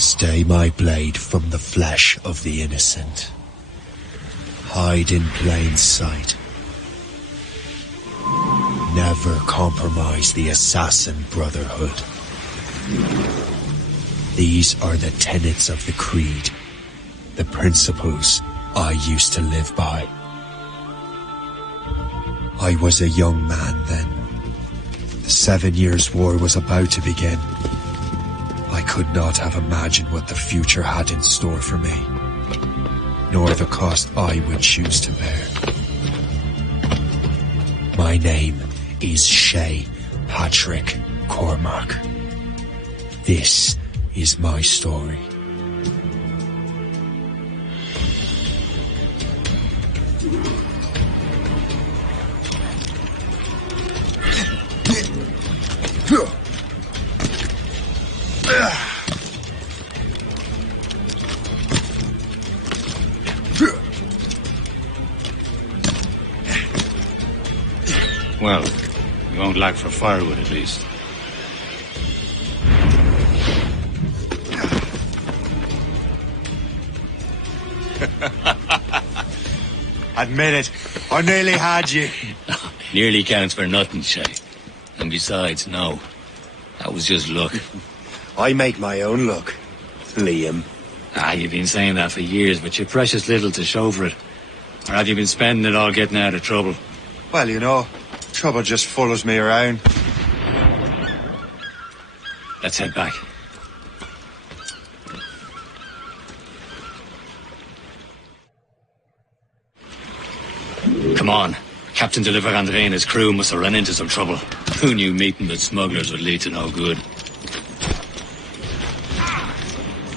Stay my blade from the flesh of the innocent. Hide in plain sight. Never compromise the assassin brotherhood. These are the tenets of the creed, the principles I used to live by. I was a young man then. The 7 Years' War was about to begin. I could not have imagined what the future had in store for me, nor the cost I would choose to bear. My name is Shay Patrick Cormac. This is my story. Well, you won't lack for firewood at least. Admit it, I nearly had you. Nearly counts for nothing, Shay. And besides, no. That was just luck. I make my own luck, Liam. You've been saying that for years, but you've precious little to show for it. Or have you been spending it all getting out of trouble? Well, you know, trouble just follows me around. Let's head back. Come on. Captain de Liverandre and his crew must have run into some trouble. Who knew meeting with smugglers would lead to no good?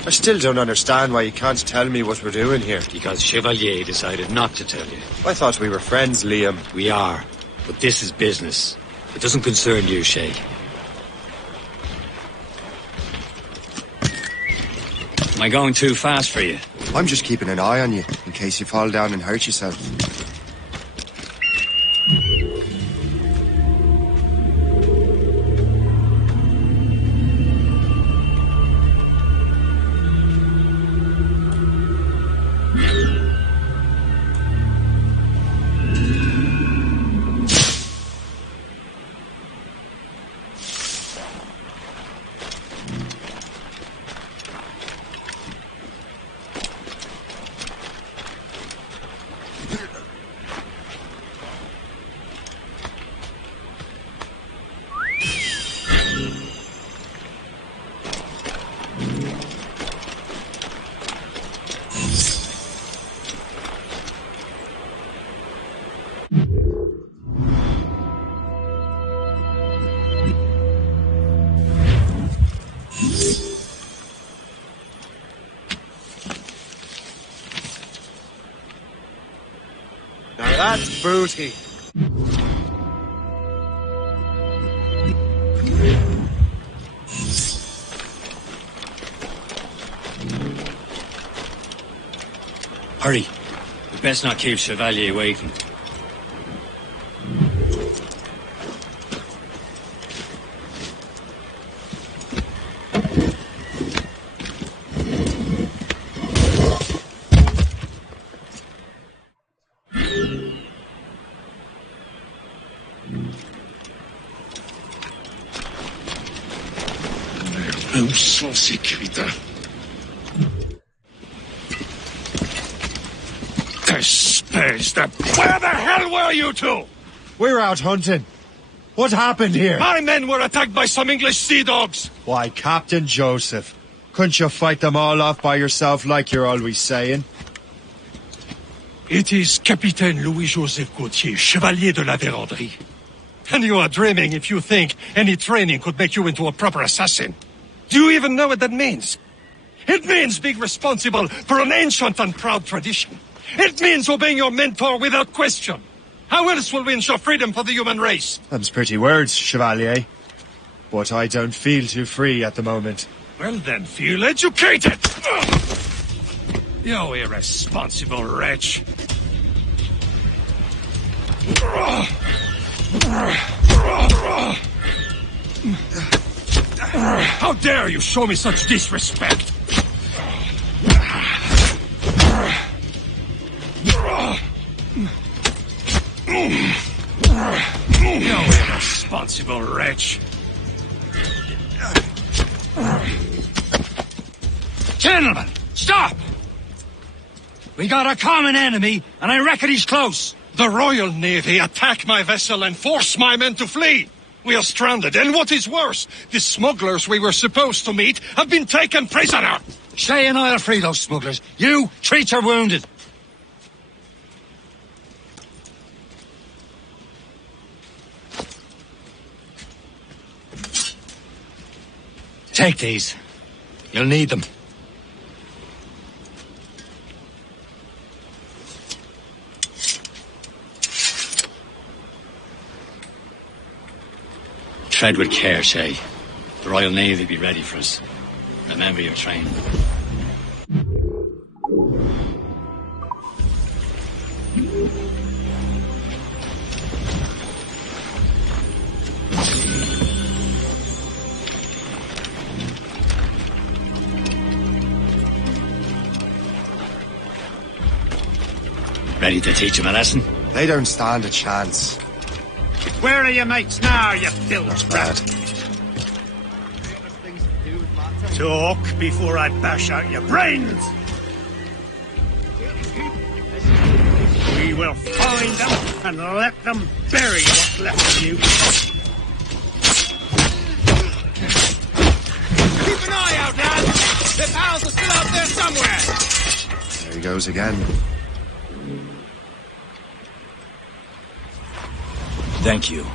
I still don't understand why you can't tell me what we're doing here. Because Chevalier decided not to tell you. I thought we were friends, Liam. We are. But this is business. It doesn't concern you, Shay. Am I going too fast for you? I'm just keeping an eye on you, in case you fall down and hurt yourself. That's booty. Hurry. We best not keep Chevalier waiting. Où sont ces crétins? Where the hell were you two? We're out hunting. What happened here? My men were attacked by some English sea dogs. Why, Captain Joseph, couldn't you fight them all off by yourself like you're always saying? It is Capitaine Louis-Joseph Gauthier, Chevalier de la Vérendrye. And you are dreaming if you think any training could make you into a proper assassin. Do you even know what that means? It means being responsible for an ancient and proud tradition. It means obeying your mentor without question. How else will we ensure freedom for the human race? Them's pretty words, Chevalier. But I don't feel too free at the moment. Well then, feel educated! You irresponsible wretch. How dare you show me such disrespect? irresponsible wretch. Gentlemen, stop! We got a common enemy, and I reckon he's close. The Royal Navy attack my vessel and force my men to flee. We are stranded, and what is worse, the smugglers we were supposed to meet have been taken prisoner. Shay and I'll free those smugglers. You, treat your wounded. Take these. You'll need them. Tread with care, Shay. The Royal Navy be ready for us. Remember your training. Ready to teach him a lesson? They don't stand a chance. Where are your mates now, you filth Bad. Talk before I bash out your brains! We will find them and let them bury what's left of you. Keep an eye out, lads! Their pals are still out there somewhere! There he goes again. Thank you.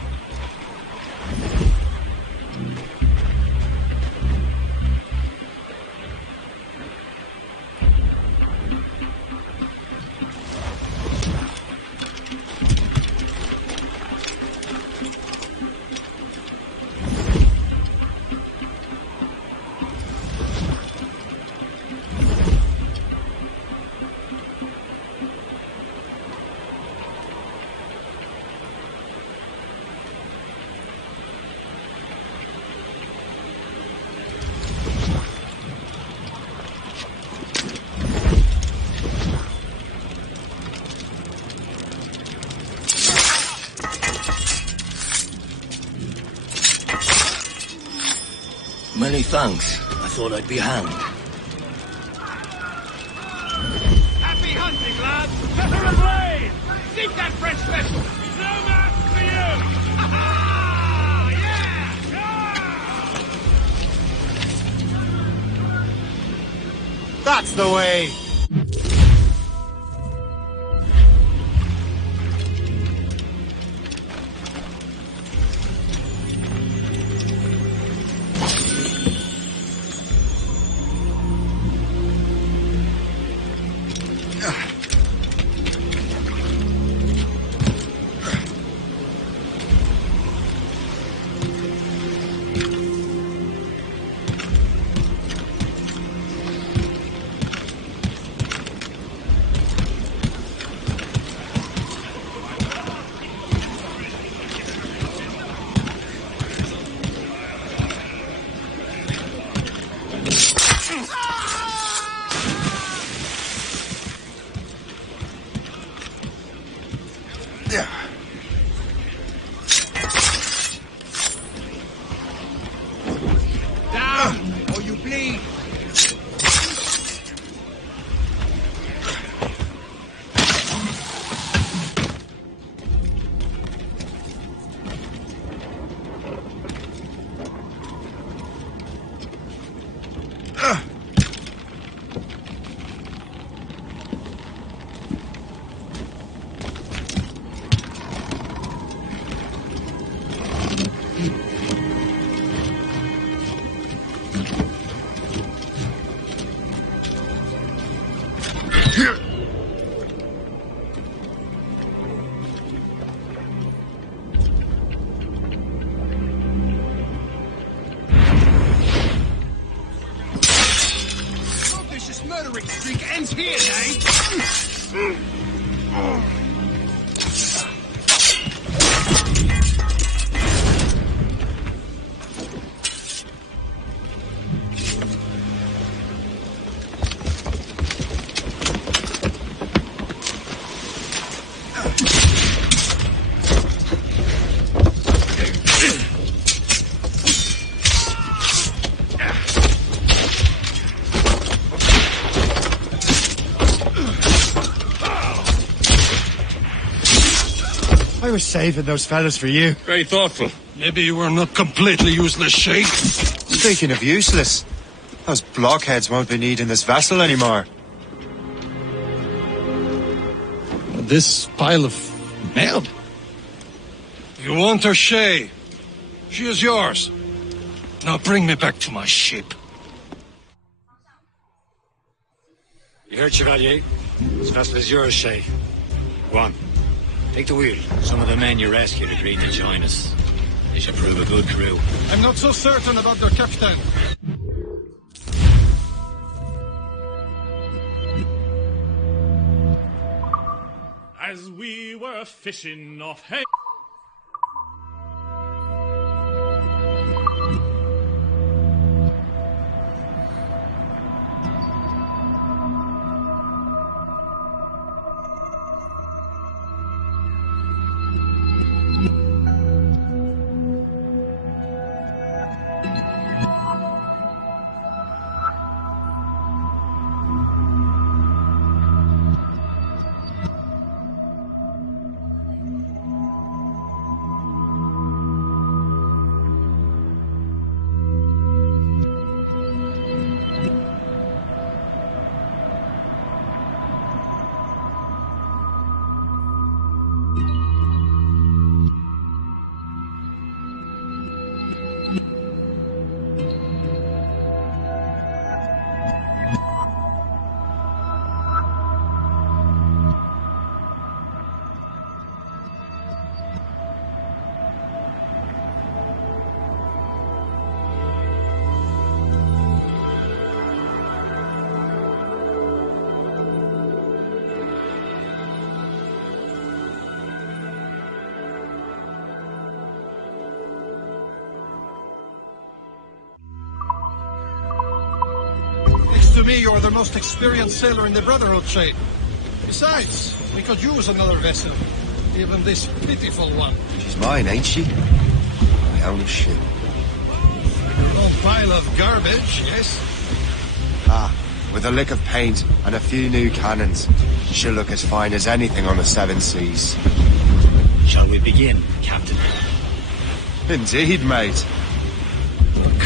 Many thanks. I thought I'd be hanged. Happy hunting, lads! Feather and blade! Sink that French vessel! No match for you! Ha ha! Yeah! That's the way! Down, or you bleed! This murdering streak ends here, eh? I was saving those fellas for you. Very thoughtful. Maybe you were not completely useless, Shay. Speaking of useless, those blockheads won't be needing this vessel anymore. This pile of mail. You want her, Shay? She is yours. Now bring me back to my ship. You heard, Chevalier? This vessel is yours, Shay. Go on. Take the wheel. Some of the men you rescued agreed to join us. They should prove a good crew. I'm not so certain about their captain. As we were fishing off hay. To me, you're the most experienced sailor in the Brotherhood, Shay. Besides, we could use another vessel. Even this pitiful one. She's mine, ain't she? My own ship. Your own pile of garbage, yes? Ah, with a lick of paint and a few new cannons, she'll look as fine as anything on the seven seas. Shall we begin, Captain? Indeed, mate.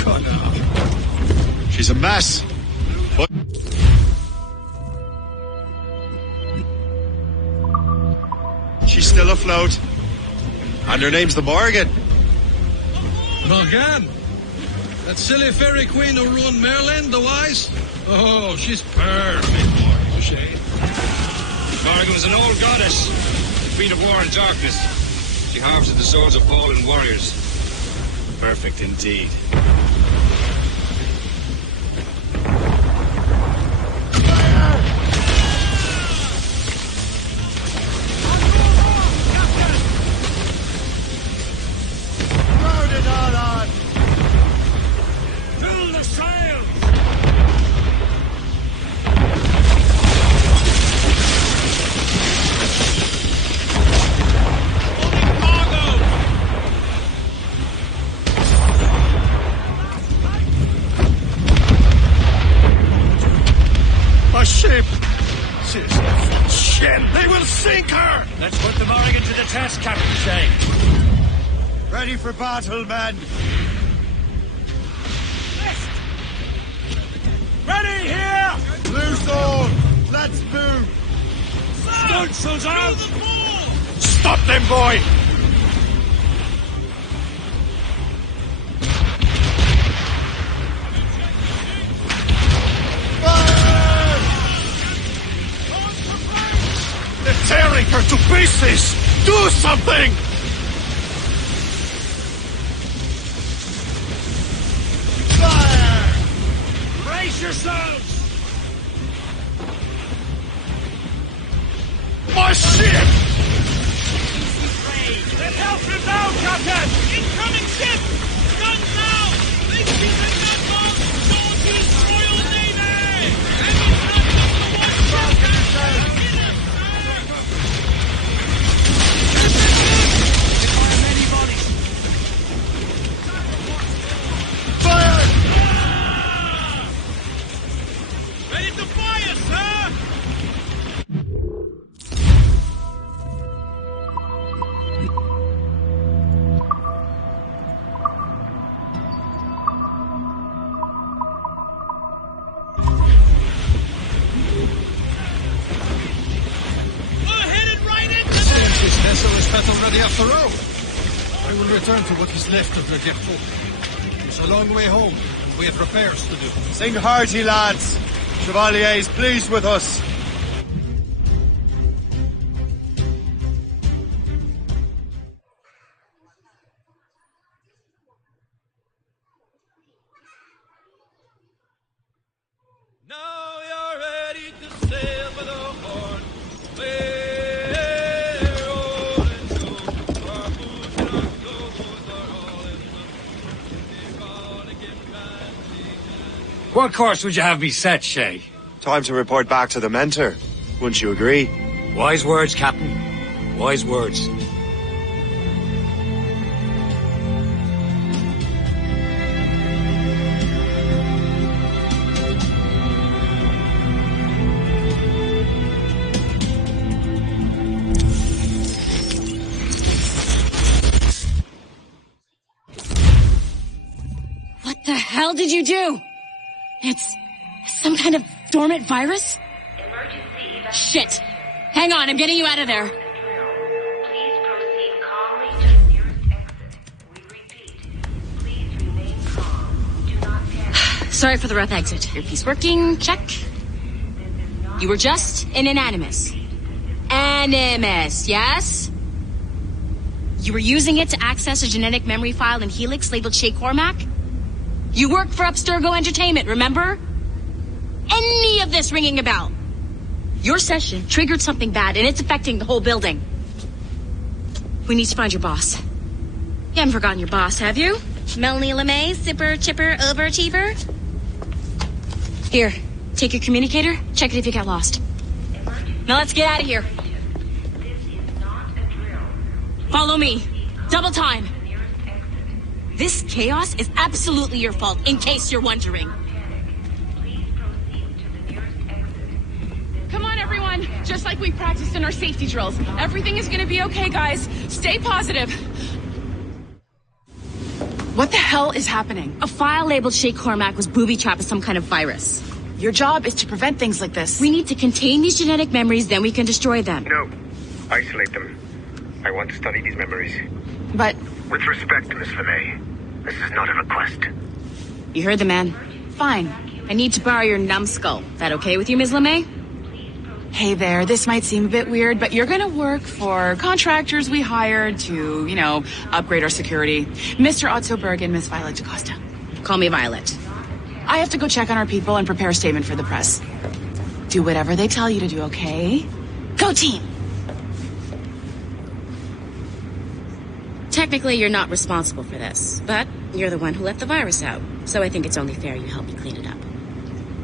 God, no. She's a mess. But she's still afloat. And her name's the Morgan. Morgan? That silly fairy queen who ruined Merlin, the wise? Oh, she's perfect for you, Shay. Morgan was an old goddess, queen of war and darkness. She harvested the swords of fallen warriors. Perfect indeed. A ship! Shit! They will sink her! Let's put the Morrigan to the test, Captain Shay. Ready for battle, men. Ready here! Loose all. Let's move. Stunsails out! Stop them, boy! They're tearing her to pieces! Do something! Fire! Brace yourselves! My ship! Let's help him now, Captain! Incoming ship! Guns now! This ship has not gone! Going to destroy the Navy! And it's not just the one ship, Captain! Ready to fire, sir! that already after all. I will return to what is left of the depot. It's a long way home, and we have repairs to do. Sing hearty, lads. Chevalier is pleased with us. Now you're ready to sail with a horn. What course would you have me set, Shay? Time to report back to the mentor. Wouldn't you agree? Wise words, Captain. Wise words. What the hell did you do? It's some kind of dormant virus? Shit! Hang on, I'm getting you out of there. Please proceed calmly to the nearest exit. We repeat, please remain calm. Do not panic. Sorry for the rough exit. Earpiece working, check. You were just an Animus. Animus, yes? You were using it to access a genetic memory file in Helix labeled Shay Cormac? You work for Abstergo Entertainment, remember? Any of this ringing a bell? Your session triggered something bad, and it's affecting the whole building. We need to find your boss. You haven't forgotten your boss, have you? Melanie LeMay, zipper, chipper, overachiever? Here, take your communicator, check it if you get lost. Now let's get out of here. This is not a drill. Follow me. Double time. This chaos is absolutely your fault, in case you're wondering. Please proceed to the nearest exit. Come on, everyone. Just like we practiced in our safety drills. Everything is gonna be okay, guys. Stay positive. What the hell is happening? A file labeled Shay Cormac was booby-trapped with some kind of virus. Your job is to prevent things like this. We need to contain these genetic memories, then we can destroy them. No. Isolate them. I want to study these memories. But With respect, Miss LeMay, this is not a request. You heard the man. fine. I need to borrow your numbskull. That okay with you, Ms. LeMay? Hey there, this might seem a bit weird, but you're gonna work for contractors we hired to, upgrade our security. Mr. Otto Berg and Miss Violet DaCosta. Call me Violet. I have to go check on our people and prepare a statement for the press. Do whatever they tell you to do, okay? Go team! Technically, you're not responsible for this, but you're the one who let the virus out, so I think it's only fair you help me clean it up.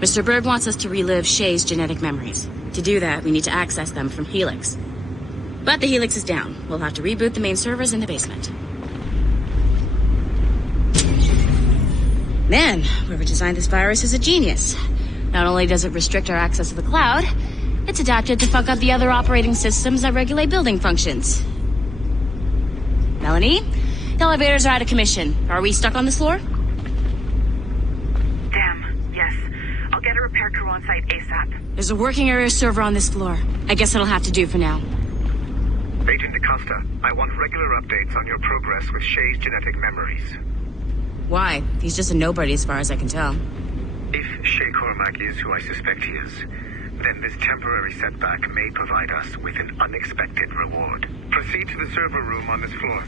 Mr. Berg wants us to relive Shay's genetic memories. To do that, we need to access them from Helix. But the Helix is down. We'll have to reboot the main servers in the basement. Man, whoever designed this virus is a genius. Not only does it restrict our access to the cloud, it's adapted to fuck up the other operating systems that regulate building functions. Melanie, the elevators are out of commission. Are we stuck on this floor? Damn, yes. I'll get a repair crew on site ASAP. There's a working area server on this floor. I guess it'll have to do for now. Agent DaCosta, I want regular updates on your progress with Shay's genetic memories. Why? He's just a nobody as far as I can tell. If Shay Cormac is who I suspect he is, then this temporary setback may provide us with an unexpected reward. Proceed to the server room on this floor.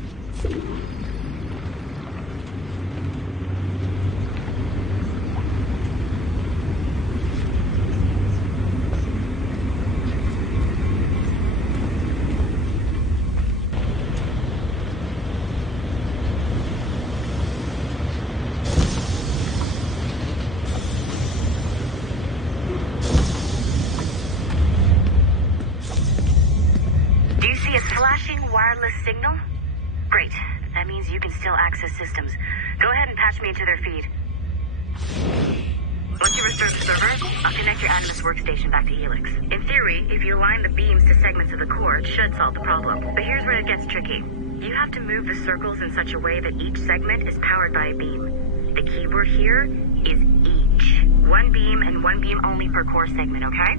Wireless signal? Great. That means you can still access systems. Go ahead and patch me into their feed. Once you restore the server, I'll connect your Animus workstation back to Helix. In theory, if you align the beams to segments of the core, it should solve the problem. But here's where it gets tricky. You have to move the circles in such a way that each segment is powered by a beam. The keyword here is each. One beam and one beam only per core segment, okay?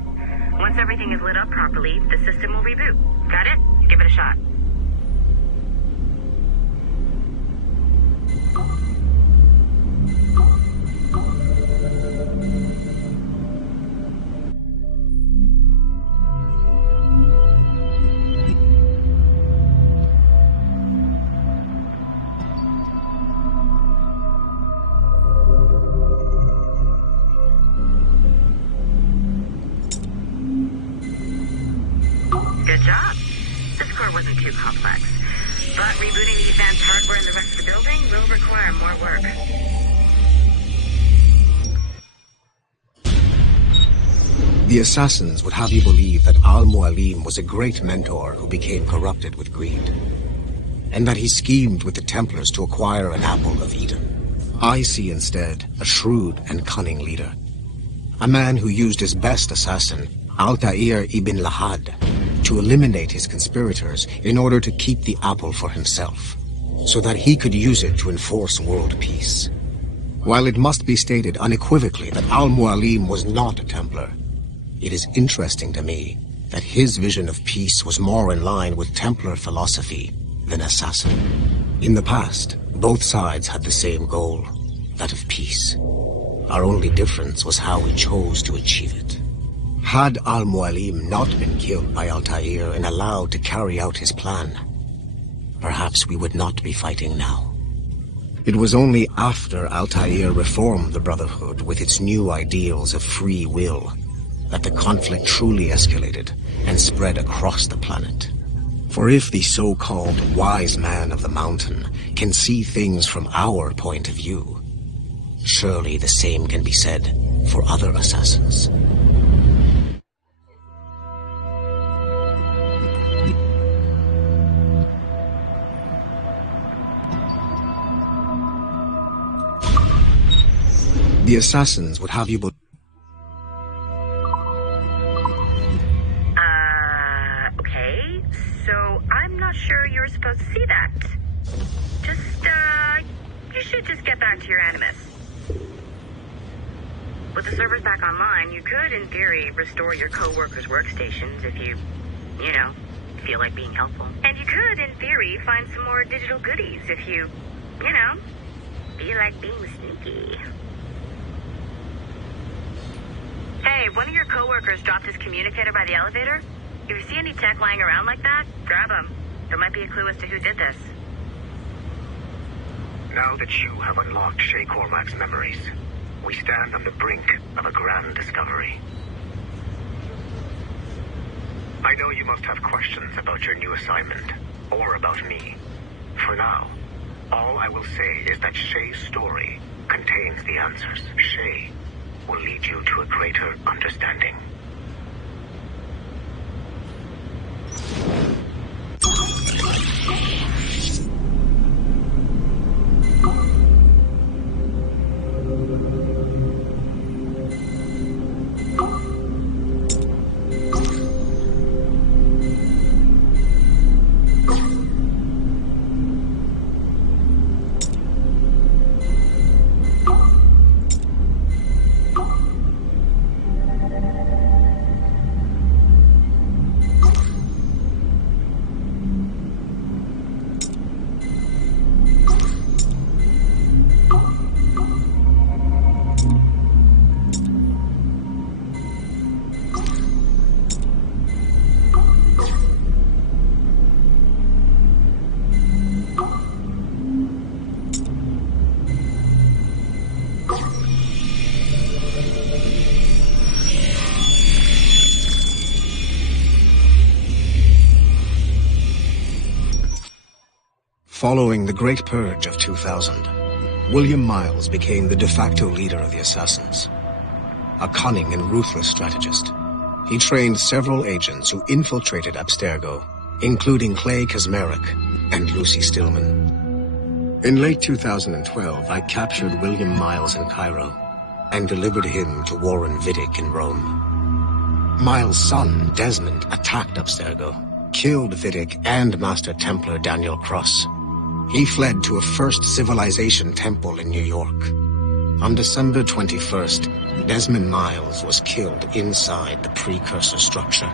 Once everything is lit up properly, the system will reboot. Got it? Give it a shot. Good job. This core wasn't too complex. But rebooting the advanced hardware in the rest of the building will require more work. The assassins would have you believe that Al-Mualim was a great mentor who became corrupted with greed, and that he schemed with the Templars to acquire an apple of Eden. I see instead a shrewd and cunning leader, a man who used his best assassin, Altair ibn Lahad, to eliminate his conspirators in order to keep the apple for himself, so that he could use it to enforce world peace. While it must be stated unequivocally that Al-Mualim was not a Templar, it is interesting to me that his vision of peace was more in line with Templar philosophy than assassin. In the past, both sides had the same goal, that of peace. Our only difference was how we chose to achieve it. Had Al-Mualim not been killed by Altair and allowed to carry out his plan, perhaps we would not be fighting now. It was only after Altair reformed the Brotherhood with its new ideals of free will that the conflict truly escalated and spread across the planet. For if the so-called wise man of the mountain can see things from our point of view, surely the same can be said for other assassins. The assassins would have you believe. Okay. So I'm not sure you're supposed to see that. You should just get back to your Animus. With the servers back online, you could, in theory, restore your co-workers' workstations if you feel like being helpful. And you could, in theory, find some more digital goodies if you feel like being sneaky. Hey, one of your co-workers dropped his communicator by the elevator. If you see any tech lying around like that, grab them. There might be a clue as to who did this. Now that you have unlocked Shay Cormac's memories, we stand on the brink of a grand discovery. I know you must have questions about your new assignment, or about me. For now, all I will say is that Shay's story contains the answers. Shay will lead you to a greater understanding. Following the Great Purge of 2000, William Miles became the de facto leader of the Assassins. A cunning and ruthless strategist, he trained several agents who infiltrated Abstergo, including Clay Kazmarek and Lucy Stillman. In late 2012, I captured William Miles in Cairo and delivered him to Warren Vidic in Rome. Miles' son, Desmond, attacked Abstergo, killed Vidic and Master Templar Daniel Cross. He fled to a First Civilization temple in New York. On December 21st, Desmond Miles was killed inside the precursor structure.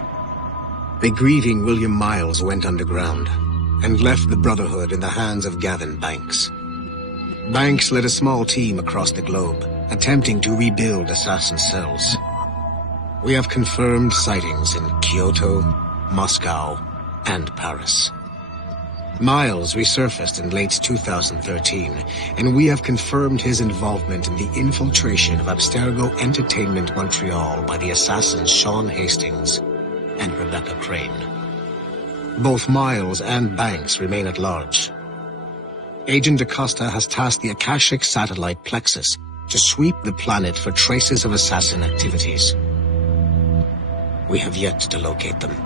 The grieving William Miles went underground and left the Brotherhood in the hands of Gavin Banks. Banks led a small team across the globe, attempting to rebuild assassin cells. We have confirmed sightings in Kyoto, Moscow, and Paris. Miles resurfaced in late 2013, and we have confirmed his involvement in the infiltration of Abstergo Entertainment Montreal by the assassins Sean Hastings and Rebecca Crane. Both Miles and Banks remain at large. Agent DaCosta has tasked the Akashic satellite Plexus to sweep the planet for traces of assassin activities. We have yet to locate them.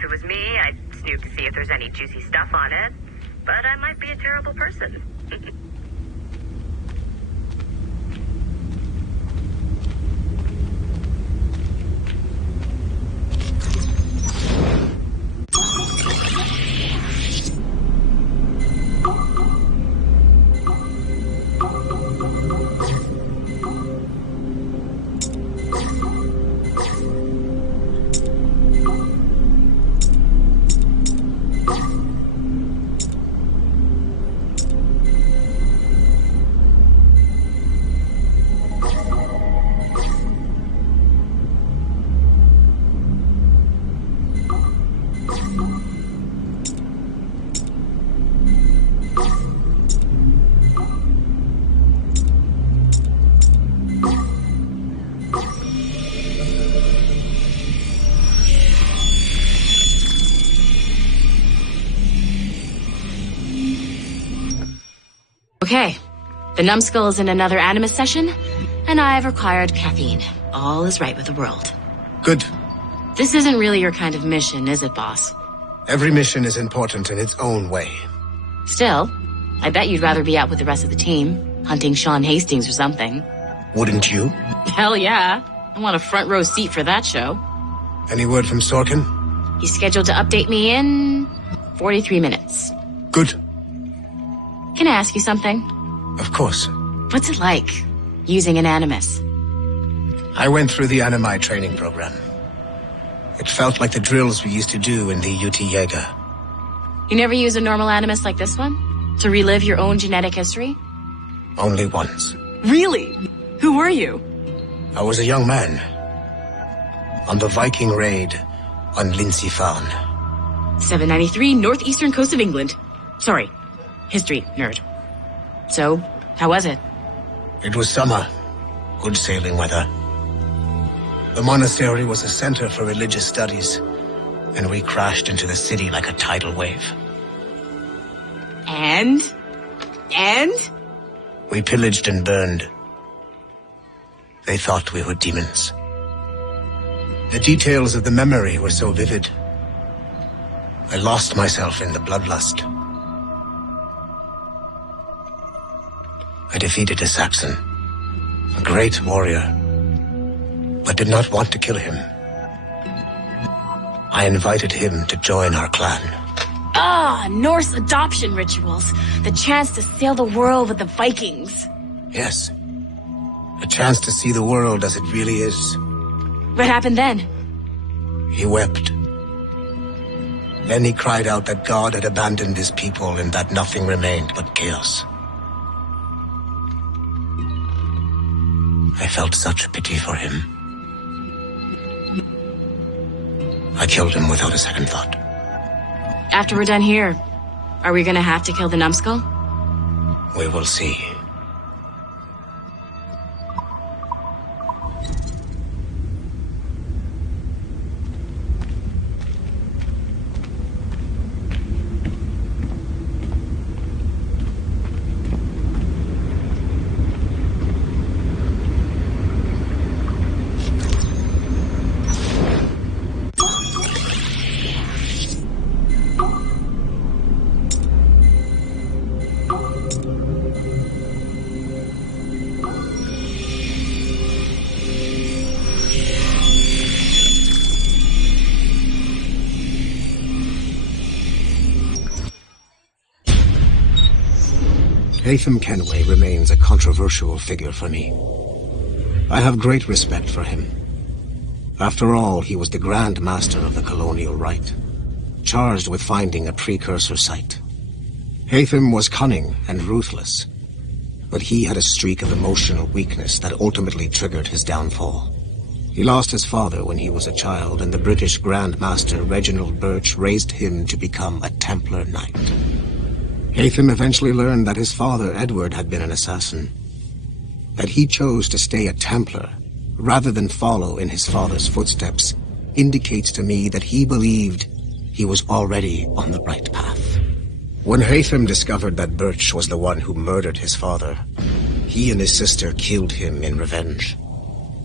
If it was me, I'd snoop to see if there's any juicy stuff on it. But I might be a terrible person. Okay, the numbskull is in another Animus session, and I've required caffeine. All is right with the world. Good. This isn't really your kind of mission, is it, boss? Every mission is important in its own way. Still, I bet you'd rather be out with the rest of the team, hunting Sean Hastings or something. Wouldn't you? Hell yeah. I want a front row seat for that show. Any word from Sorkin? He's scheduled to update me in 43 minutes. Good. Can I ask you something? Of course. What's it like, using an Animus? I went through the Animi training program. It felt like the drills we used to do in the UT Jaeger. You never use a normal Animus like this one? To relive your own genetic history? Only once. Really? Who were you? I was a young man. On the Viking raid on Lindsey Farn. 793, northeastern coast of England. Sorry, history nerd. So, how was it? It was summer. Good sailing weather. The monastery was a center for religious studies, and we crashed into the city like a tidal wave. And? We pillaged and burned. They thought we were demons. The details of the memory were so vivid. I lost myself in the bloodlust. I defeated a Saxon, a great warrior, but did not want to kill him. I invited him to join our clan. Ah, Norse adoption rituals. The chance to sail the world with the Vikings. Yes. A chance to see the world as it really is. What happened then? He wept. Then he cried out that God had abandoned his people and that nothing remained but chaos. I felt such pity for him. I killed him without a second thought. After we're done here, are we gonna have to kill the numbskull? We will see. Haytham Kenway remains a controversial figure for me. I have great respect for him. After all, he was the Grand Master of the Colonial Rite, charged with finding a precursor site. Haytham was cunning and ruthless, but he had a streak of emotional weakness that ultimately triggered his downfall. He lost his father when he was a child, and the British Grand Master Reginald Birch raised him to become a Templar Knight. Haytham eventually learned that his father, Edward, had been an assassin. That he chose to stay a Templar, rather than follow in his father's footsteps, indicates to me that he believed he was already on the right path. When Haytham discovered that Birch was the one who murdered his father, he and his sister killed him in revenge.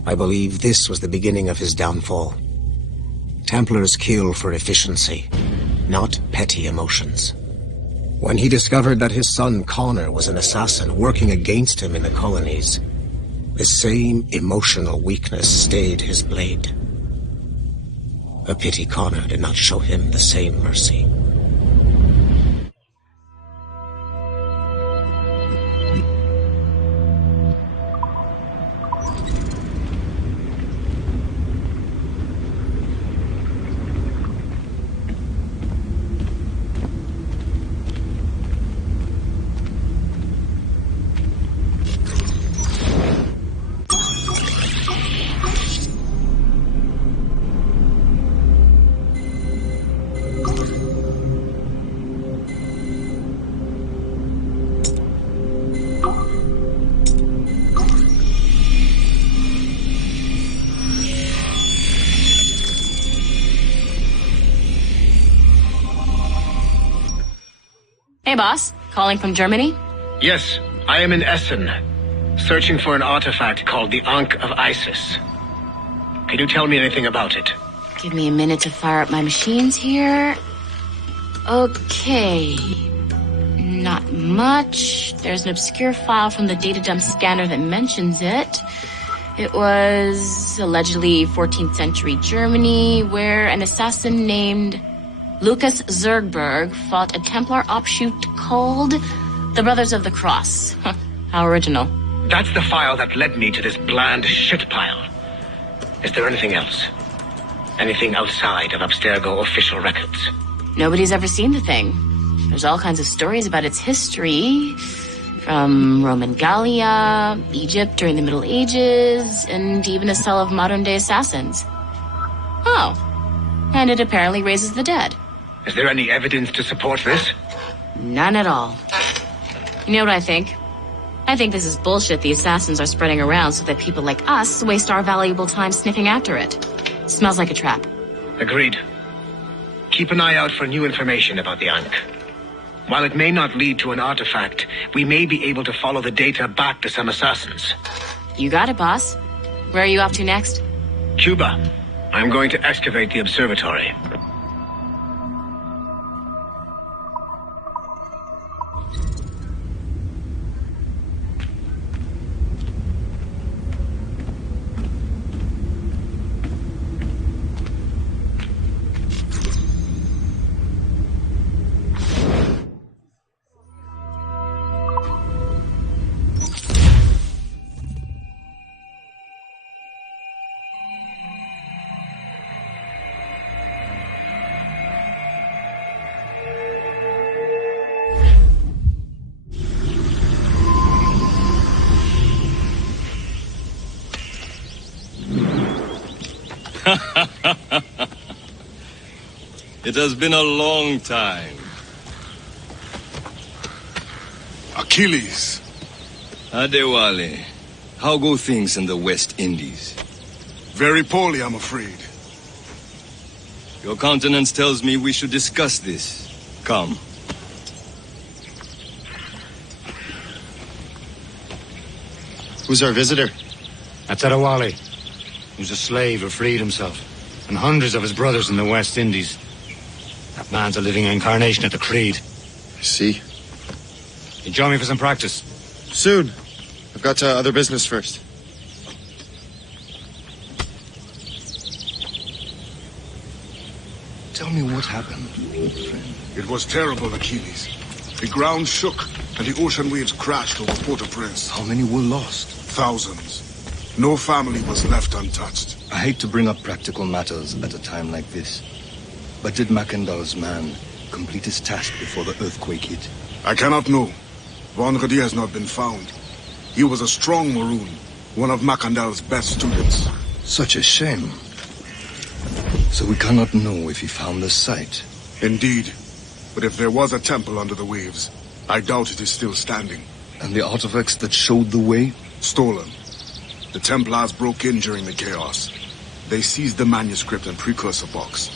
I believe this was the beginning of his downfall. Templars kill for efficiency, not petty emotions. When he discovered that his son Connor was an assassin working against him in the colonies, the same emotional weakness stayed his blade. A pity Connor did not show him the same mercy. Hey, boss. Calling from Germany? Yes, I am in Essen, searching for an artifact called the Ankh of Isis. Can you tell me anything about it? Give me a minute to fire up my machines here. Okay. Not much. There's an obscure file from the data dump scanner that mentions it. It was allegedly 14th century Germany, where an assassin named Lucas Zergberg fought a Templar offshoot called the Brothers of the Cross. How original. That's the file that led me to this bland shit pile. Is there anything else? Anything outside of Abstergo official records? Nobody's ever seen the thing. There's all kinds of stories about its history, from Roman Gallia, Egypt during the Middle Ages, and even a cell of modern-day assassins. Oh, and it apparently raises the dead. Is there any evidence to support this? None at all. You know what I think? I think this is bullshit the assassins are spreading around so that people like us waste our valuable time sniffing after it. Smells like a trap. Agreed. Keep an eye out for new information about the Ankh. While it may not lead to an artifact, we may be able to follow the data back to some assassins. You got it, boss. Where are you off to next? Cuba. I'm going to excavate the observatory. It has been a long time. Achilles. Adewale, how go things in the West Indies? Very poorly, I'm afraid. Your countenance tells me we should discuss this. Come. Who's our visitor? That's Adewale, who's a slave who freed himself, and hundreds of his brothers in the West Indies. That man's a living incarnation of the Creed. I see. You join me for some practice? Soon. I've got other business first. Tell me what happened, friend. It was terrible, Achilles. The ground shook, and the ocean waves crashed over Port-au-Prince. How many were lost? Thousands. No family was left untouched. I hate to bring up practical matters at a time like this. But did Mackandal's man complete his task before the earthquake hit? I cannot know. Vendredi has not been found. He was a strong Maroon, one of Mackandal's best students. Such a shame. So we cannot know if he found the site. Indeed. But if there was a temple under the waves, I doubt it is still standing. And the artifacts that showed the way? Stolen. The Templars broke in during the chaos. They seized the manuscript and precursor box.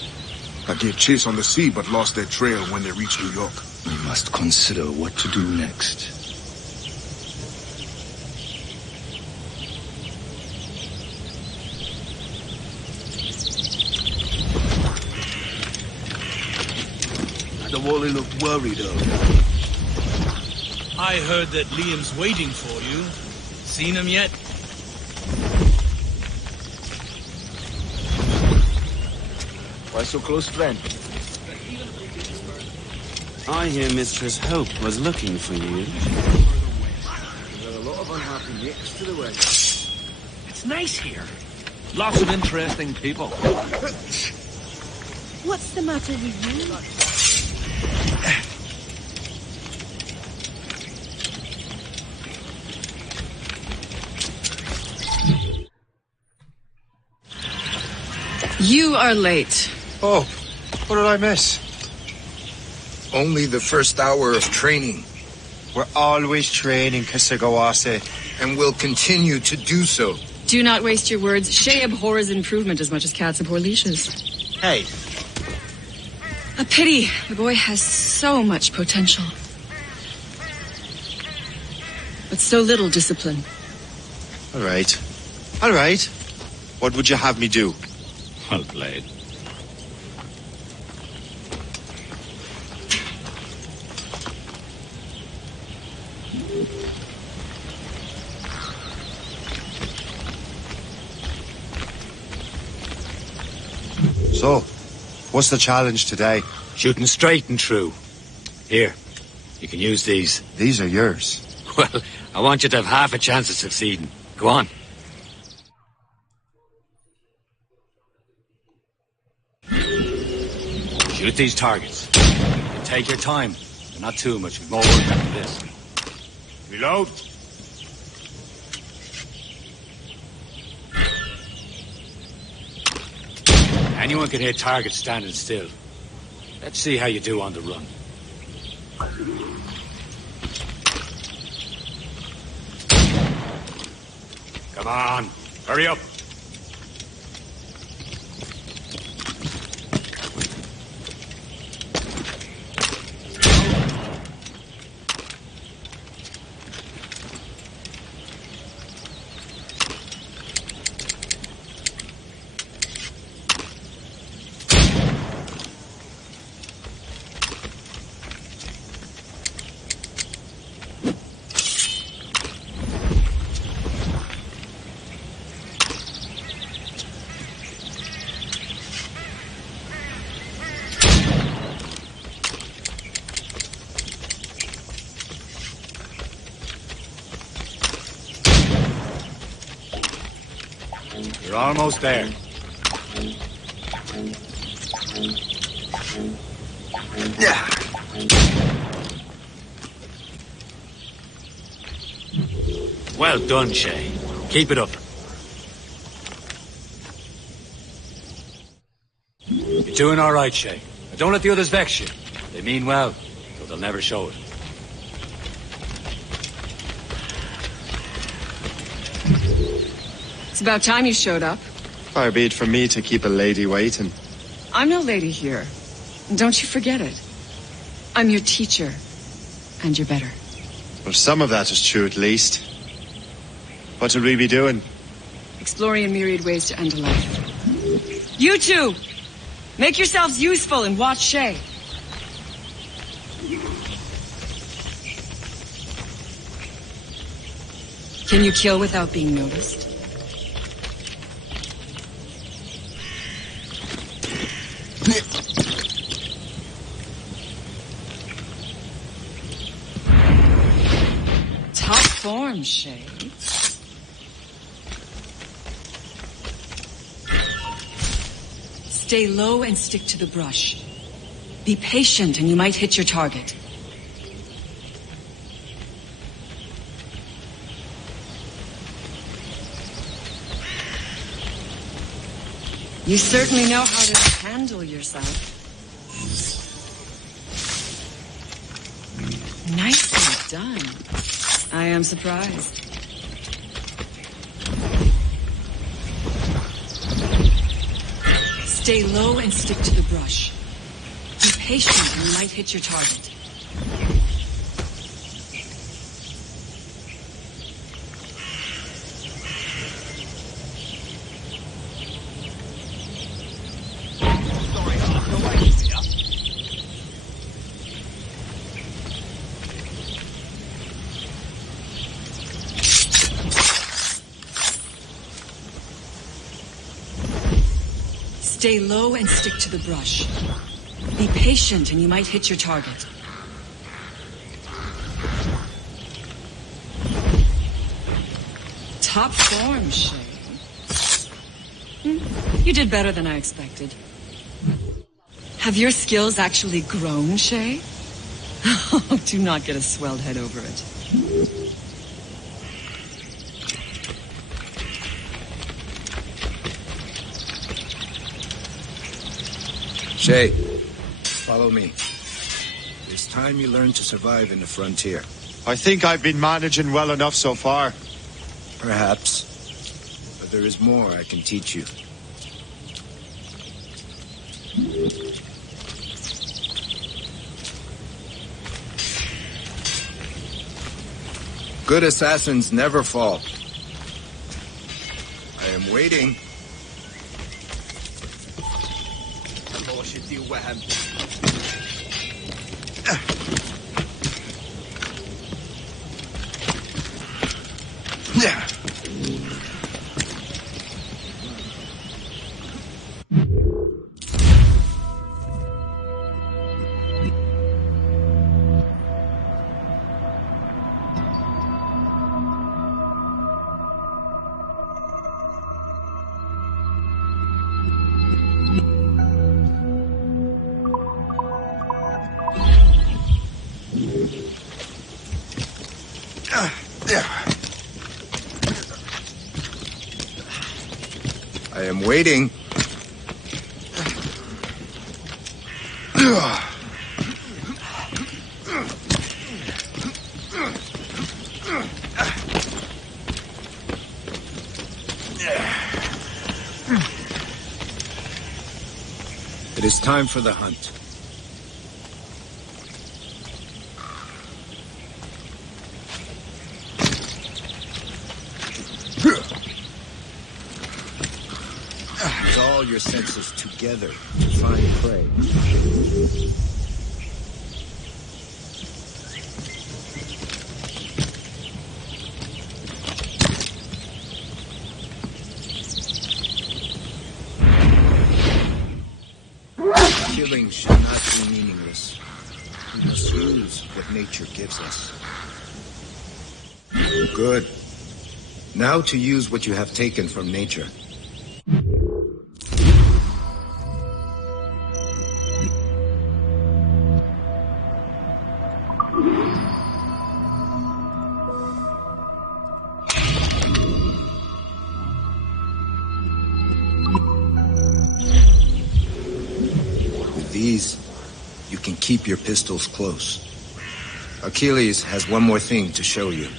I gave chase on the sea, but lost their trail when they reached New York. We must consider what to do next. Wally looked worried earlier. I heard that Liam's waiting for you. Seen him yet? Why so close, friend? I hear Mistress Hope was looking for you. There are a lot of unhappy nicks to the way. It's nice here. Lots of interesting people. What's the matter with you? You are late. Oh, what did I miss? Only the first hour of training. We're always training, Kisagawase. And will continue to do so. Do not waste your words. Shay abhors improvement as much as cats abhor leashes. Hey. A pity. The boy has so much potential. But so little discipline. All right. All right. What would you have me do? Well played. So, what's the challenge today? Shooting straight and true. Here, you can use these. These are yours. Well, I want you to have half a chance of succeeding. Go on. Shoot these targets. And take your time. But not too much. We've more work after this. Reload. Anyone can hit targets standing still. Let's see how you do on the run. Come on, hurry up. You're almost there. Yeah. Well done, Shay. Keep it up. You're doing all right, Shay. Now don't let the others vex you. They mean well, so they'll never show it. It's about time you showed up. Far be it from me to keep a lady waiting. I'm no lady here. And don't you forget it. I'm your teacher. And you're better. Well, some of that is true at least. What will we be doing? Exploring a myriad ways to end a life. You two! Make yourselves useful and watch Shay. Can you kill without being noticed? Top form, Shay. Stay low and stick to the brush. Be patient and you might hit your target. You certainly know how to handle yourself. Nicely done. I am surprised. Stay low and stick to the brush. Be patient and you might hit your target. Stay low and stick to the brush. Be patient and you might hit your target. Top form, Shay. You did better than I expected. Have your skills actually grown, Shay? Oh, do not get a swelled head over it. Shay, follow me. It's time you learn to survive in the frontier. I think I've been managing well enough so far. Perhaps. But there is more I can teach you. Good assassins never fall. I am waiting. I am waiting. It is time for the hunt. Use all your senses together to find prey. Killing should not be meaningless. We must use what nature gives us. Good. Now to use what you have taken from nature. These, you can keep your pistols close. Achilles has one more thing to show you.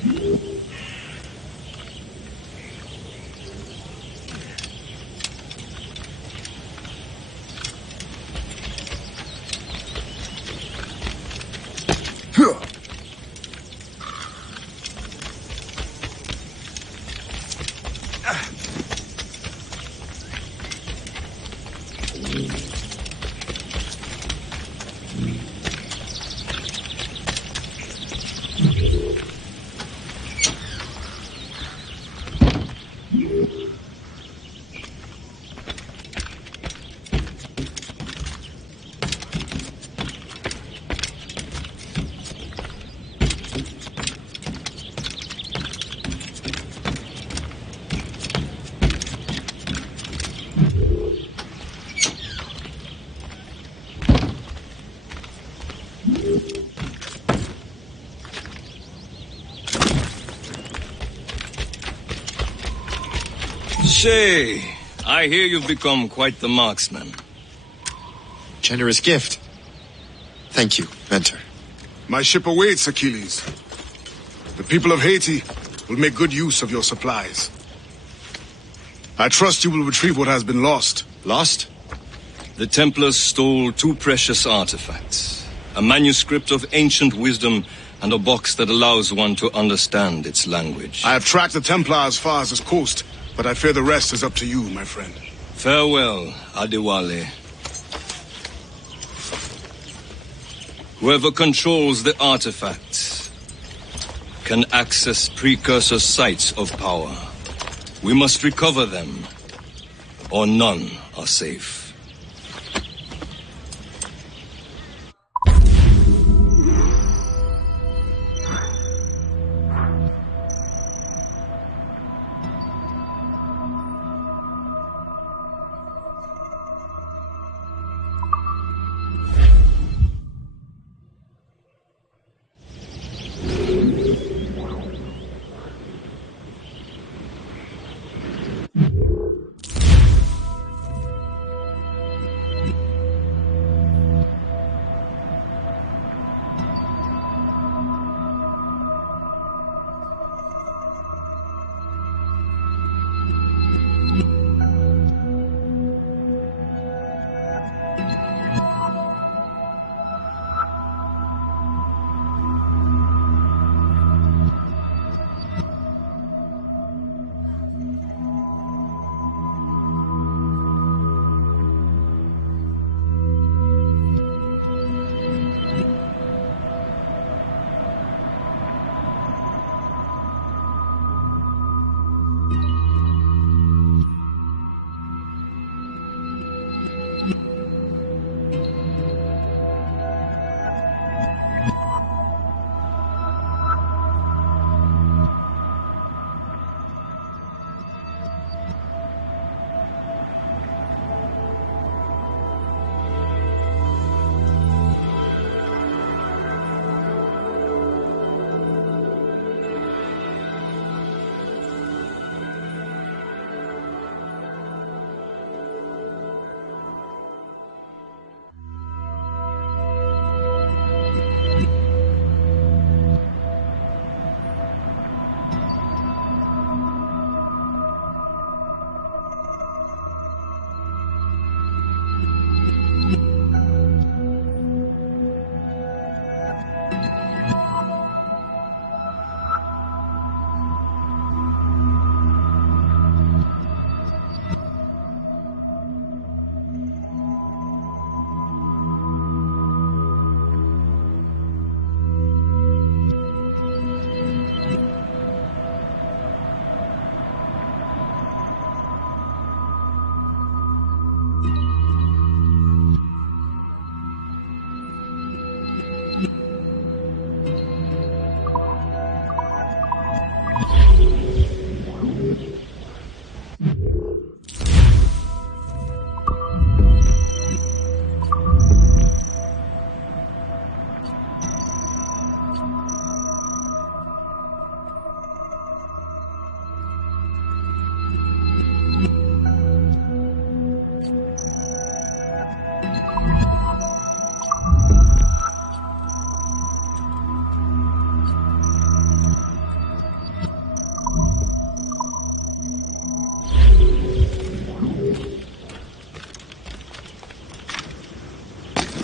Shay, I hear you've become quite the marksman. Generous gift. Thank you, Mentor. My ship awaits, Achilles. The people of Haiti will make good use of your supplies. I trust you will retrieve what has been lost. Lost? The Templars stole 2 precious artifacts. A manuscript of ancient wisdom and a box that allows one to understand its language. I have tracked the Templar as far as this coast, but I fear the rest is up to you, my friend. Farewell, Adewale. Whoever controls the artifacts can access precursor sites of power. We must recover them, or none are safe.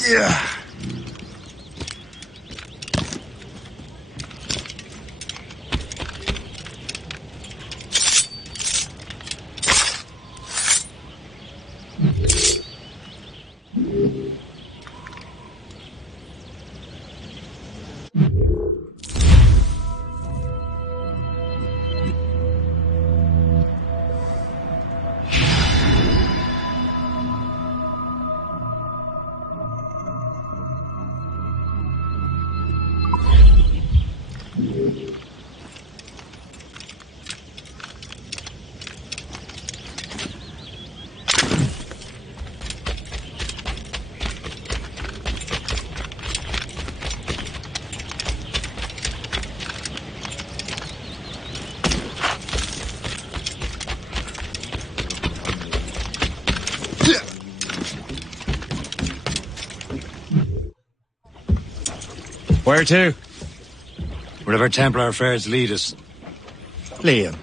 Yeah. Where to? Wherever Templar affairs lead us. Liam,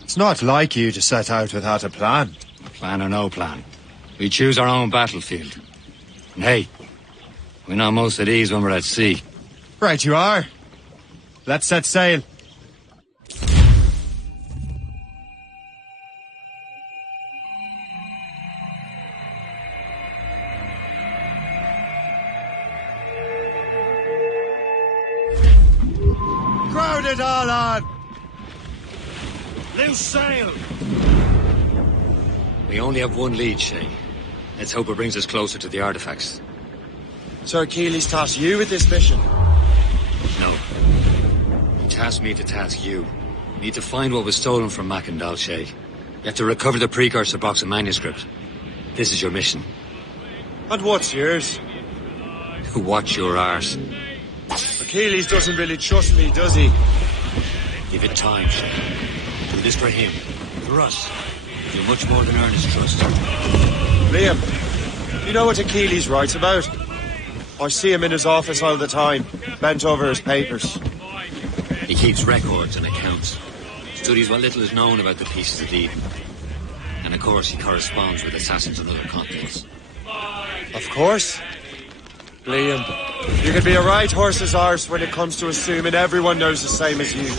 it's not like you to set out without a plan. Plan or no plan. We choose our own battlefield. And hey, we know most at ease when we're at sea. Right you are. Let's set sail. Crowd it all on! Loose sail! We only have one lead, Shay. Let's hope it brings us closer to the artifacts. Sir Keeley's tasked you with this mission. No. He tasked me to task you. We need to find what was stolen from Mackandal, Shay. You have to recover the precursor box of manuscript. This is your mission. And what's yours? Watch your arse. Achilles doesn't really trust me, does he? Give it time, Shay. Do this for him. For us. You're much more than earn his trust. Liam, you know what Achilles writes about? I see him in his office all the time, bent over his papers. He keeps records and accounts. Studies what little is known about the pieces of Eden. And of course, he corresponds with assassins on other continents. Of course. Liam, you can be a right horse's arse when it comes to assuming everyone knows the same as you.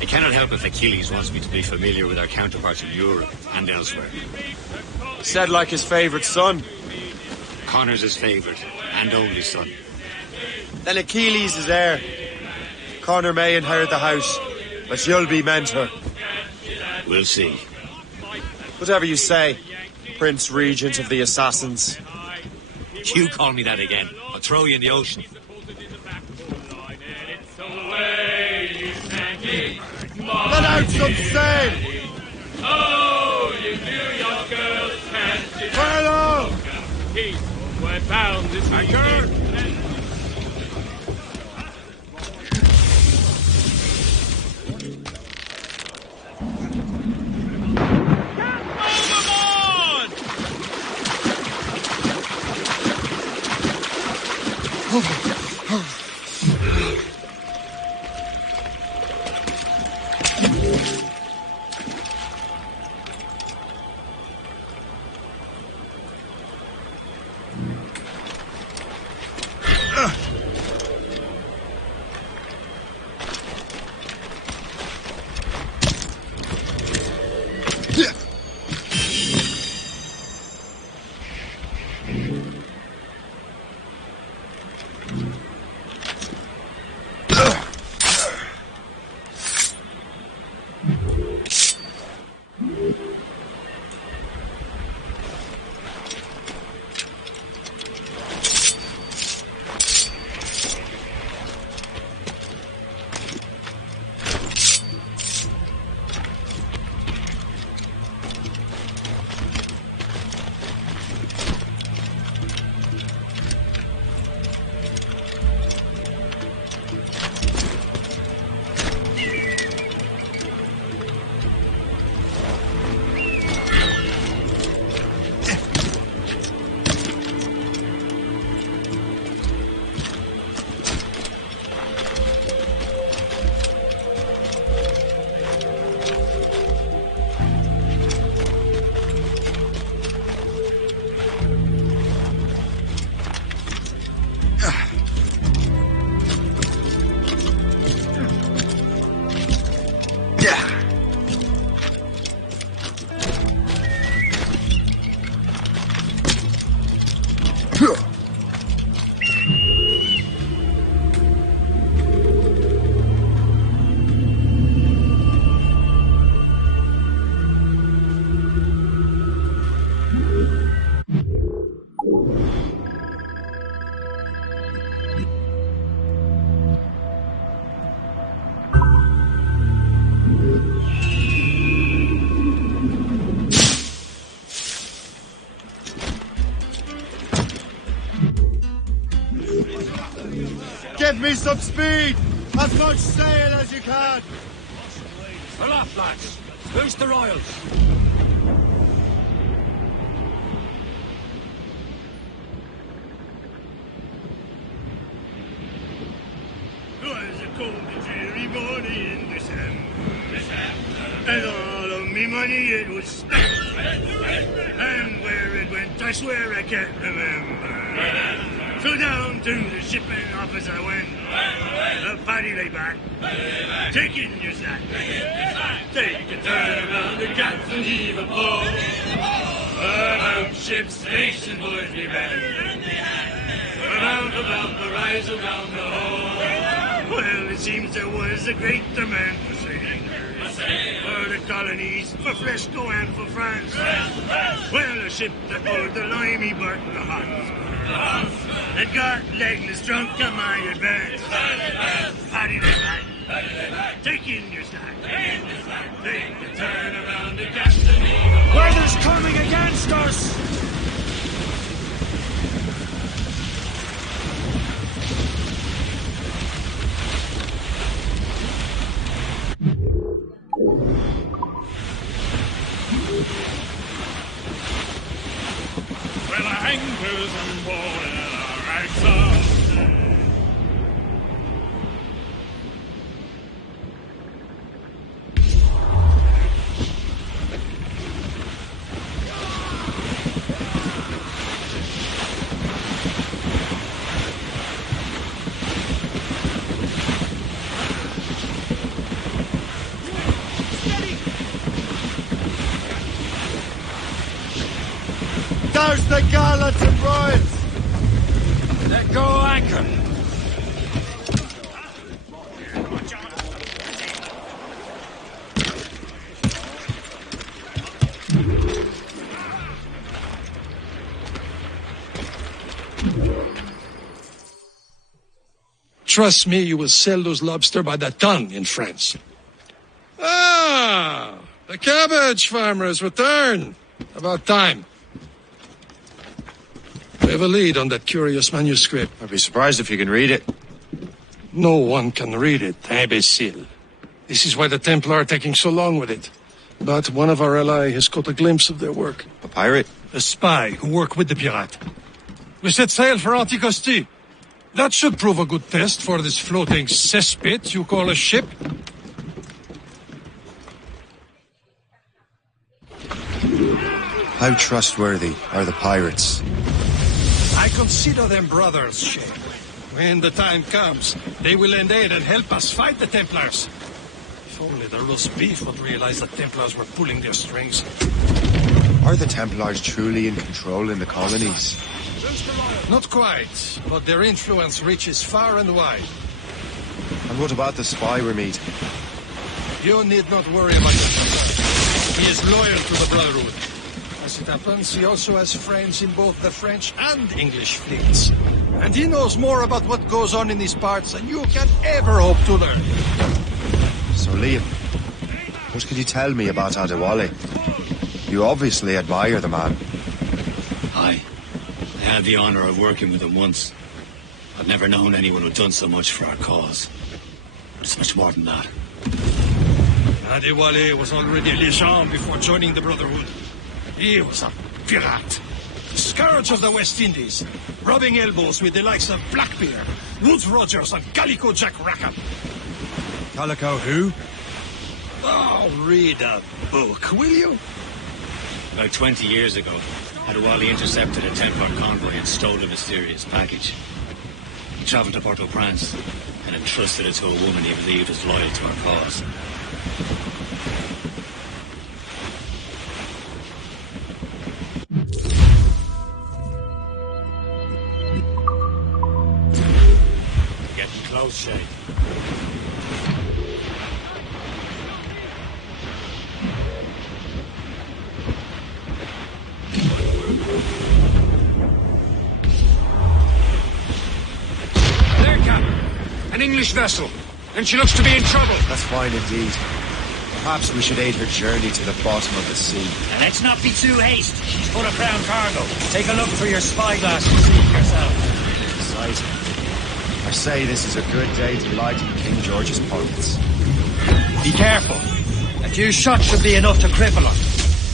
I cannot help if Achilles wants me to be familiar with our counterparts in Europe and elsewhere. Said like his favourite son. Connor's his favourite and only son. Then Achilles is heir. Connor may inherit the house, but you'll be mentor. We'll see. Whatever you say, Prince Regent of the Assassins. You call me that again, I'll throw you in the ocean. Let out some sail! Oh, you New York girls can't Hello! Peace, we're bound this weekend. Give me some speed! As much sail as you can! Pull off, lads! Who's the Royals? And all of me money it was spent. And where it went, I swear I can't remember. So down to the shipping office I went. The paddy lay back. Take in your sack. Take a turn around the captain, heave a pole. About ship's station, boys, be bent. About the rise around the hole. Well, it seems there was a great demand for sailing. For the colonies, for Fresco and for France. Well, a ship that pulled the limey bark the Hans. That got legless drunk on my advance. Paddy lay back. Take in your stack. Take a turn around the captain. Weather's coming against us! Well, anchors on board and our axles. Douse the gallants and royals! Let go anchor! Trust me, you will sell those lobster by the ton in France. Ah, the cabbage farmers return. About time. We have a lead on that curious manuscript. I'd be surprised if you can read it. No one can read it, imbecile. This is why the Templar are taking so long with it. But one of our allies has caught a glimpse of their work. A pirate? A spy who worked with the pirate. We set sail for Anticosti. That should prove a good test for this floating cesspit you call a ship. How trustworthy are the pirates? I consider them brothers, Shay. When the time comes, they will lend aid and help us fight the Templars. If only the roast beef would realize the Templars were pulling their strings. Are the Templars truly in control in the colonies? Not quite, but their influence reaches far and wide. And what about the spy we're meeting? You need not worry about that. He is loyal to the Brotherhood. As it happens, he also has friends in both the French and English fleets. And he knows more about what goes on in these parts than you can ever hope to learn. So, Liam, what can you tell me about Adewale? You obviously admire the man. I had the honor of working with him once. I've never known anyone who'd done so much for our cause. But it's much more than that. Adewale was already a legend before joining the Brotherhood. He was a pirate. The scourge of the West Indies, rubbing elbows with the likes of Blackbeard, Woodes Rogers, and Calico Jack Rackham. Calico who? Oh, read a book, will you? About 20 years ago, Adewale intercepted a Templar convoy and stole a mysterious package. He travelled to Port-au-Prince and entrusted it to a woman he believed was loyal to our cause. Getting close, Shay. There, Captain. An English vessel. And she looks to be in trouble. That's fine indeed. Perhaps we should aid her journey to the bottom of the sea. And let's not be too hasty. She's full of crown cargo. Take a look through your spyglass and see for yourself. Exciting. I say this is a good day to lighten King George's pockets. Be careful. A few shots should be enough to cripple her.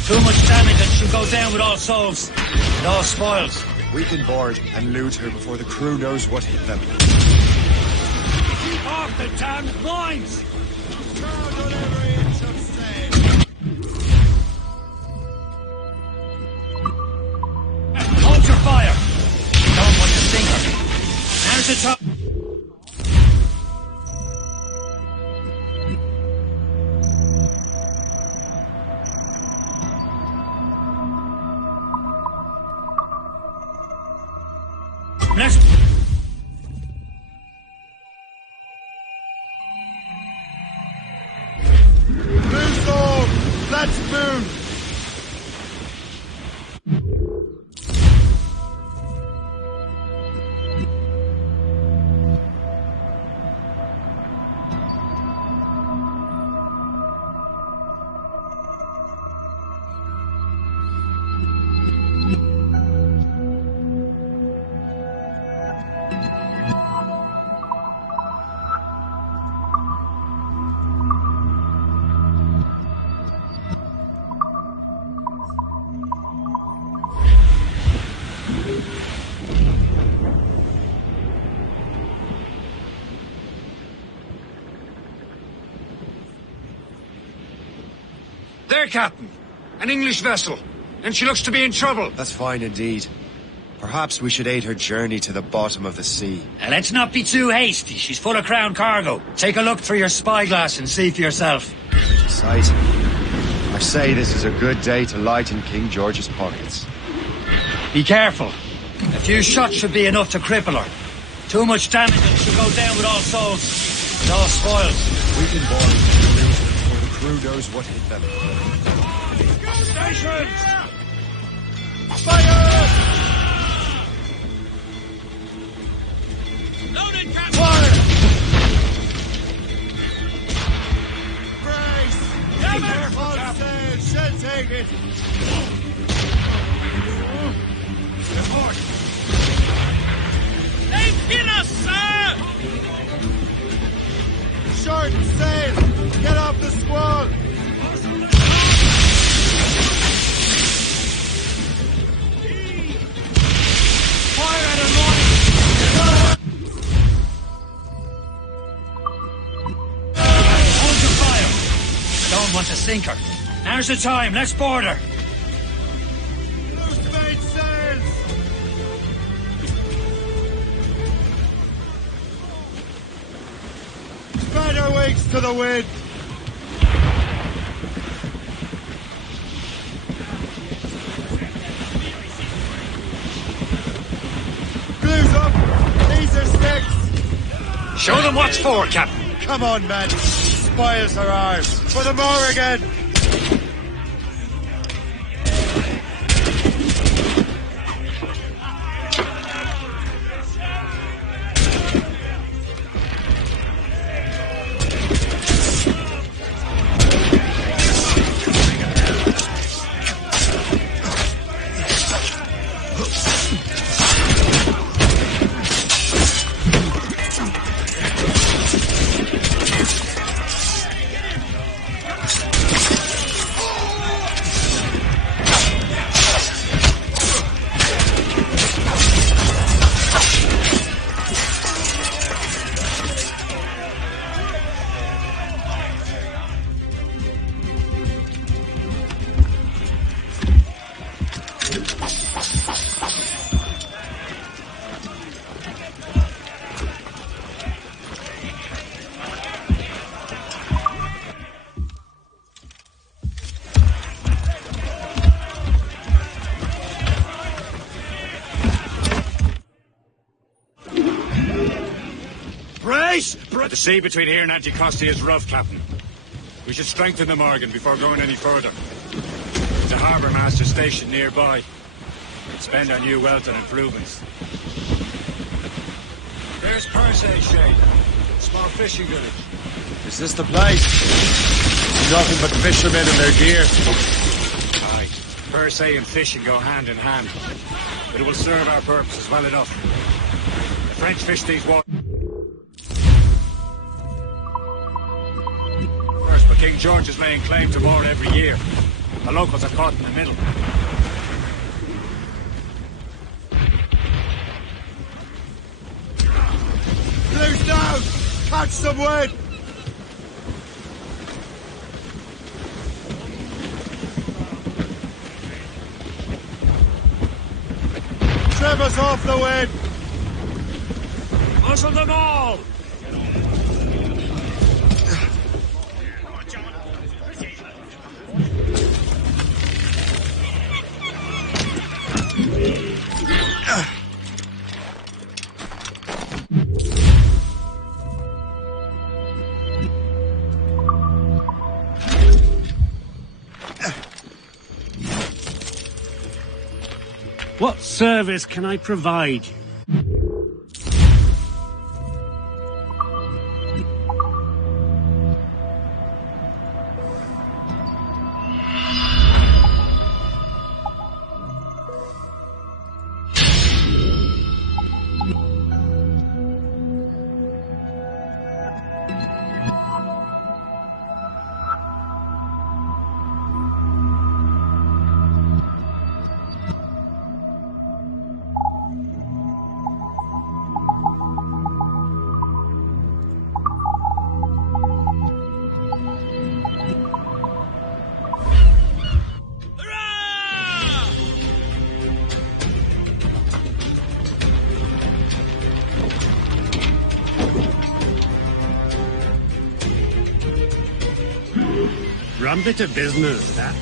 Too much damage and she'll go down with all souls. And all spoils. We can board and loot her before the crew knows what hit them. Keep off the damned lines! let's... Move on! Let's move! There, Captain. An English vessel. And she looks to be in trouble. That's fine indeed. Perhaps we should aid her journey to the bottom of the sea. Now, let's not be too hasty. She's full of Crown cargo. Take a look through your spyglass and see for yourself. Sight. I say this is a good day to lighten King George's pockets. Be careful. A few shots should be enough to cripple her. Too much damage and she'll go down with all souls. And all spoils. We can board before the crew knows what hit them. Stations! Fire! Loaded, Captain! Fire! Brace! Damn it! Careful, Captain! She'll take it! Report! They've hit us, sir! Short sail! Get off the squall! Fire at her morning! Hold your fire! Don't want to sink her. Now's the time, let's board her! Loose main sails! Spread her wings to the wind! Blues up! These are sticks! Show them what's for, Captain! Come on, men! Spoils her arms! For the more again! The sea between here and Anticosti is rough, Captain. We should strengthen the Morgan before going any further. There's a harbour master station nearby. Spend our new wealth on improvements. There's Persay, Shay. Small fishing village. Is this the place? Nothing but fishermen and their gear. Aye. Persay and fishing go hand in hand. But it will serve our purposes well enough. The French fish these waters. But King George is laying claim to more every year. The locals are caught in the middle. Loose down! Catch some wind! Trim us off the wind! Muzzle them all! What service can I provide you? Rum bit of business, that.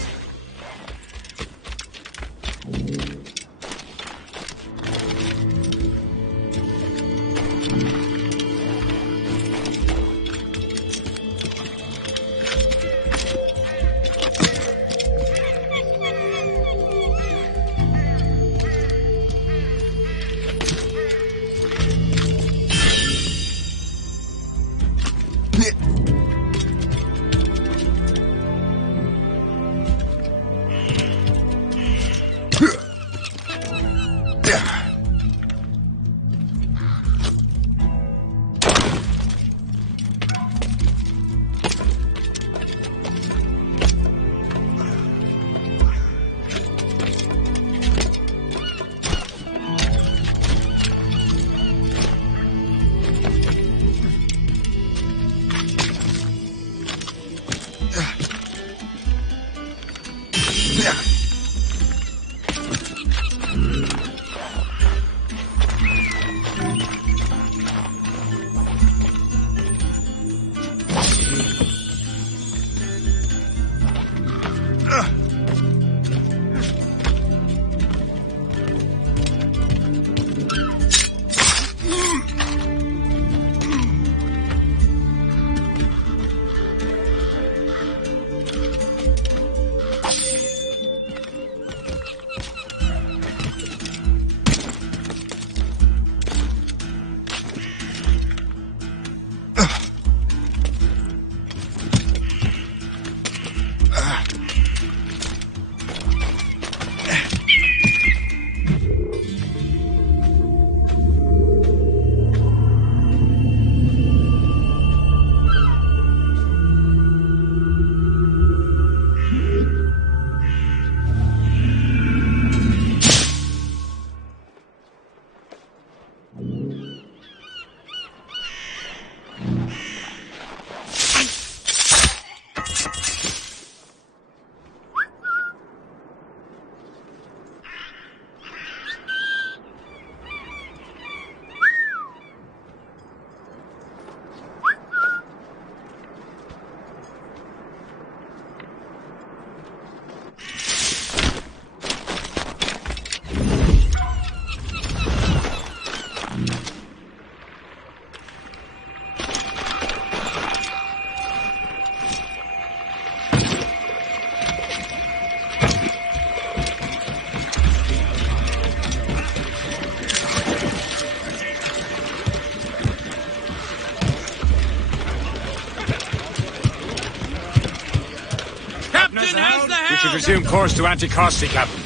We should resume course to Anticosti, Captain.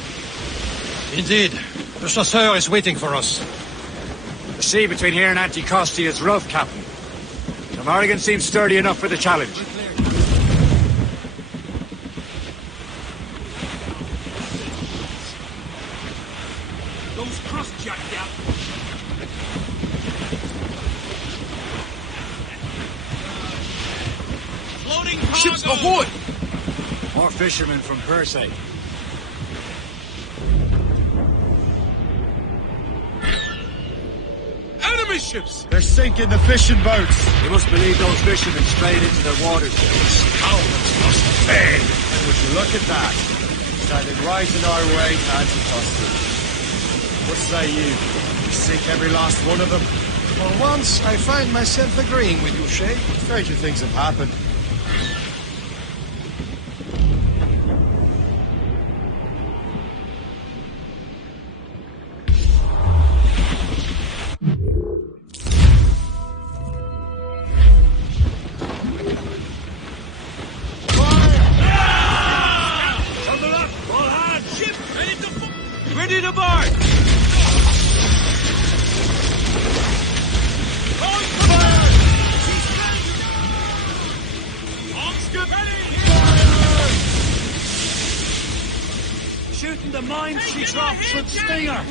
Indeed. The chasseur is waiting for us. The sea between here and Anticosti is rough, Captain. The Morrigan seems sturdy enough for the challenge. Those cross-jack gap. Floating cargo. Ships ahoy! More fishermen from Persay. Enemy ships! They're sinking the fishing boats. You must believe those fishermen strayed into their waters. Scoundrels must pay. And would you look at that? Standing right in our way to Anticosti. What say you? We sink every last one of them. For once, I find myself agreeing with you, Shay. Stranger things have happened. aboard! Shooting the mines she dropped should sting her.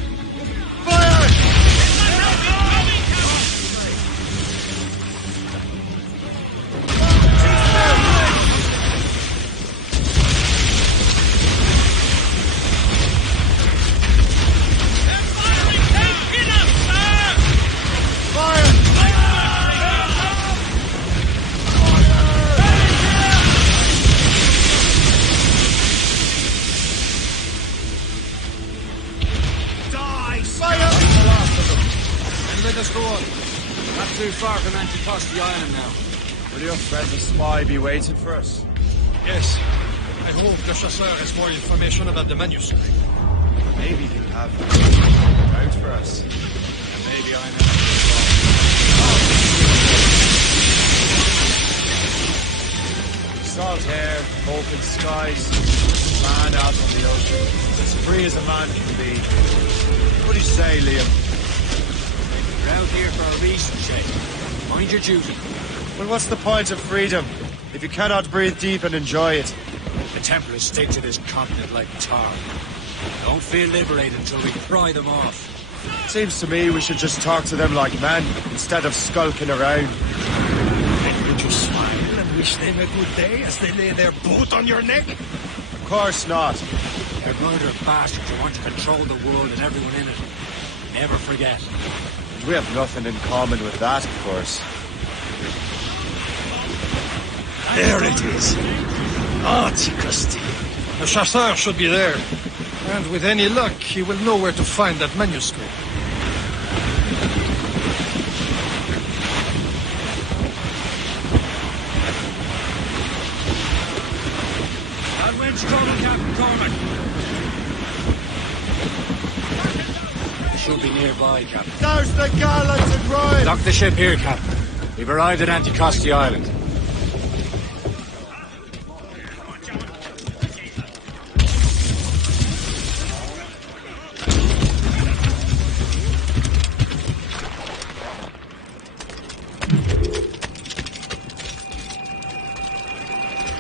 Too far from Anticosti Island now. Will your friend the spy be waiting for us? Yes. I hope the Chasseur has more information about the manuscript. Maybe he'll have out for us. And maybe I know. Salt air, open skies, man out on the ocean. As free as a man can be. What do you say, Liam? We're out here for a reason, Shay. Mind your duty. Well, what's the point of freedom if you cannot breathe deep and enjoy it? The Templars stick to this continent like tar. Don't feel liberated until we pry them off. Seems to me we should just talk to them like men instead of skulking around. And would you smile and wish them a good day as they lay their boot on your neck? Of course not. They're murder bastards who want to control the world and everyone in it. Never forget. We have nothing in common with that, of course. There it is. Anticosti. The Chasseur should be there. And with any luck, he will know where to find that manuscript. That wind's coming, Captain Cormac. Should be nearby, Captain. There's the gallants and Ryan! Dock the ship here, Captain. We've arrived at Anticosti Island.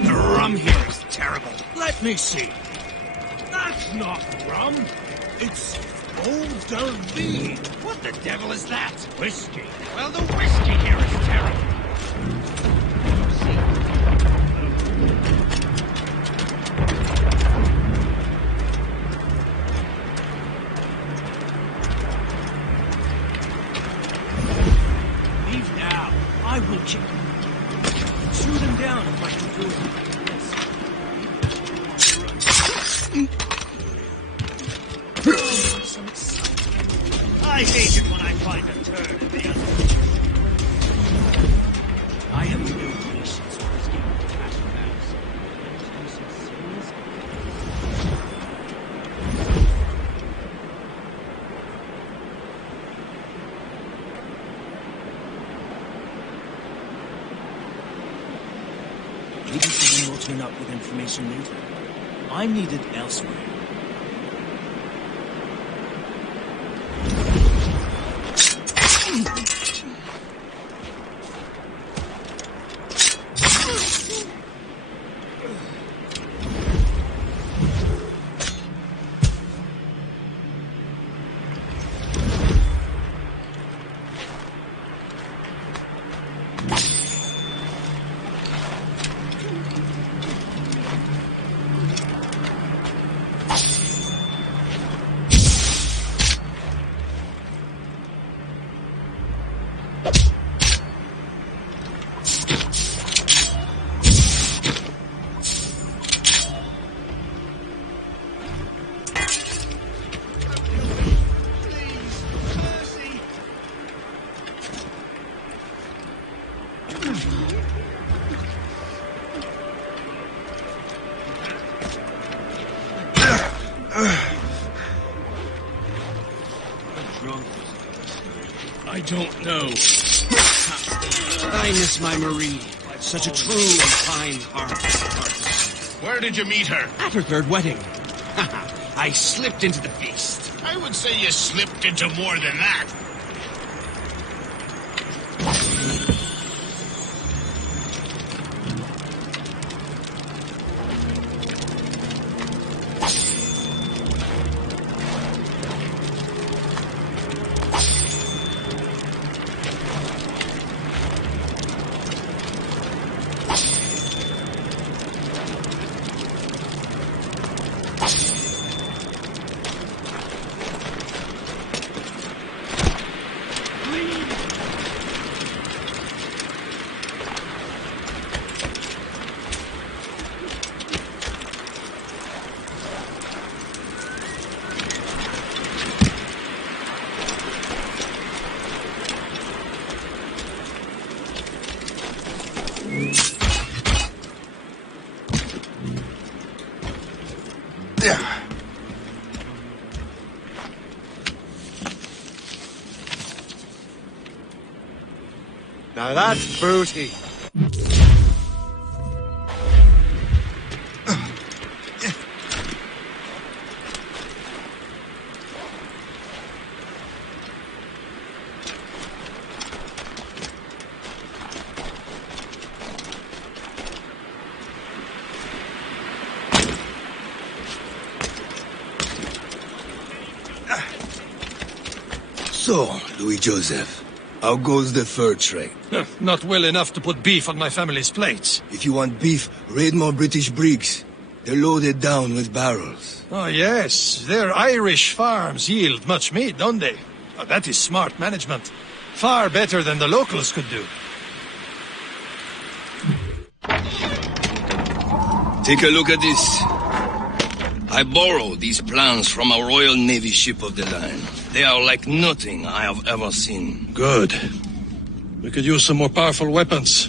The rum here is terrible. Let me see. That's not rum. It's Eau de Vie. What the devil is that? Whiskey. Well, the whiskey here is terrible. Leave now. I will kill him. Shoot him down if I can do it. I hate it when I find a turd in the other. I have no patience for this game of cat and mouse. Maybe someone will turn up with information later. I'm needed elsewhere. I don't know. I miss my Marie. Such a true and kind heart. Where did you meet her? At her third wedding. I slipped into the feast. I would say you slipped into more than that. Now that's booty. So, Louis Joseph, how goes the fur trade? Not well enough to put beef on my family's plates. If you want beef, raid more British brigs. They're loaded down with barrels. Oh, yes. Their Irish farms yield much meat, don't they? Oh, that is smart management. Far better than the locals could do. Take a look at this. I borrowed these plans from a Royal Navy ship of the line. They are like nothing I have ever seen. Good. We could use some more powerful weapons.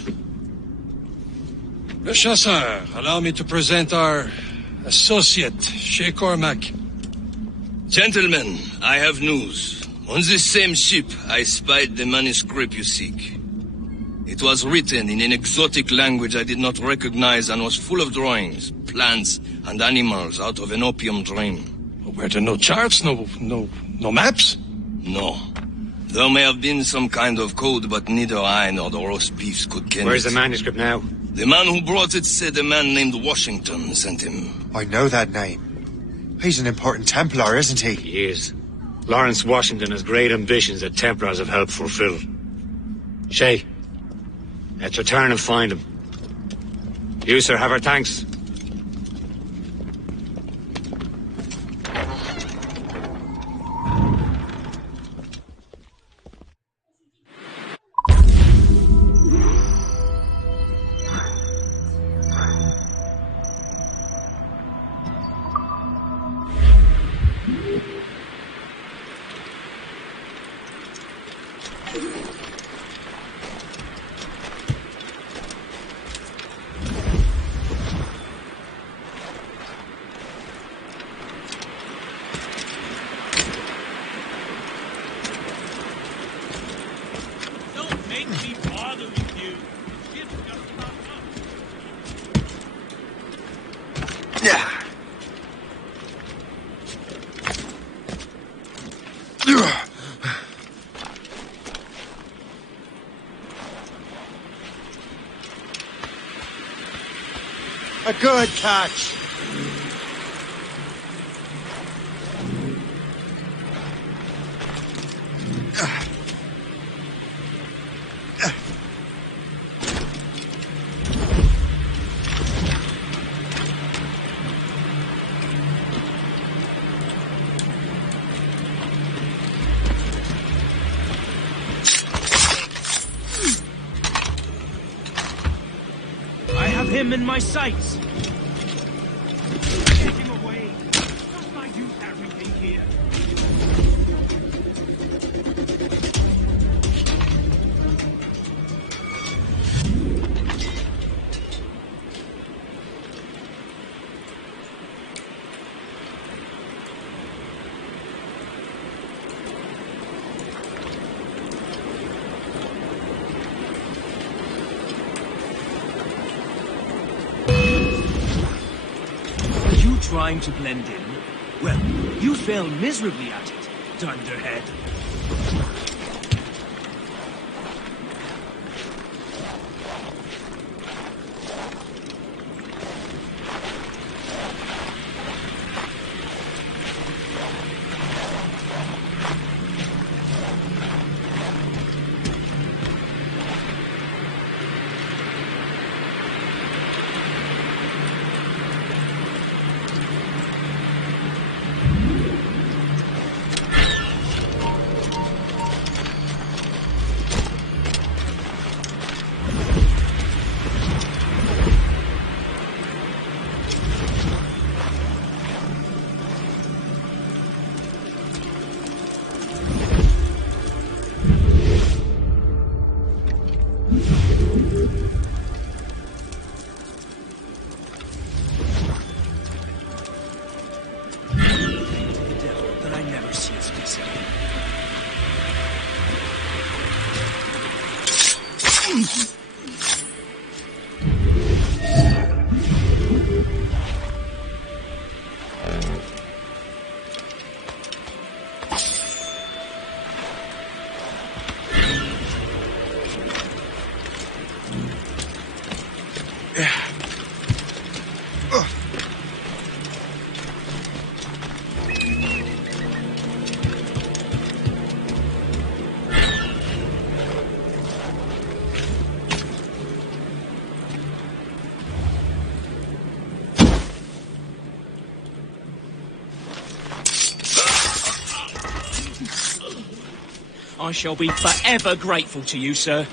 Le Chasseur, allow me to present our associate, Shay Cormac. Gentlemen, I have news. On this same ship, I spied the manuscript you seek. It was written in an exotic language I did not recognize and was full of drawings, plants, and animals out of an opium dream. Were there no charts, no maps? No. There may have been some kind of code, but neither I nor the roast beefs could ken Where's it. the manuscript now? The man who brought it said a man named Washington sent him. I know that name. He's an important Templar, isn't he? He is. Lawrence Washington has great ambitions that Templars have helped fulfill. Shay, let's return and find him. You, sir, have our thanks. A good catch. I have him in my sights. Get him away. Must I do everything here? Are you trying to blend in? Well, you fail miserably at it, dunderhead. I shall be forever grateful to you, sir.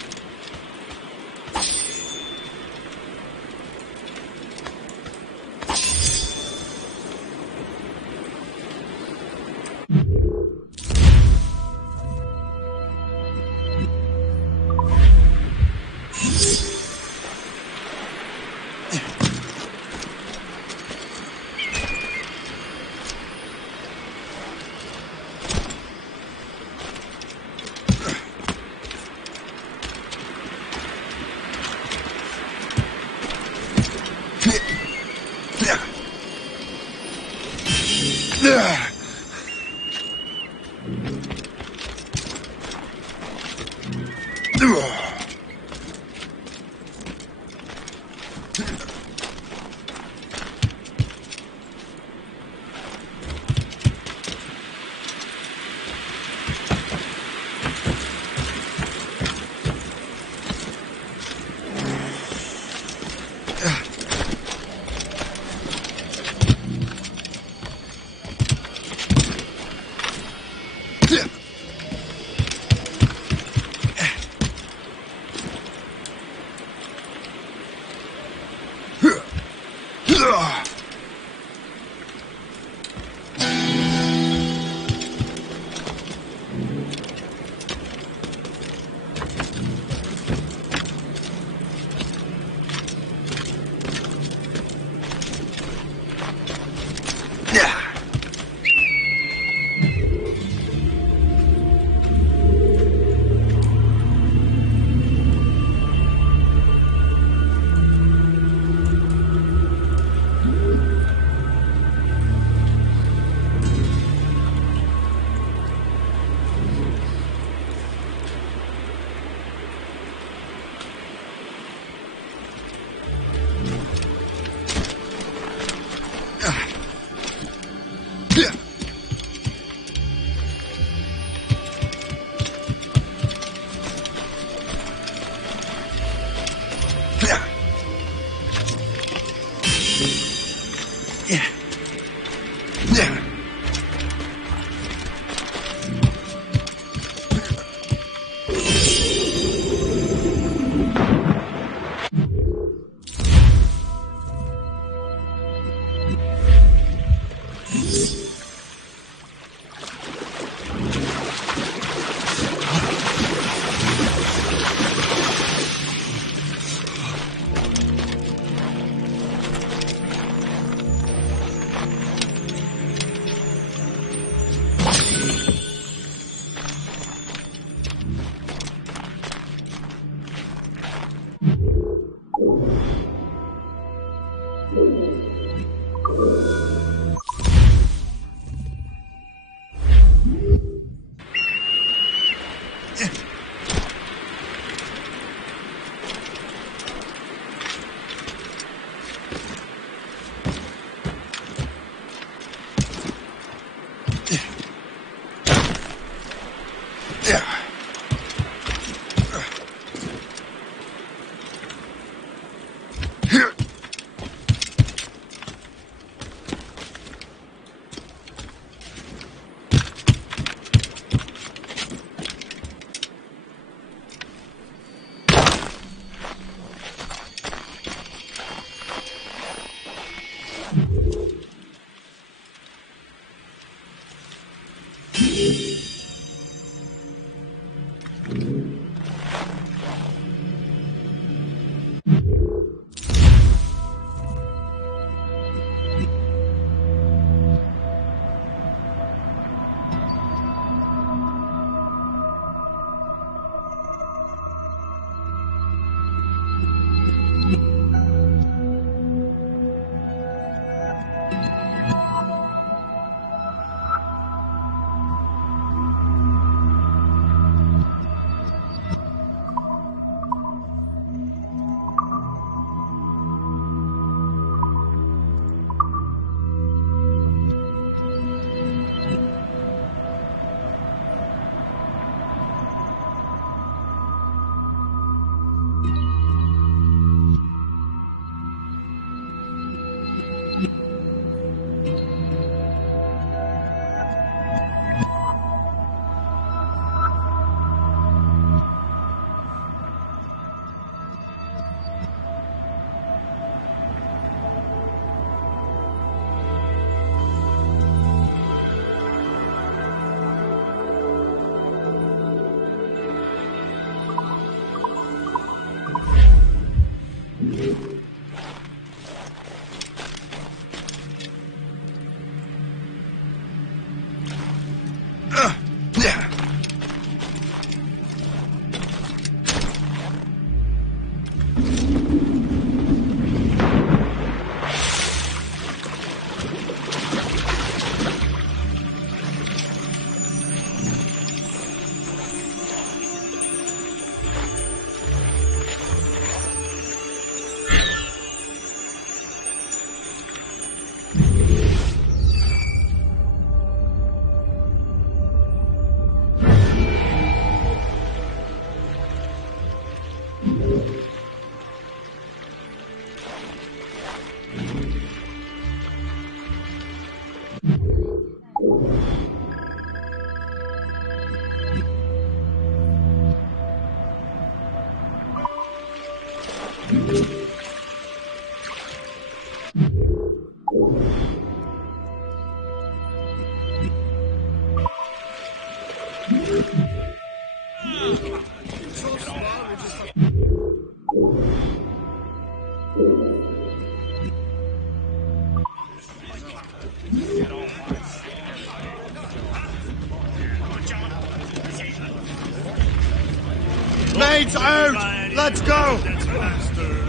Mates out! Let's go!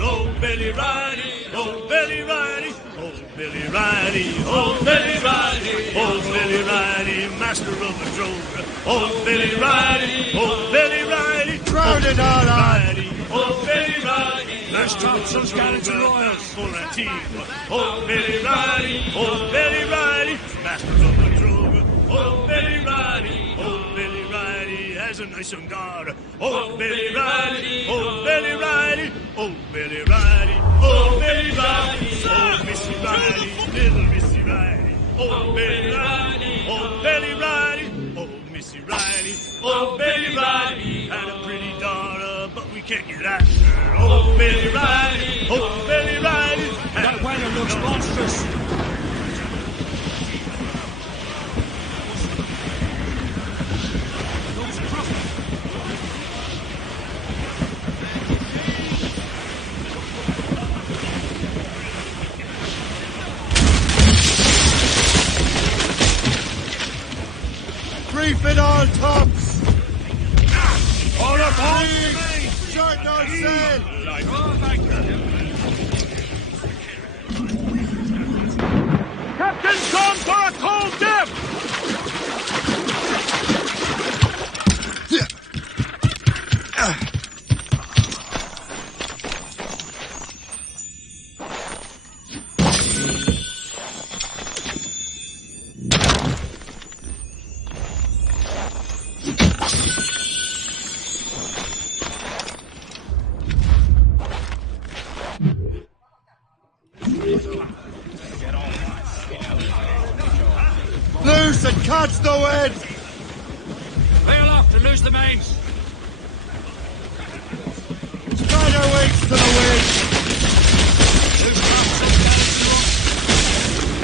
Old Billy Riley, old Billy Riley, old Billy Riley, old Billy Riley, old Billy Riley, master of the drove. Old Billy Riley, old Billy Riley, crowd it all out! Old Billy Riley, There's Thompson's Gallatin Royals full of team. Old Billy Riley, old Billy Riley, master of the drove. Old Billy Riley, old Billy Riley has a nice cigar. Old Billy Riley, old Billy Riley, old Billy Riley, old Billy Riley, old Missy Riley, little Missy Riley, old Billy Riley, old Billy Riley, old Missy Riley, old Billy Riley had a pretty daughter, but we can't get at her. Old Billy Riley, old Billy Riley, that weather looks monstrous. Reef it all tops! All up, all Short no sail! Captain's gone for a cold dip! Loose and catch the wind! Clear aloft and loose the mains. Spread our wings to the wind! Loose Thompson's Gallatin Royals.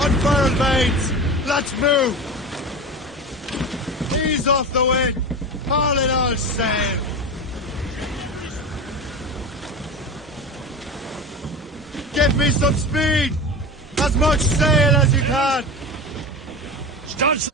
Unfurl, mates! Let's move! Ease off the wind! Haul it all sail! Give me some speed! As much sail as you can! Studs!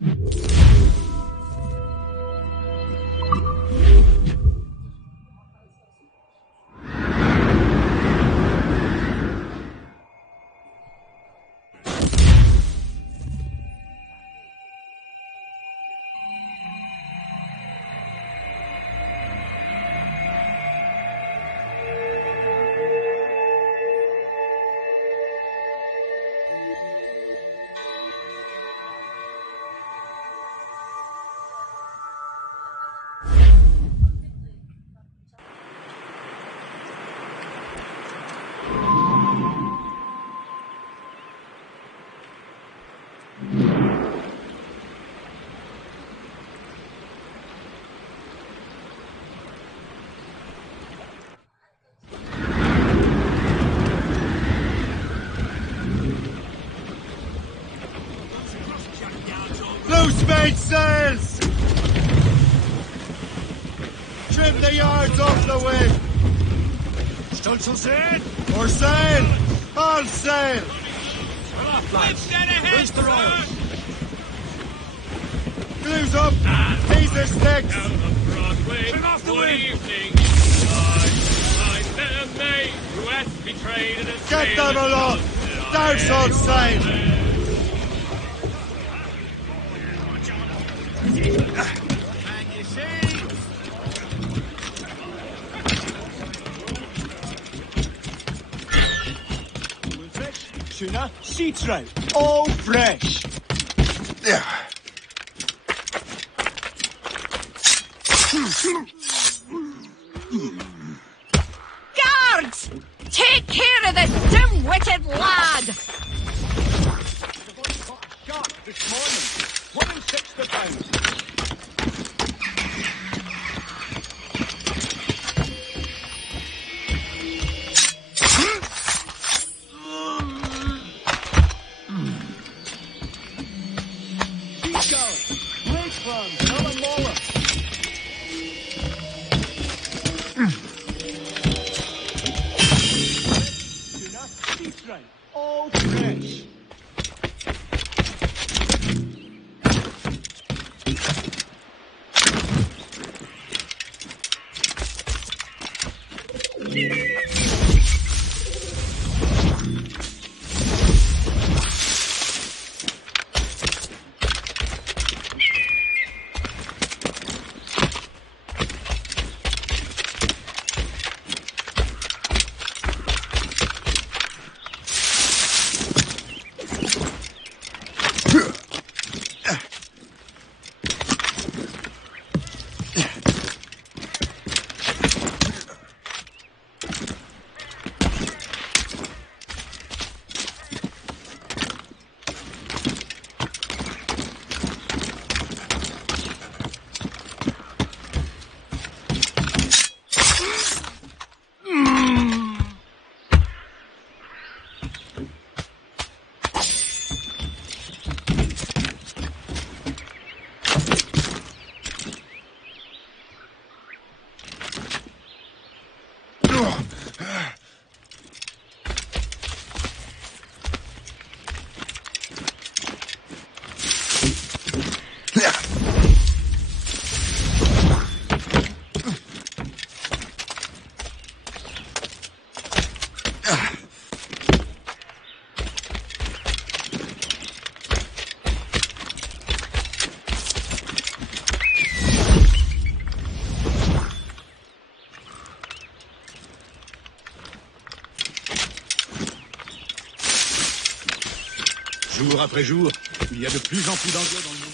Loose mate sails! Trim the yards off the wind! Stunts sail! Or sail! All sail! Well off, lads. Loose the royals. Glues up! These are sticks! Down the Broadway, Turn off the one wind. evening, I the maid who hath betrayed and Get them aloft! Douse all sail! Tuna, sea trout, all fresh. Guards! Take care of this dim-witted lad! Got this morning, 160 pounds. Keep going. Lake farms, another molar. All fresh. Jour après jour, il y a de plus en plus d'anglais dans le monde.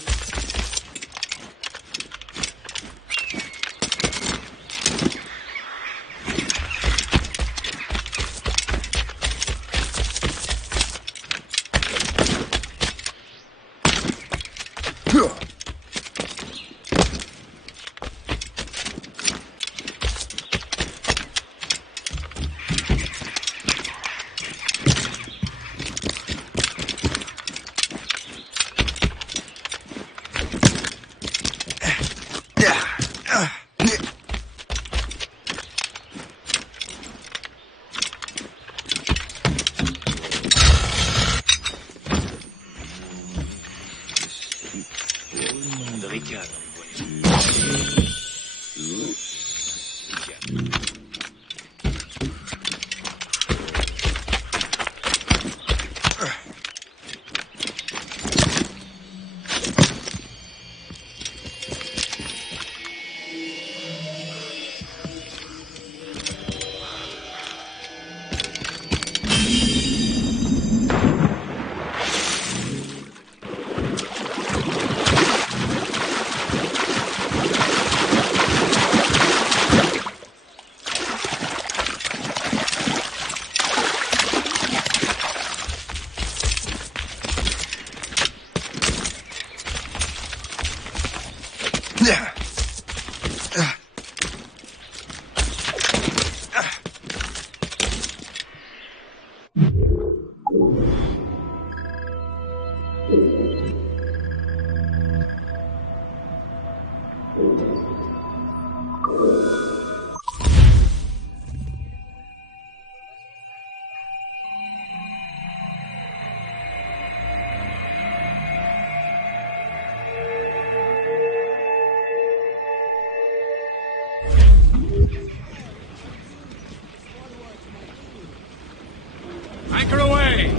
Anchor away!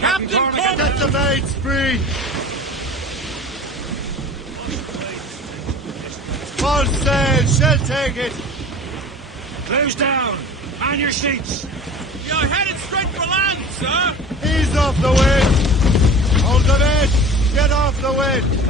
Captain Cormac, get the mates free! Full sail, shall take it! Close down! Man your seats! You're headed straight for land, sir! Ease off the wind! Hold the mate! Get off the wind!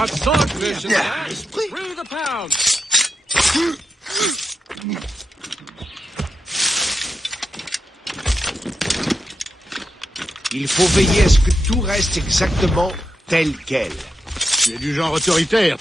Hot swordfish in the ass. Through the pound. Il faut veiller à ce que tout reste exactement tel quel. Tu es du genre autoritaire.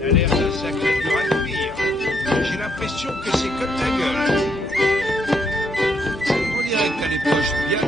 T'as l'air d'un sacré dur à cuire. J'ai l'impression que c'est comme ta gueule. On dirait que t'as les poches bien.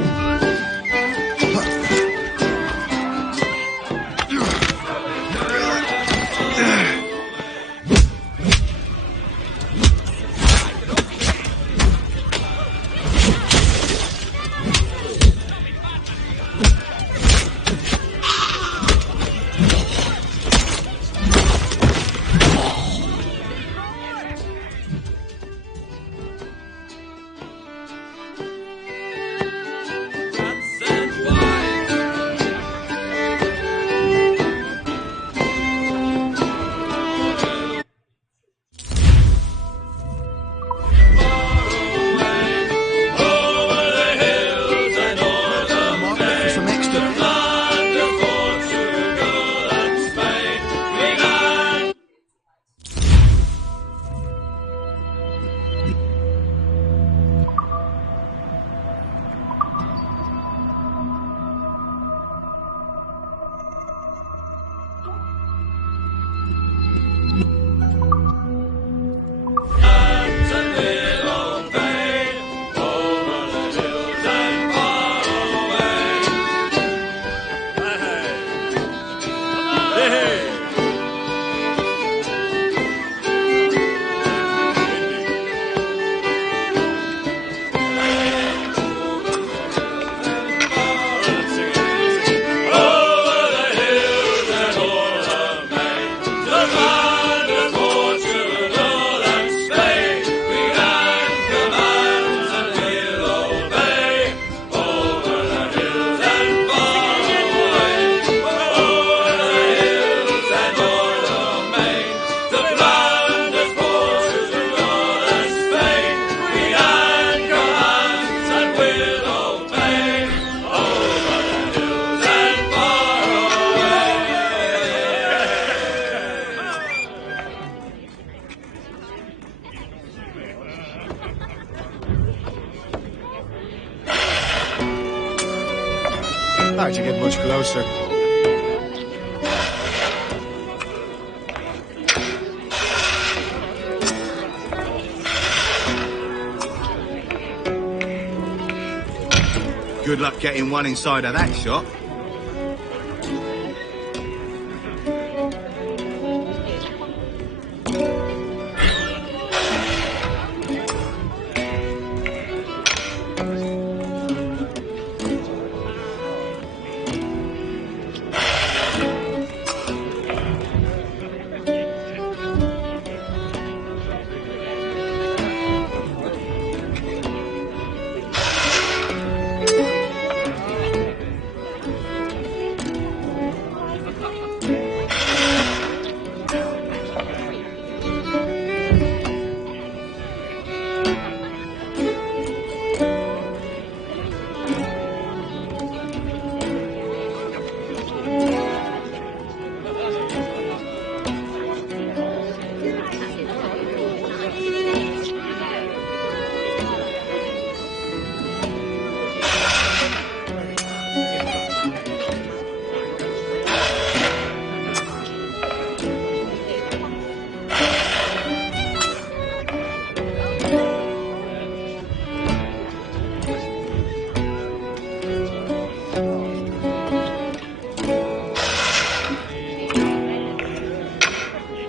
Hard to get much closer. Good luck getting one inside of that shot.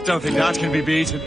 Don't think that can be beaten.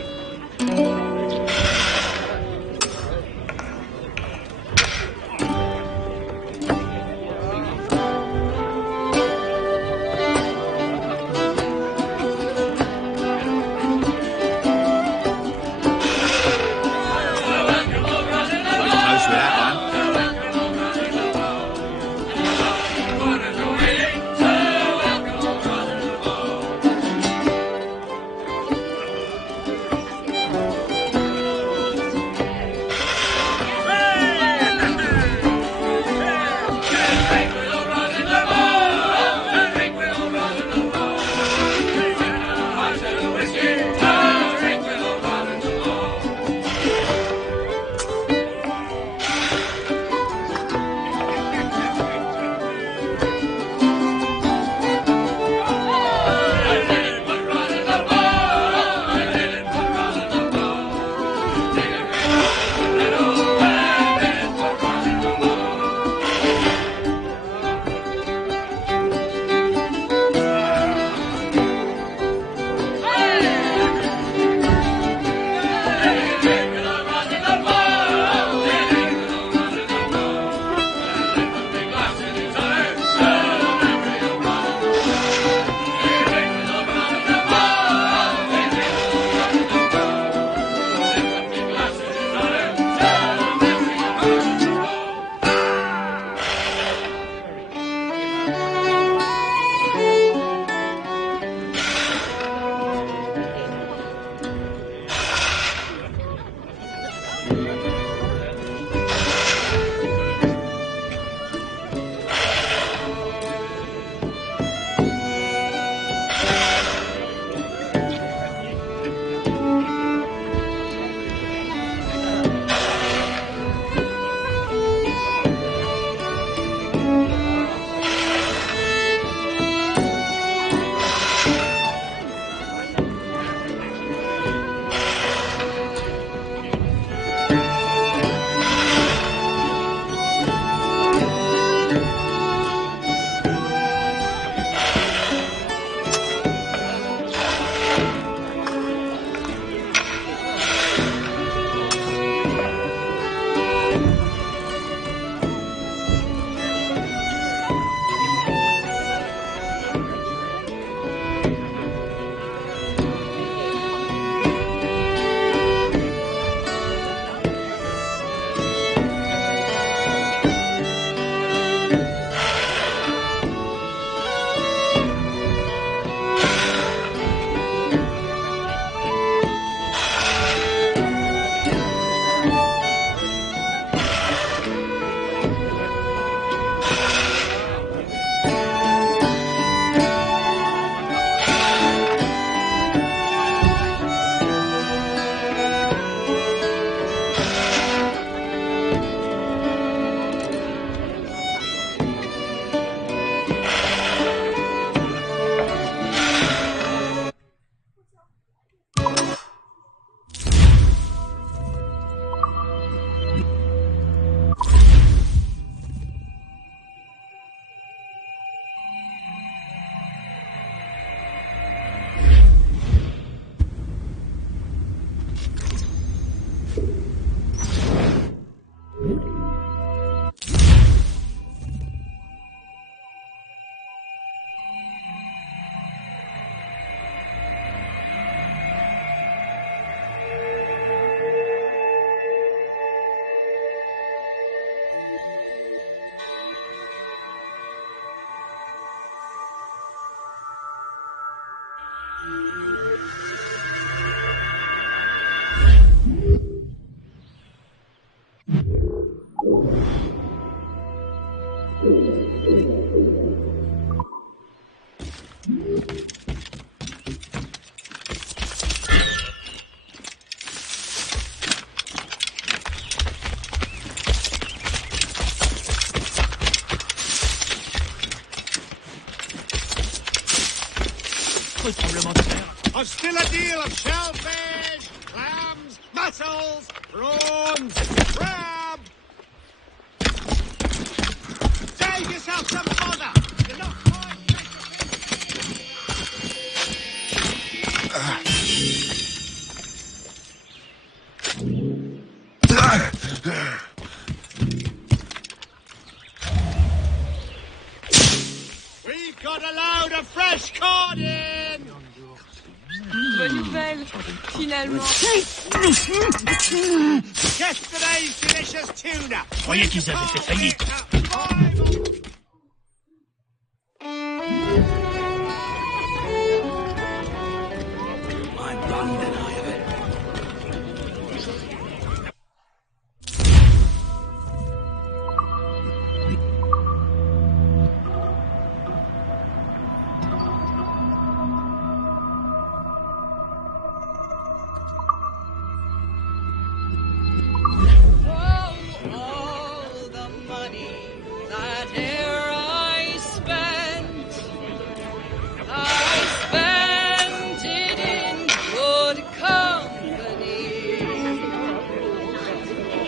I've still a deal of shellfish, clams, mussels, prawns, crab. Save yourself some bother. You're not quite We've got a load of fresh cod in. Bonne nouvelle, finalement. Yesterday's delicious tuna. Croyez qu'ils avaient fait faillite. I'm done deny of it. All the money that e'er I spent it in good company,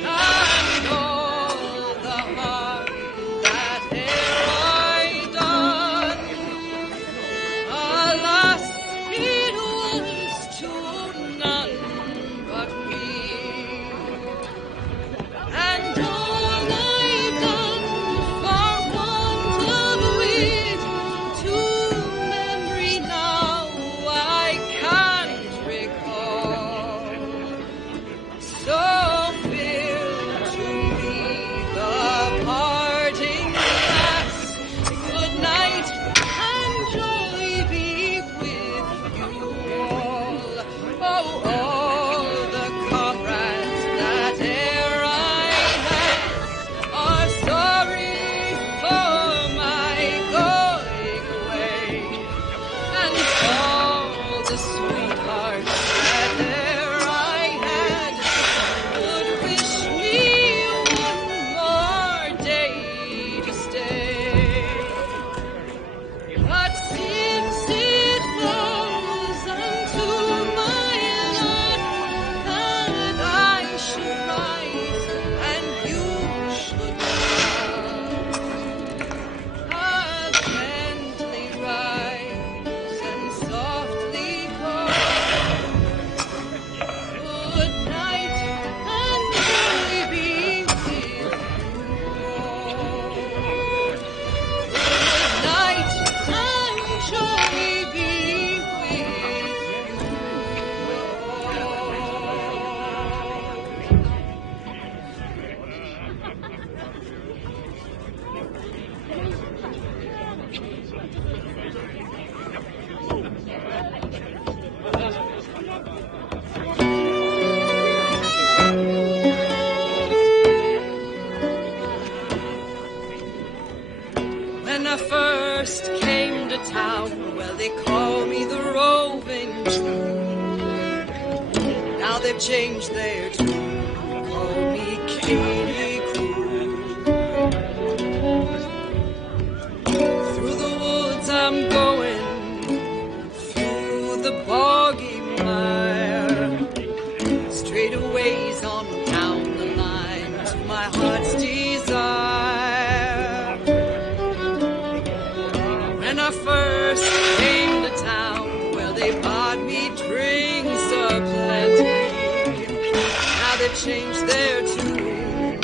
and all the harm that e'er I done, alas, it was to none but me. And all I've done for want of wit, to memory now I can't recall. So fill to me the parting glass. Good night, and joy be with you all. Oh, all the comrades that e'er I had are sorry for my going away, and all the sweethearts that e'er I had would wish me one more day to stay. But since it falls unto my lot that I should rise and you should not, I'll gently rise and softly call. Good night, and joy be with you all. Good night, and joy be with you When I first came to town, well, they call me the roving Jew. Now they've changed their tune, call me Katie Crew. Through the woods I'm going, through the boggy mire, straight a ways on down the line to my heart's desire. When I first came to town, well, they bought me drinks aplenty. Now they've changed their tune,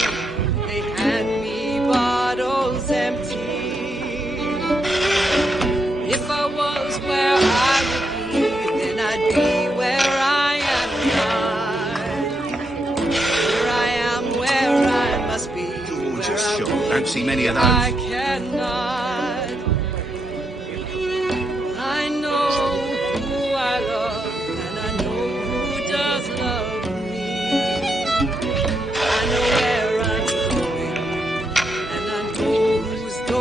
they hand me bottles empty. If I was where I would be, then I'd be where I am not. Here I am where I must be. Gorgeous shot. Don't see many of those. I cannot. I know who I love, and I know who does love me. I know where I'm going, and I know who's going.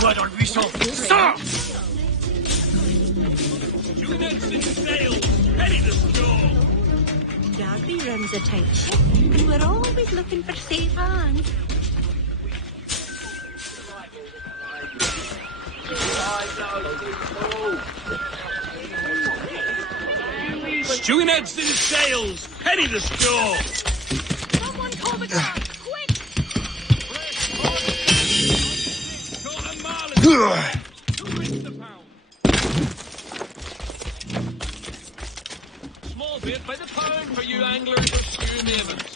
Toi dans le buisson. Sors! Units in sails, ready to score. Dogby runs a tight ship, and we're always looking for safe hands. Stewing heads in sails, ready to score. Someone call the guard, quick! Small bit by the pound for you anglers or stew mavens.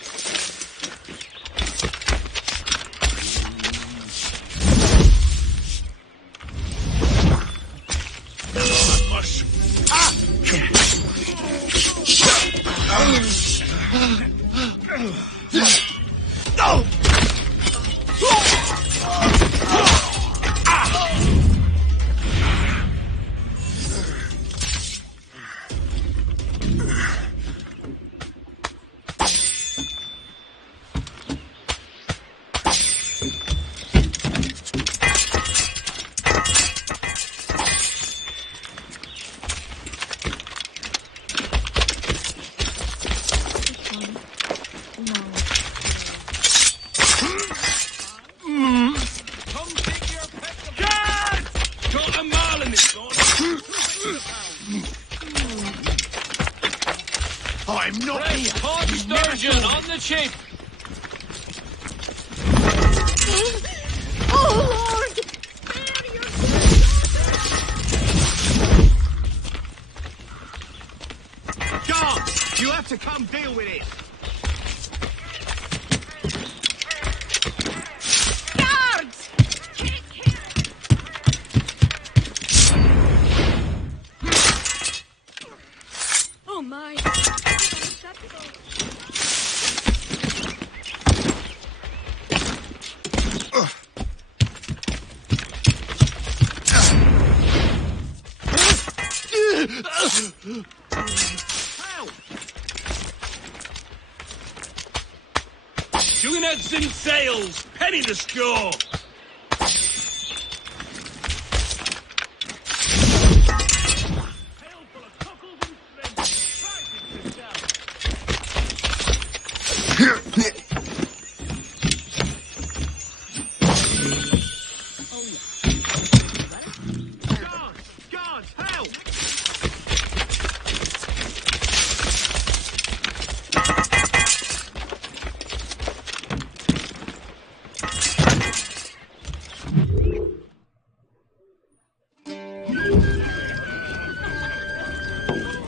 I'm not here. Port Sturgeon on the cheap. Oh, Lord! Guards, you have to come deal with it. Guards! Oh, my. Doing heads in sails, penny to score. Guards, help!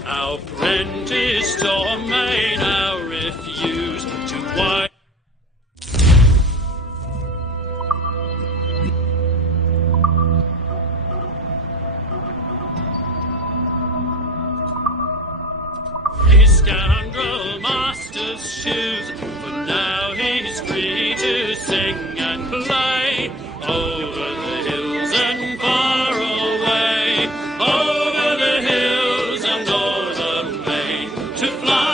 Our apprentice may now refuse to wipe. His scoundrel master's shoes, but now he's free to sing and play over the hills and far away, over the hills and o'er the main, to fly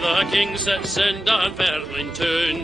The king sits in Dunfermline,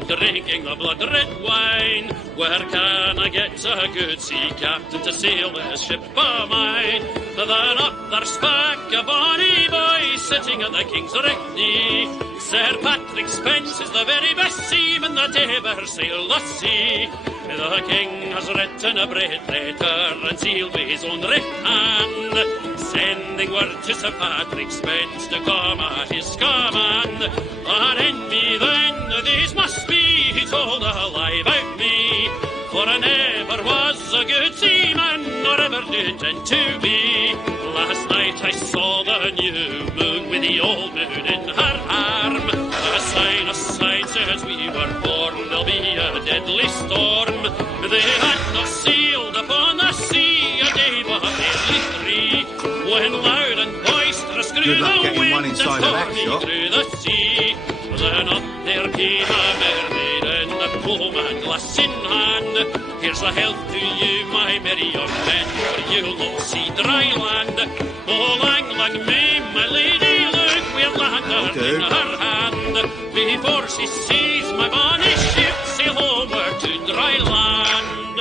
drinking the blood-red wine. Where can I get a good sea captain to sail this ship of mine? Then up there spake a bonny boy sitting at the king's right knee. Sir Patrick Spence is the very best seaman that ever sailed the sea. The king has written a great letter and sealed with his own right hand, sending word to Sir Patrick Spence to come at his command. And in me then this must be, he told a lie about me, for I never was a good seaman, nor ever did intend to be. Last night I saw the new moon with the old moon in her arm. A sign says we were born, there'll be a deadly storm. They had not sailed upon the sea a day but barely three, when loud and boisterous grew the wind and tore me through the sea. Then up there came a mermaid in a comb and glass in hand. Here's a health to you, my merry young men, for you'll not see dry land. Oh, lang, lang, may my lady look, we'll lantern in her hand, before she sees my bonny ship sail homeward to dry land.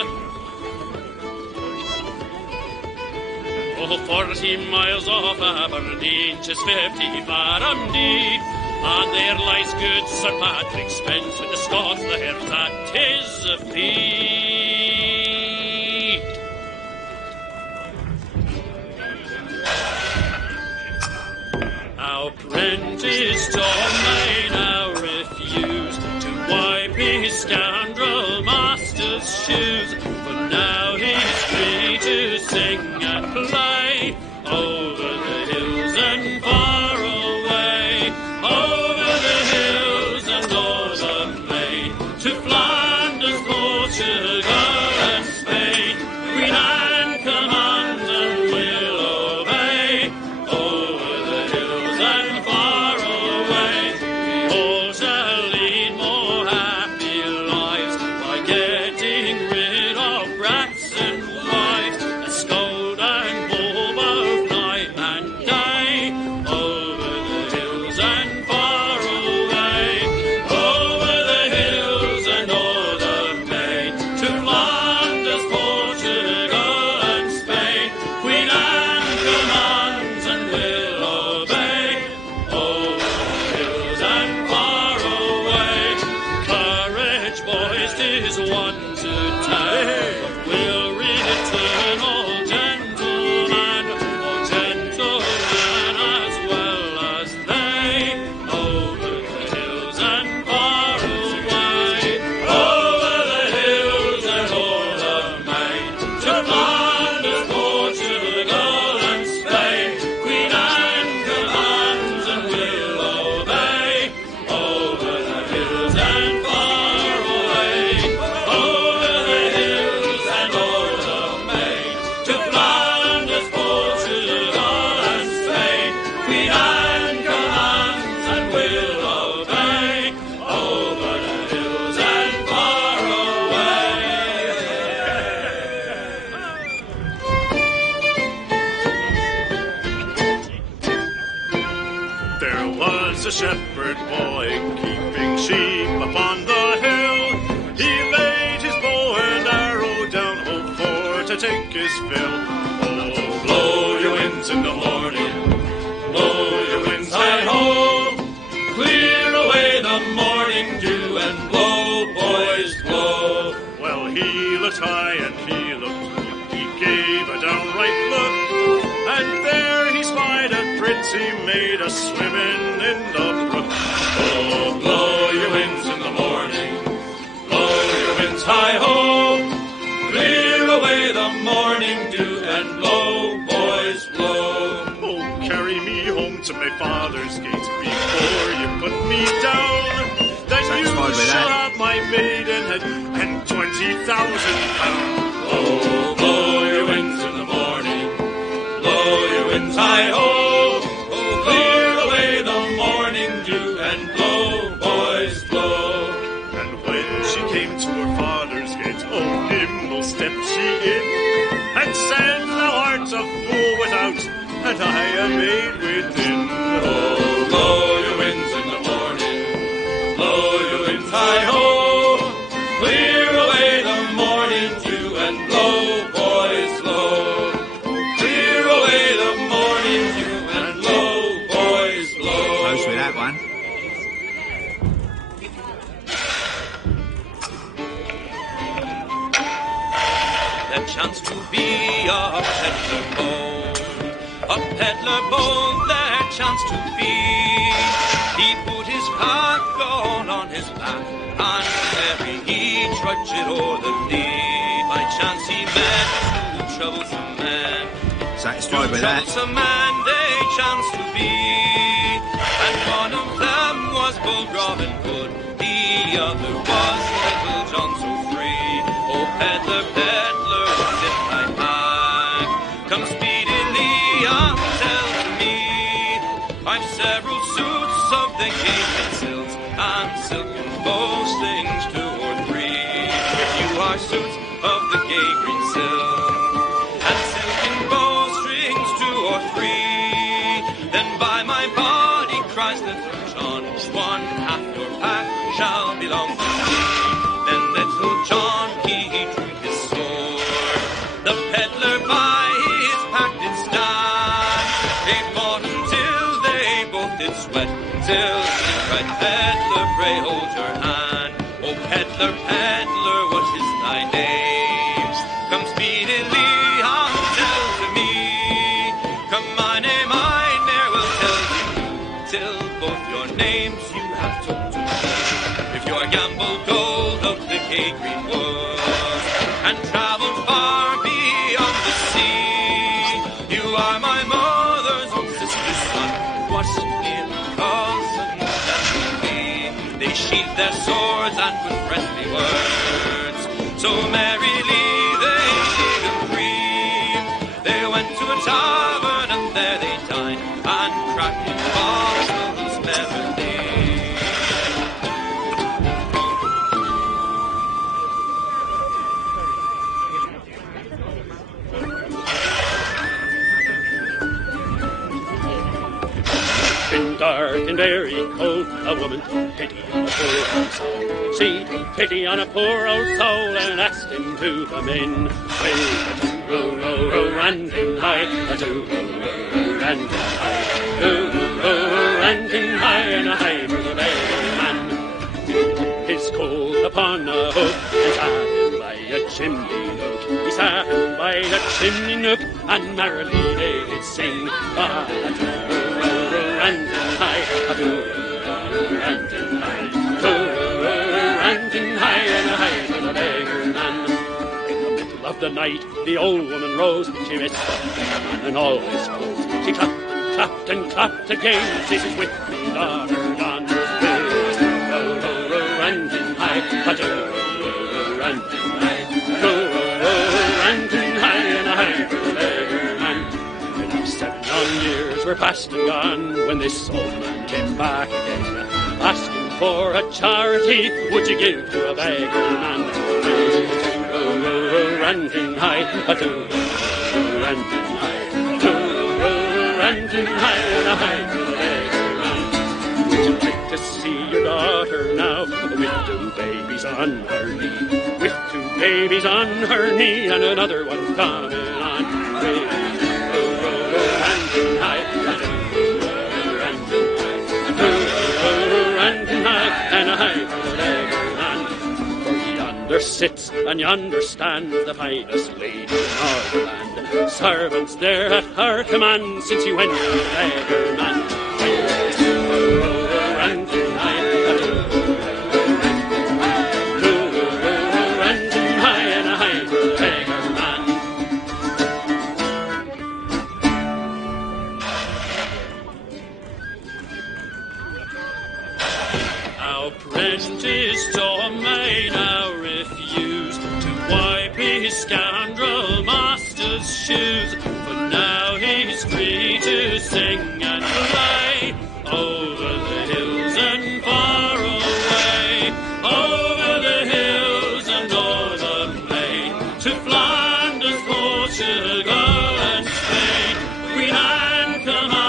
Oh, 40 miles off Aberdeen, 'tis 50 fathom deep, and there lies good Sir Patrick Spence with the Scots lairds at his feet. Now Prentice Tom may now refuse to wipe his scoundrel master's shoes, but now he's free to sing and play over the hills and far away, over the hills and o'er the main, to Flanders, Portugal and Spain. Queen Anne commands and will obey, over the hills and far away. We all shall lead more happy lives by getting rid of brats and wives, and scold and bowl both night and day, over the hills and far away, over the hills and o'er the main, to Flanders, Portugal and Spain. Queen Anne commands and will obey, over the hills and far away. Courage, boys, 'tis one to take, but we'll return all gentlemen as well as they, over the hills and far away, over the hills and o'er the main, to Flanders, Portugal and Spain. Queen Anne commands and will obey, over the hills and far away, over the hills and o'er the main, to Flanders, Portugal and Spain. Queen Anne commands and will obey, over the hills and far away. There was a shepherd boy keeping sheep upon the hill. He laid his bow and arrow down, oh, for to take his fill. Oh, blow your winds in the morning, blow your winds high ho, clear away the morning dew and blow, boys, blow. Well, he looked high and he looked low, he gave a downright look, and there he spied a prince he made a swimming in the brook. Oh, blow your winds in the morning, blow your winds high ho, clear away the morning dew and blow, boys, blow. Oh, carry me home to my father's gate before you put me down. Then you shall have my maidenhead and 20,000 pounds. Oh, blow your winds in the morning, blow your winds high ho, oh, clear away the morning dew and blow, boys, blow. And when she came to her father's gate, oh, nimble stepped she in, and said, thou art a fool without made within. Oh, blow your winds in the morning, blow your winds high-ho, clear away the morning dew and blow, boys, blow. Clear away the morning dew and blow, boys, blow. Close with that one. There chanced to be a peddler bold, there chanced to be. He put his pack on his back, and merry he trudged o'er the lea. By chance he met two troublesome men. Satisfied with that? Troublesome men they chanced to be, and one of them was bold Robin Hood, the other was Little John so free. Oh, peddler, peddler, what if I pack? Come speedily and tell to me. I've several suits of the gay silks and silken bowstrings 2 or 3. If you are suits of the gay green silk and silken bowstrings 2 or 3, then by my body cries Little John, 1/2 your pack shall belong to me. Then Little John he drew his sword, the peddler by his pack did stand. They fought until they both did sweat, till he cried, Peddler, pray hold your hand. Oh, peddler, peddler, what is thy name? Come speedily and tell to me. Come, my name I ne'er will tell you, till both your names you have told to me. If you are Gamble Gold of the gay green woods, and travelled far beyond the sea, you are my mother's own sister's son. What near cousin that will be? They sheathed their swords and with friendly words, so merrily they gave him free. They went to a tavern and there they dined, and cracked in bottles merrily. Been dark and very cold, a woman took pity on a poor old soul. She took pity on a poor old soul and asked him to come in. Well, a-do-ro-ro-ro, and in high, a-do-ro-ro-ro, and in high, do-ro-ro-ro, and in high, and a high for the beggar man. He put his coat upon a hook and sat him by a chimney nook. He sat him by a chimney nook and merrily they did sing. A-do-ro-ro-ro, and in high, a-do-ro-ro-ro, and in high, do-ro-ro-ro, and in high, and a high for the beggar man. In the middle of the night, the old woman rose. She missed the beggar man and all his clothes. She clapped and clapped and clapped again. She says, with me, daughter, John, do-ro-ro-ro, and in high, a-do-ro-ro-ro, and in high, do-ro-ro-ro, and in high, and a high for the beggar man. And now 7 long years were past and gone when this old man came back again, asking for a charity. Would you give to a beggar man? Do-ro-ro-ro, and in high, a-do-ro-ro-ro, and in high, do-ro-ro-ro, and in high, and a high for the beggar man. Would you like to see your daughter now, with 2 babies on her knee, with 2 babies on her knee, and another one coming on? Do-ro-ro-ro, and in high, a-do-ro-ro-ro, and in high, do-ro-ro-ro, and in high, and a high for the beggar man. For yonder sits and yonder stands the finest lady in all the land. Servants there at her command since he went to the beggar man. Do-ro-ro-ro, and in high, a-do-ro-ro-ro, and in high, and a high for the beggar man. Our apprentice Tom may now refuse to wipe his scoundrel master's shoes, for now he's free to sing and play over the hills and far away, over the hills and o'er the plain, to Flanders, Portugal and Spain. Queen Anne, come on.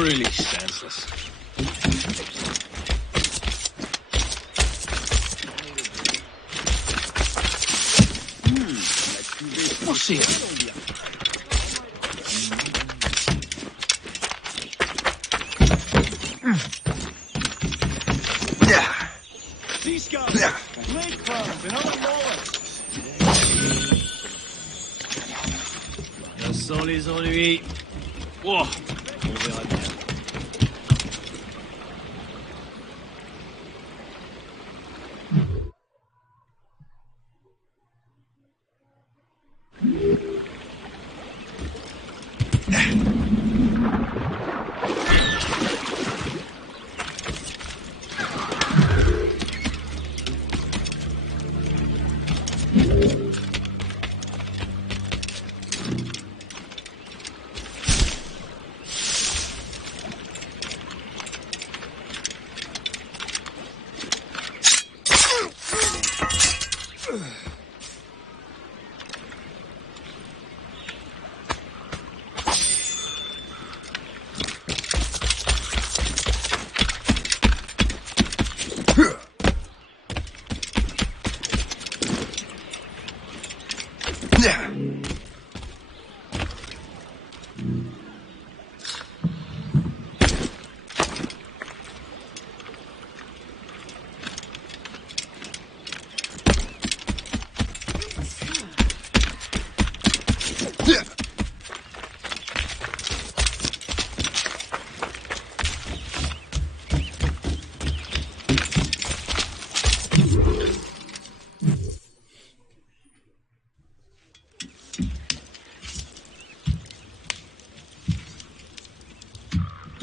Really senseless. What's here? These guys, lake farms and other mollusks. Je sens les ennuis. Wow. On verra bien.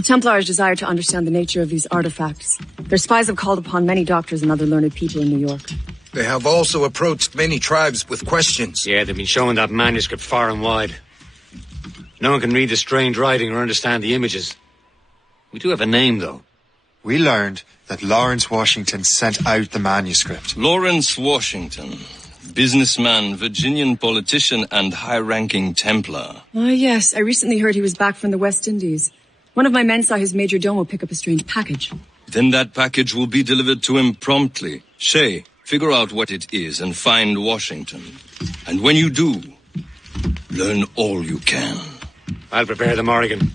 Templars desire to understand the nature of these artifacts. Their spies have called upon many doctors and other learned people in New York. They have also approached many tribes with questions. Yeah, they've been showing that manuscript far and wide. No one can read the strange writing or understand the images. We do have a name, though. We learned that Lawrence Washington sent out the manuscript. Lawrence Washington. Businessman, Virginian politician, and high-ranking Templar. Ah, yes. I recently heard he was back from the West Indies. One of my men saw his major domo pick up a strange package. Then that package will be delivered to him promptly. Shay, figure out what it is and find Washington. And when you do, learn all you can. I'll prepare the Morrigan.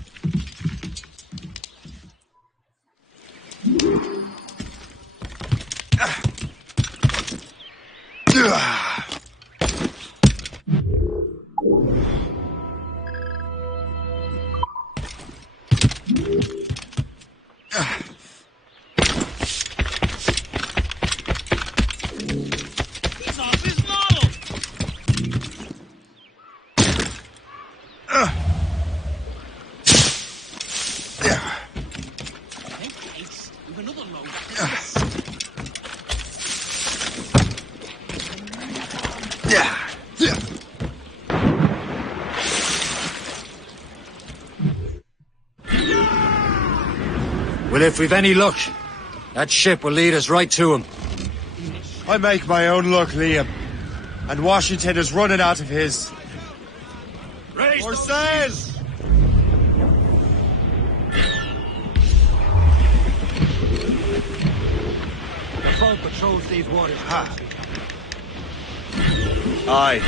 He's off his model! With another load. Well, if we've any luck, that ship will lead us right to him. I make my own luck, Liam. And Washington is running out of his. Horses! The boat patrols these waters. Aye.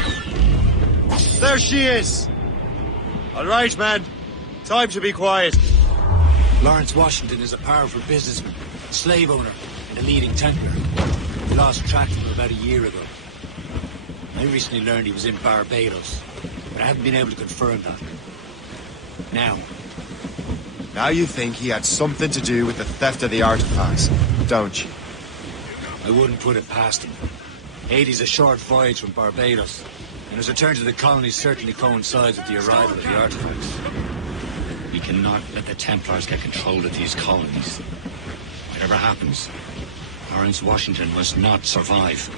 There she is! All right, man. Time to be quiet. Lawrence Washington is a powerful businessman, slave owner, and a leading Templar. We lost track of him about a year ago. I recently learned he was in Barbados, but I haven't been able to confirm that. Now you think he had something to do with the theft of the artifacts, don't you? I wouldn't put it past him. Haiti's a short voyage from Barbados, and his return to the colonies certainly coincides with the arrival of the artifacts. We cannot let the Templars get control of these colonies. Whatever happens, Lawrence Washington must not survive.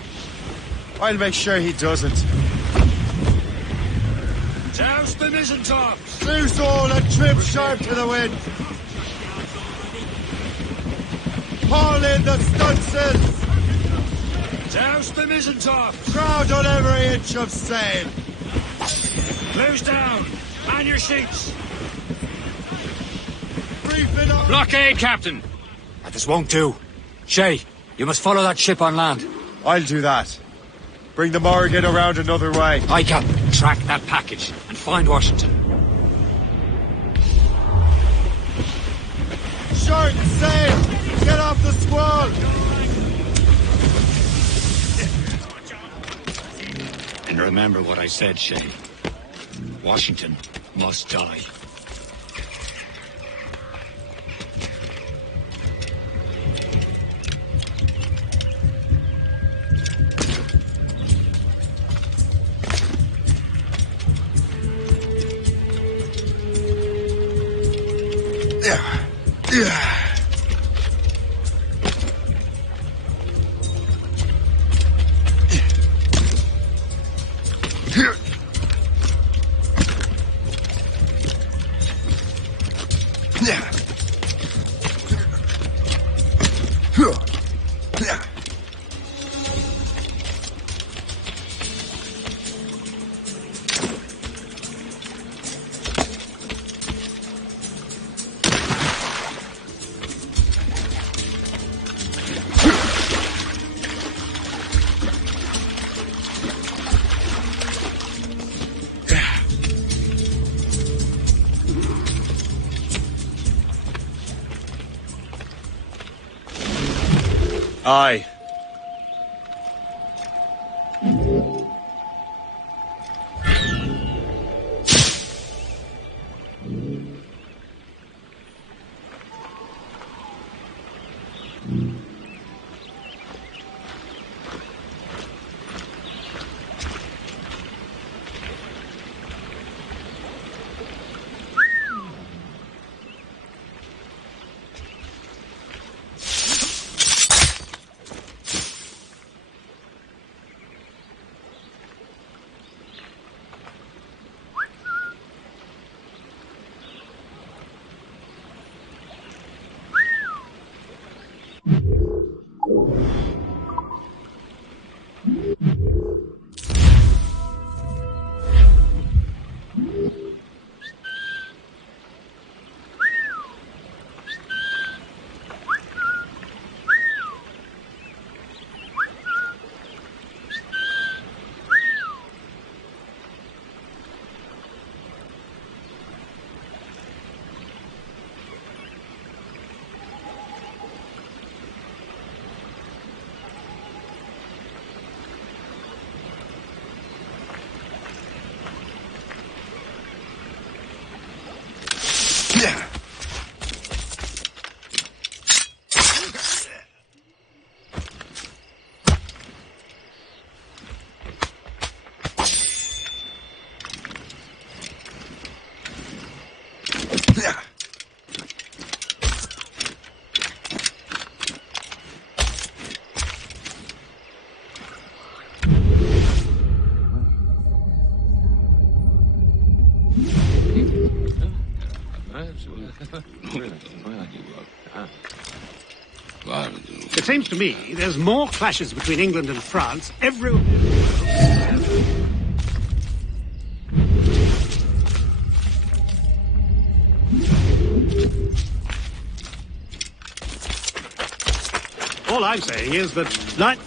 I'll make sure he doesn't. Douse the mizzen tops! Loose all and trim sharp to the wind! Haul in the stunsails! Douse the mizzen tops! Crowd on every inch of sail! Close down! Man your sheets! Blockade, Captain! This won't do. Shay, you must follow that ship on land. I'll do that. Bring the Morrigan around another way. Aye, Captain. Track that package and find Washington. Short sail! Get off the squall! And remember what I said, Shay. Washington must die. Aye. It seems to me there's more clashes between England and France every... All I'm saying is that... Like...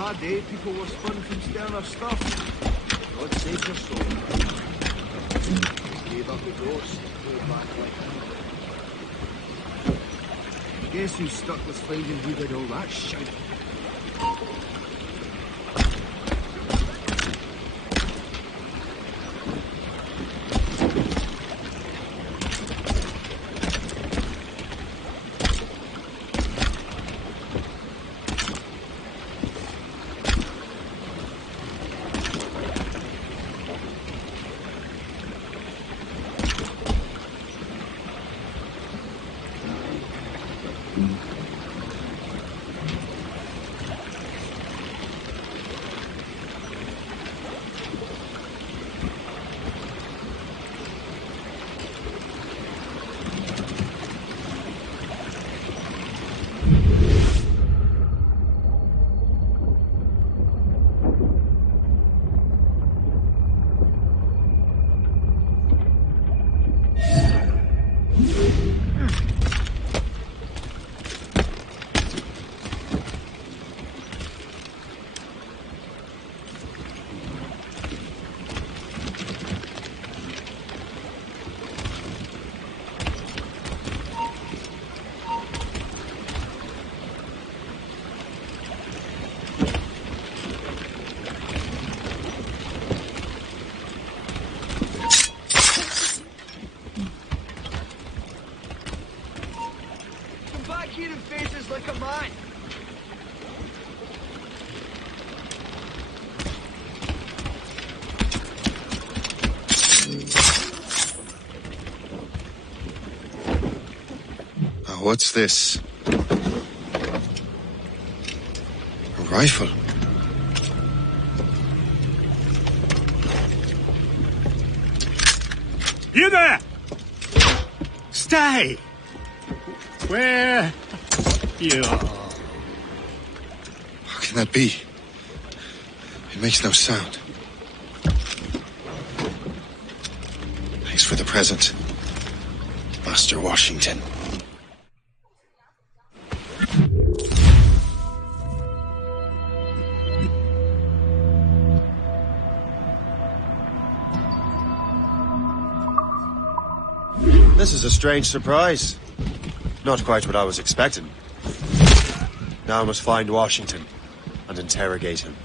my day, people were spun from sterner stuff. God save your soul. Gave up the ghost, pulled back like Guess who's stuck with finding who did all that shit? What's this? A rifle? You there! Stay! Where you are? How can that be? It makes no sound. Thanks for the present, Master Washington. This is a strange surprise. Not quite what I was expecting. Now I must find Washington and interrogate him.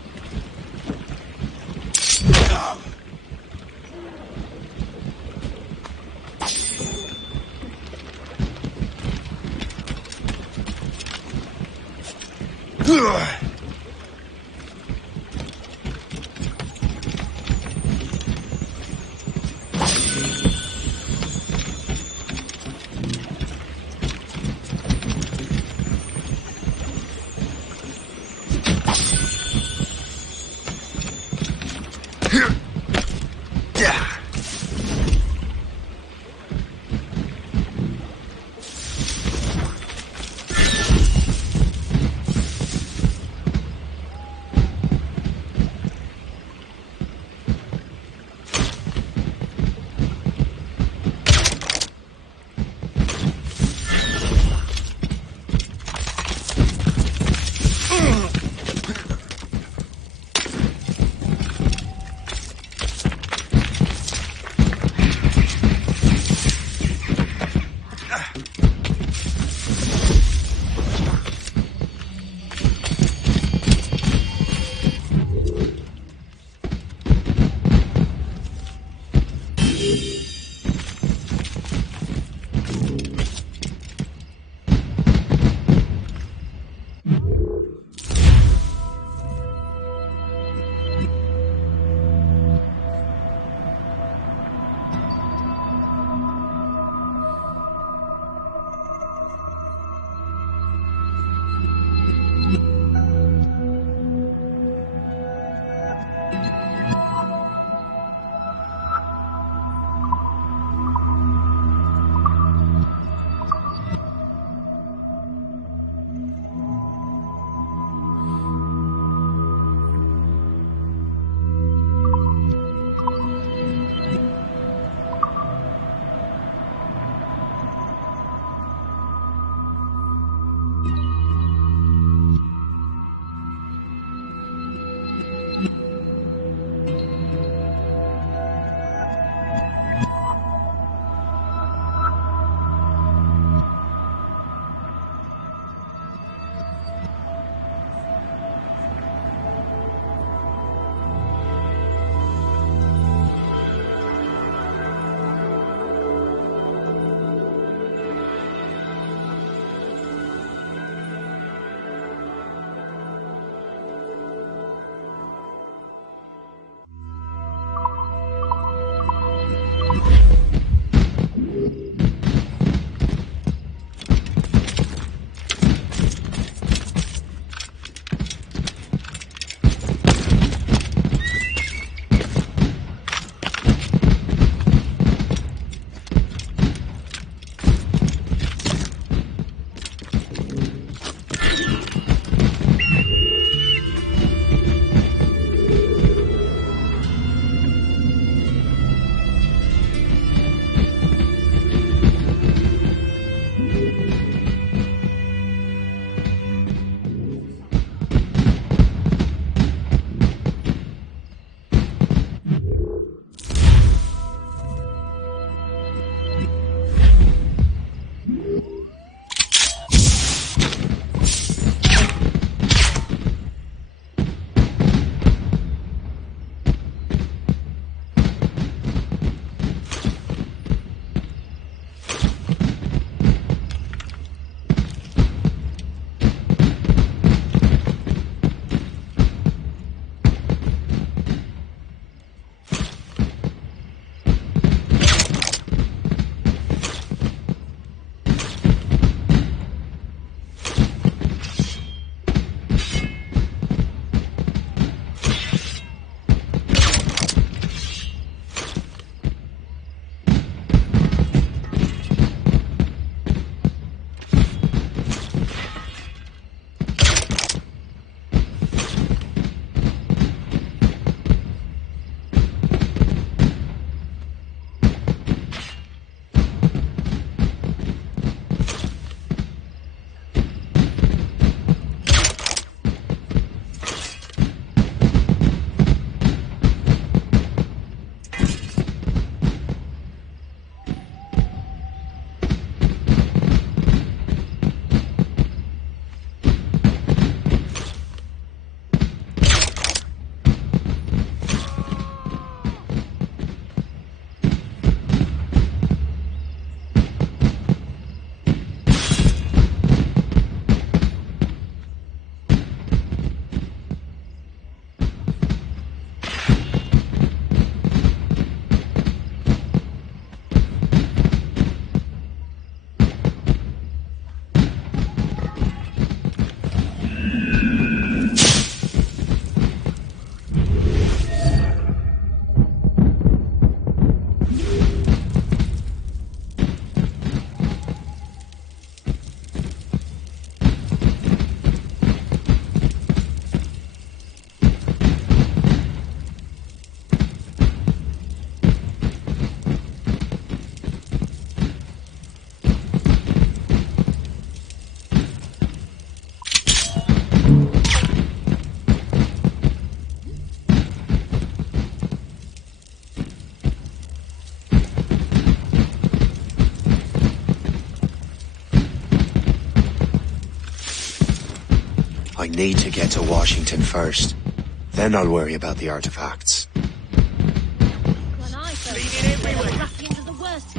I need to get to Washington first. Then I'll worry about the artifacts. Ruffians are the worst.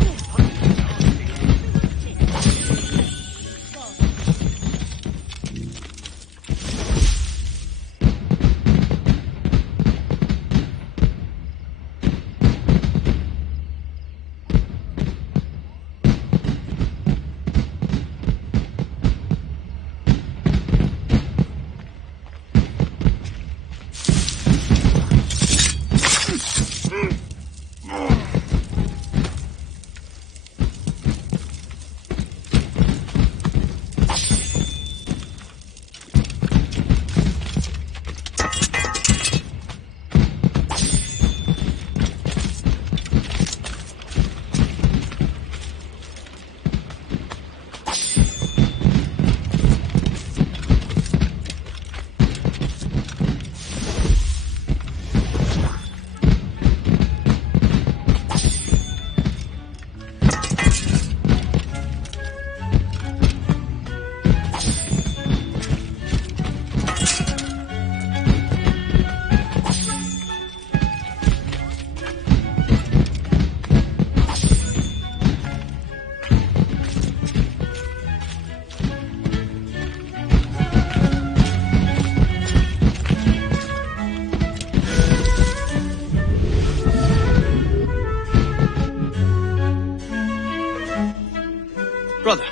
Brother,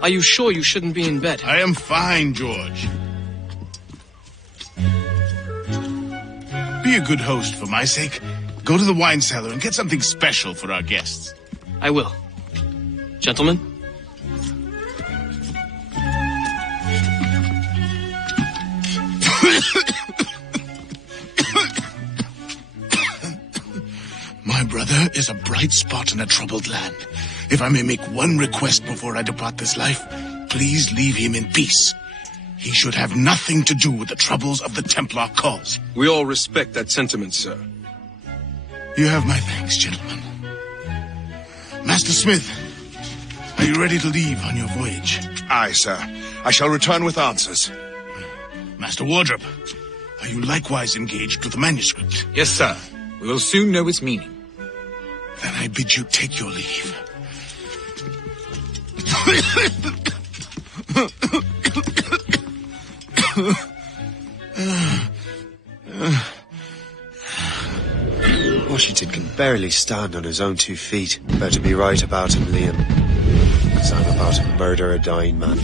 are you sure you shouldn't be in bed? I am fine, George. Be a good host for my sake. Go to the wine cellar and get something special for our guests. I will. Gentlemen? My brother is a bright spot in a troubled land. If I may make one request before I depart this life, please leave him in peace. He should have nothing to do with the troubles of the Templar cause. We all respect that sentiment, sir. You have my thanks, gentlemen. Master Smith, are you ready to leave on your voyage? Aye, sir. I shall return with answers. Master Wardrop, are you likewise engaged with the manuscript? Yes, sir. We will soon know its meaning. Then I bid you take your leave. Washington can barely stand on his own 2 feet. Better be right about him, Liam. Because I'm about to murder a dying man.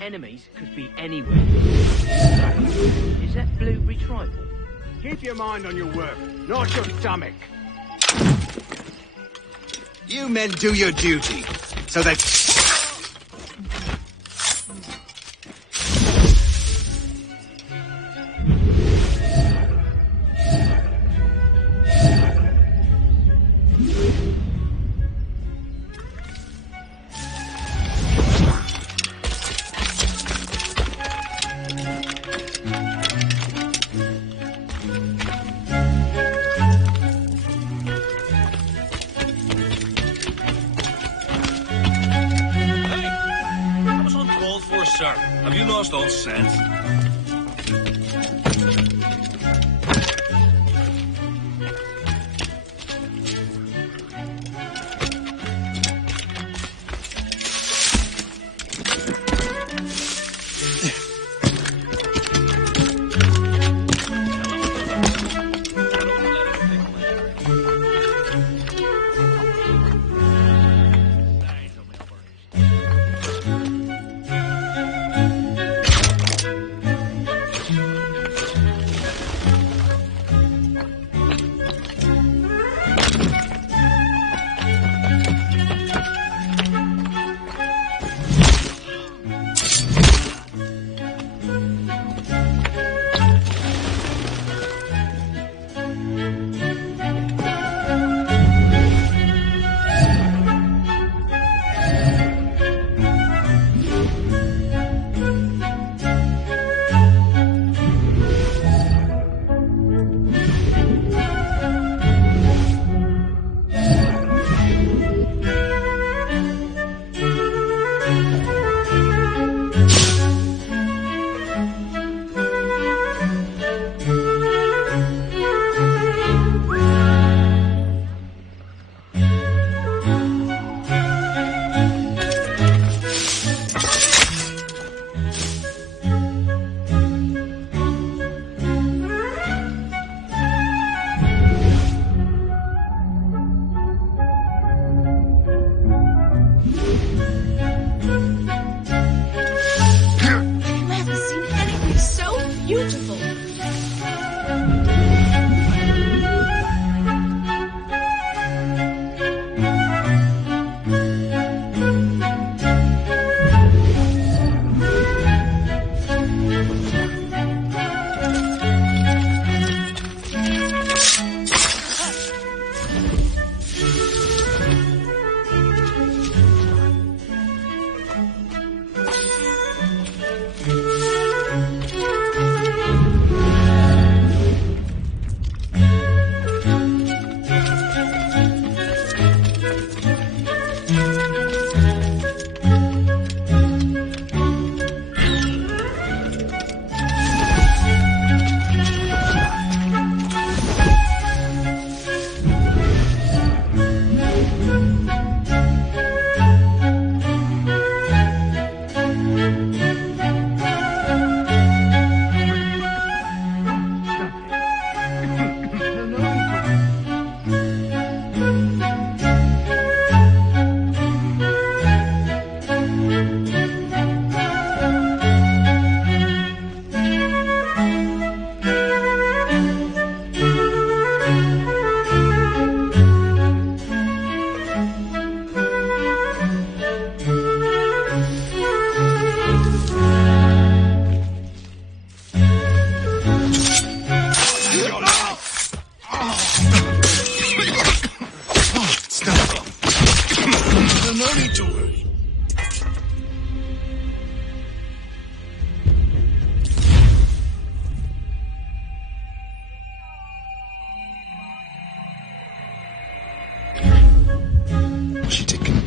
Enemies could be anywhere. Is that Blueberry tribal? Keep your mind on your work, not your stomach. You men do your duty, so that... Sir, have you lost all sense?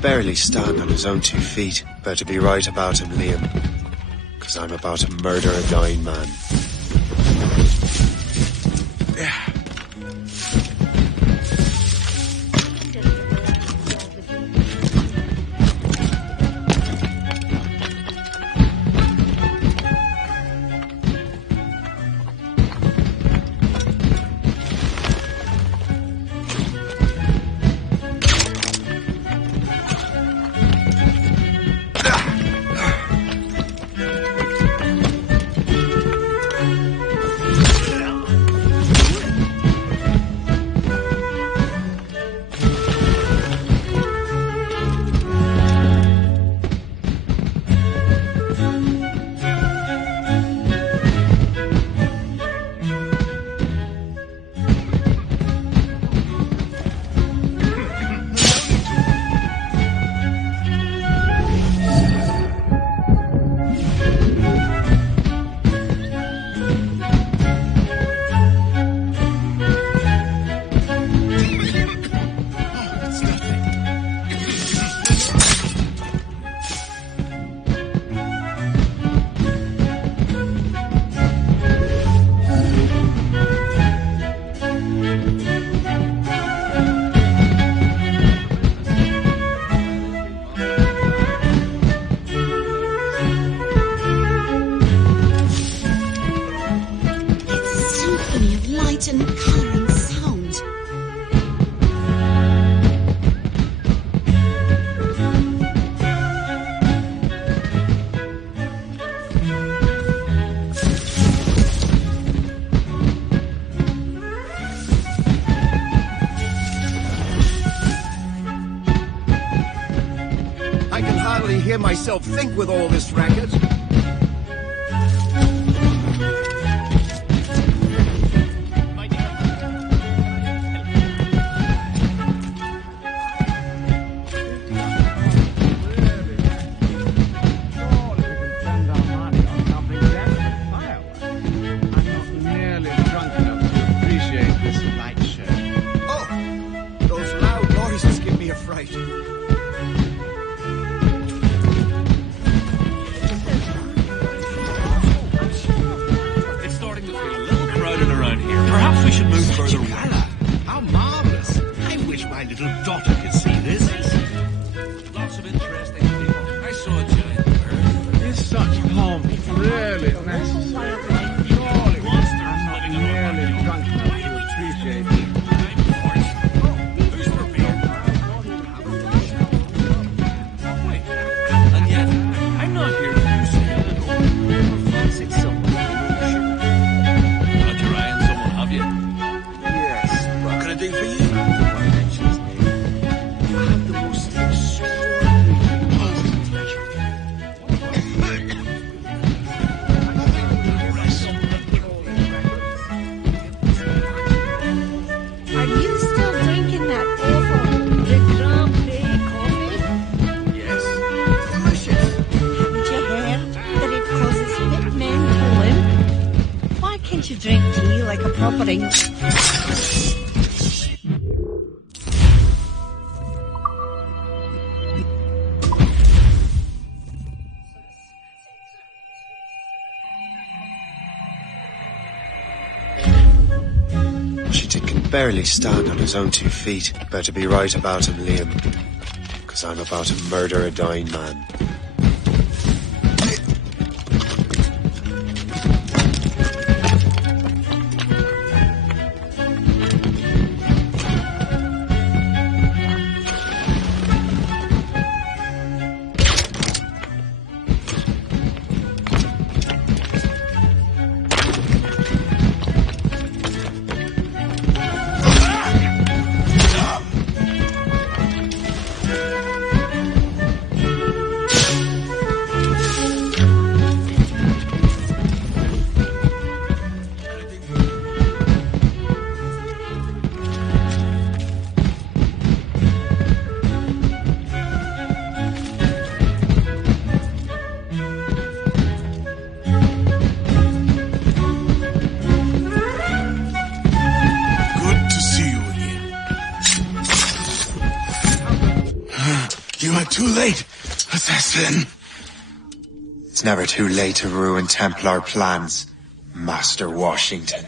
Barely stand on his own 2 feet. Better be right about him, Liam. 'Cause I'm about to murder a dying man. Hear myself think with all this racket. Drink tea like a proper English. can barely stand on his own 2 feet. Better be right about him, Liam. Because I'm about to murder a dying man. Too late, assassin. It's never too late to ruin Templar plans, Master Washington.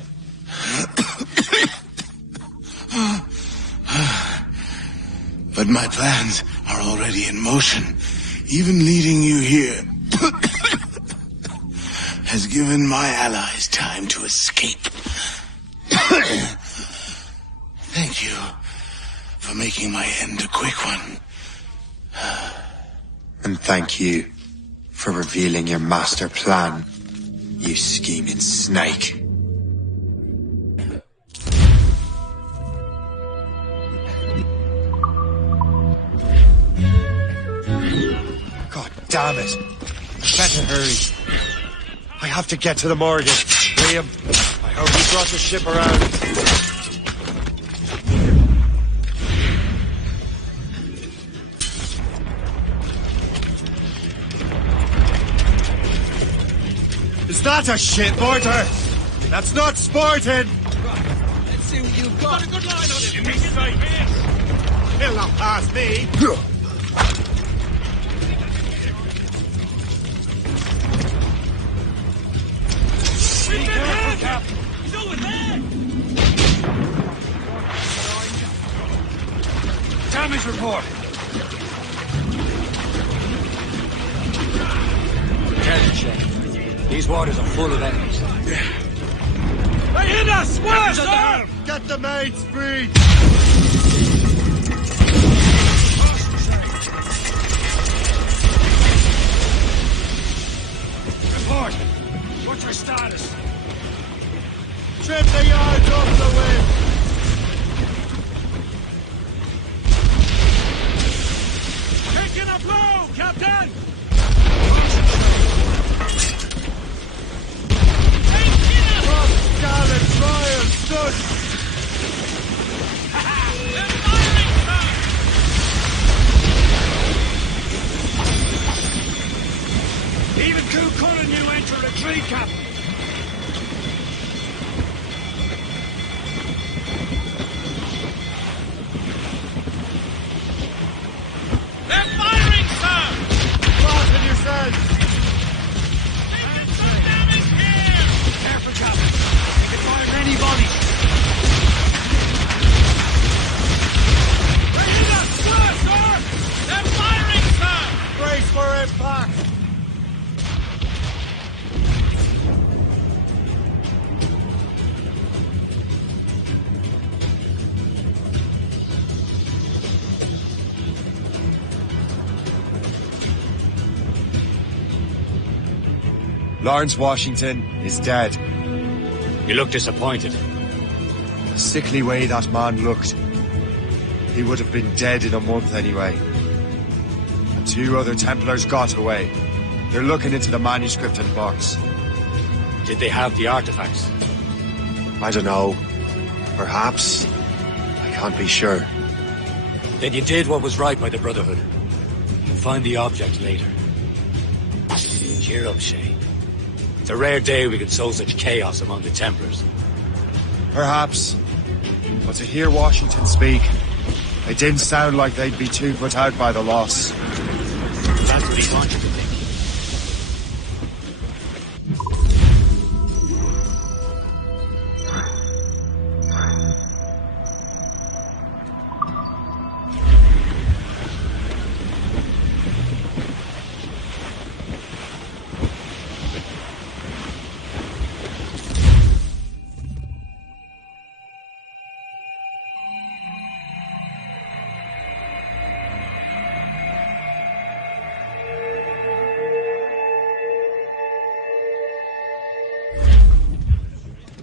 But my plans are already in motion. Even leading you here has given my allies time to escape. Thank you for making my end a quick one. And thank you for revealing your master plan, you scheming snake. God damn it! Better hurry. I have to get to the morgue. Liam, I hope you brought the ship around. Is that a shit mortar? That's not sporting! Let's see what you've got. Got a good line on it. Give me straight here. He'll not pass me. Be careful, Captain. He's over there. Damage report. Careful, Shane. These waters are full of enemies. They hit us! Where, sir? Get the mates free! Report. What's your status? Trip the yards off the wind! Taking a blow, Captain! Gallant trial stood! They're firing, sir! Even Coup Cullen knew enter retreat, Captain. They're firing, sir! Fasten yourselves! Taking some damage here! Careful, Captain. We can fire many bodies. They hit us! Where, sir? They're firing, sir! Brace for impact! Lawrence Washington is dead. You look disappointed. The sickly way that man looked. He would have been dead in a month anyway. 2 other Templars got away. They're looking into the manuscript in the box. Did they have the artifacts? I don't know. Perhaps. I can't be sure. Then you did what was right by the Brotherhood. You'll find the object later. Cheer up, Shane. It's a rare day we could sow such chaos among the Templars. Perhaps. But to hear Washington speak, it didn't sound like they'd be too put out by the loss. That's what he wanted to think.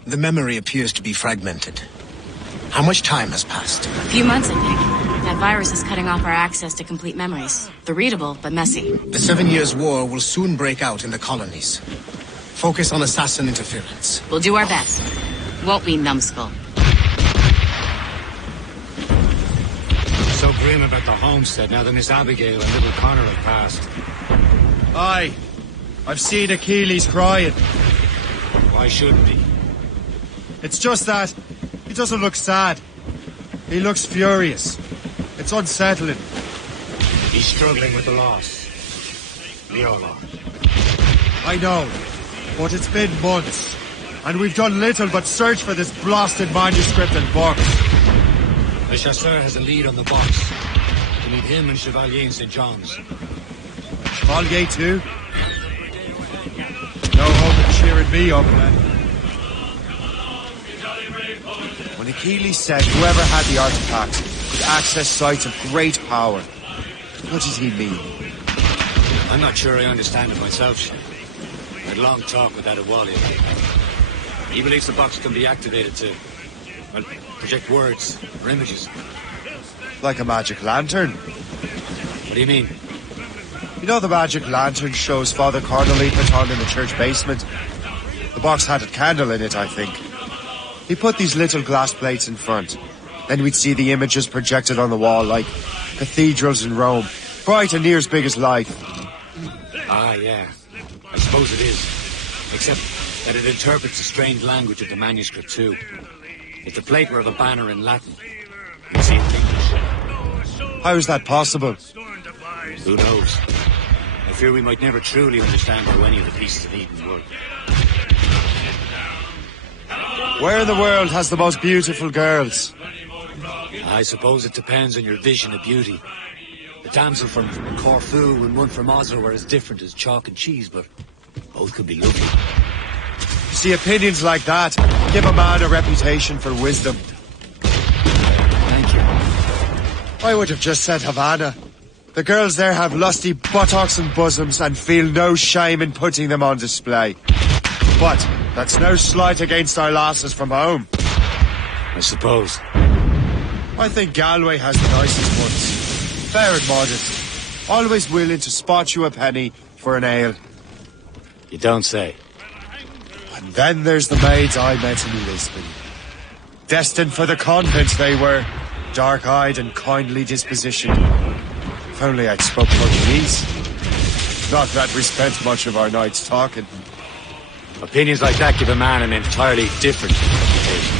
The memory appears to be fragmented. How much time has passed? A few months, I think. That virus is cutting off our access to complete memories. They're readable, but messy. The 7 Years' War will soon break out in the colonies. Focus on assassin interference. We'll do our best. Won't we, numbskull? So grim about the homestead now that Miss Abigail and little Connor have passed. Aye. I've seen Achilles crying. Why shouldn't he? It's just that he doesn't look sad. He looks furious. It's unsettling. He's struggling with the loss. Leola. I know, but it's been months, and we've done little but search for this blasted manuscript and box. Le Chasseur has a lead on the box. We need him and Chevalier in St. John's. Chevalier too? No hope of cheering me up, then. When Achilles said whoever had the artifact could access sites of great power, what did he mean? I'm not sure I understand it myself, Shane. I had a long talk with Adewale. He believes the box can be activated to, well, project words or images. Like a magic lantern? What do you mean? You know the magic lantern shows Father Connolly put on in the church basement? The box had a candle in it, I think. He put these little glass plates in front. Then we'd see the images projected on the wall like cathedrals in Rome. Bright and near as big as life. Ah, yeah. I suppose it is. Except that it interprets the strange language of the manuscript, too. If the plate were of a banner in Latin, you'd see it in English. How is that possible? Who knows? I fear we might never truly understand how any of the pieces of Eden work. Where in the world has the most beautiful girls? I suppose it depends on your vision of beauty. The damsel from Corfu and one from Oslo are as different as chalk and cheese, but both could be lovely. See, opinions like that give a man a reputation for wisdom. Thank you. I would have just said Havana. The girls there have lusty buttocks and bosoms and feel no shame in putting them on display. But that's no slight against our lasses from home. I suppose. I think Galway has the nicest ones. Fair and modest. Always willing to spot you a penny for an ale. You don't say. And then there's the maids I met in Lisbon. Destined for the convent they were. Dark-eyed and kindly dispositioned. If only I'd spoke Portuguese. Not that we spent much of our nights talking. Opinions like that give a man an entirely different reputation.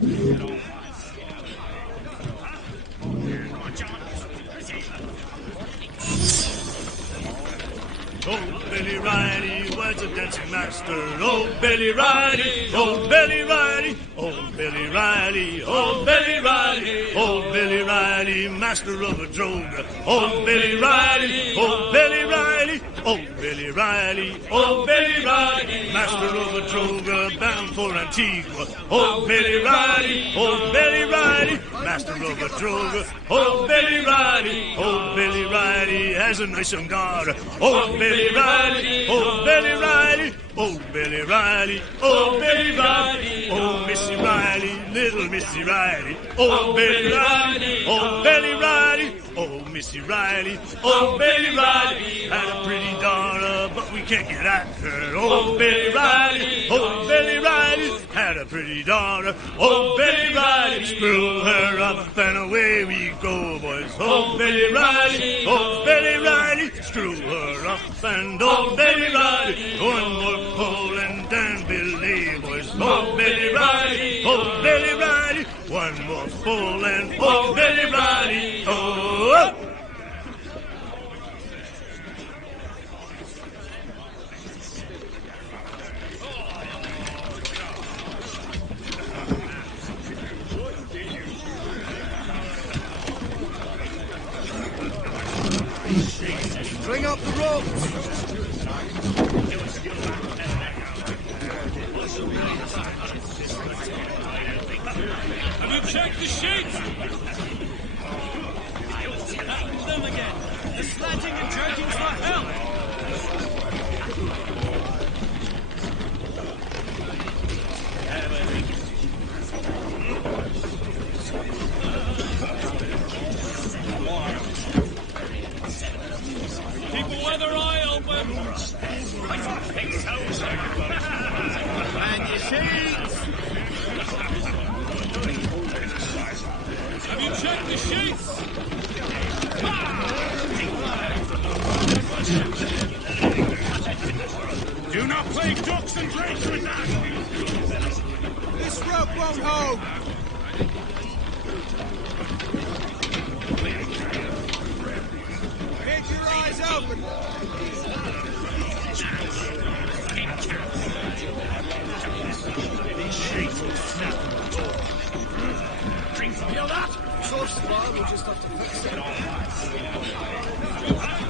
Oh, Billy Riley was a dancing master. Oh, Billy Riley, oh, Billy Riley, oh, Billy Riley, oh, Billy Riley, oh, Billy Riley, master of a droga. Oh, Billy Riley, oh, Billy Riley, oh, Billy Riley, oh, Billy Riley, master of a droga, bound for Antigua. Oh, Billy Riley, oh, Billy Riley, master of a droga. Oh, Billy Riley has a nice young daughter. Oh, Billy Riley, oh, Billy Riley, oh, Billy Riley, oh, Billy Riley, oh, Missy Riley, little Missy Riley. Oh, Billy Riley, oh, Billy Riley, oh, Missy Riley, oh, Billy Riley had a pretty daughter, but we can't get at her. Oh, Billy Riley, oh, Billy Riley had a pretty daughter. Oh, Billy Riley, screw her up and away we go, boys. Oh, Billy Riley, oh, Billy Riley, screw her up and oh, Billy Riley, one more pull and then Billy, boys. Oh, Billy Riley, oh, Billy Riley, one more pull and oh, Billy Riley, oh. Bring up the ropes! Have you checked the sheets? Happens them again. The slanting and jerking's for help. Keep a weather eye open. And your sheets. Have you checked the sheets? Do not play ducks and drakes with that! This rope won't hold! Keep your eyes open! Feel that? So small, we'll just have to fix it.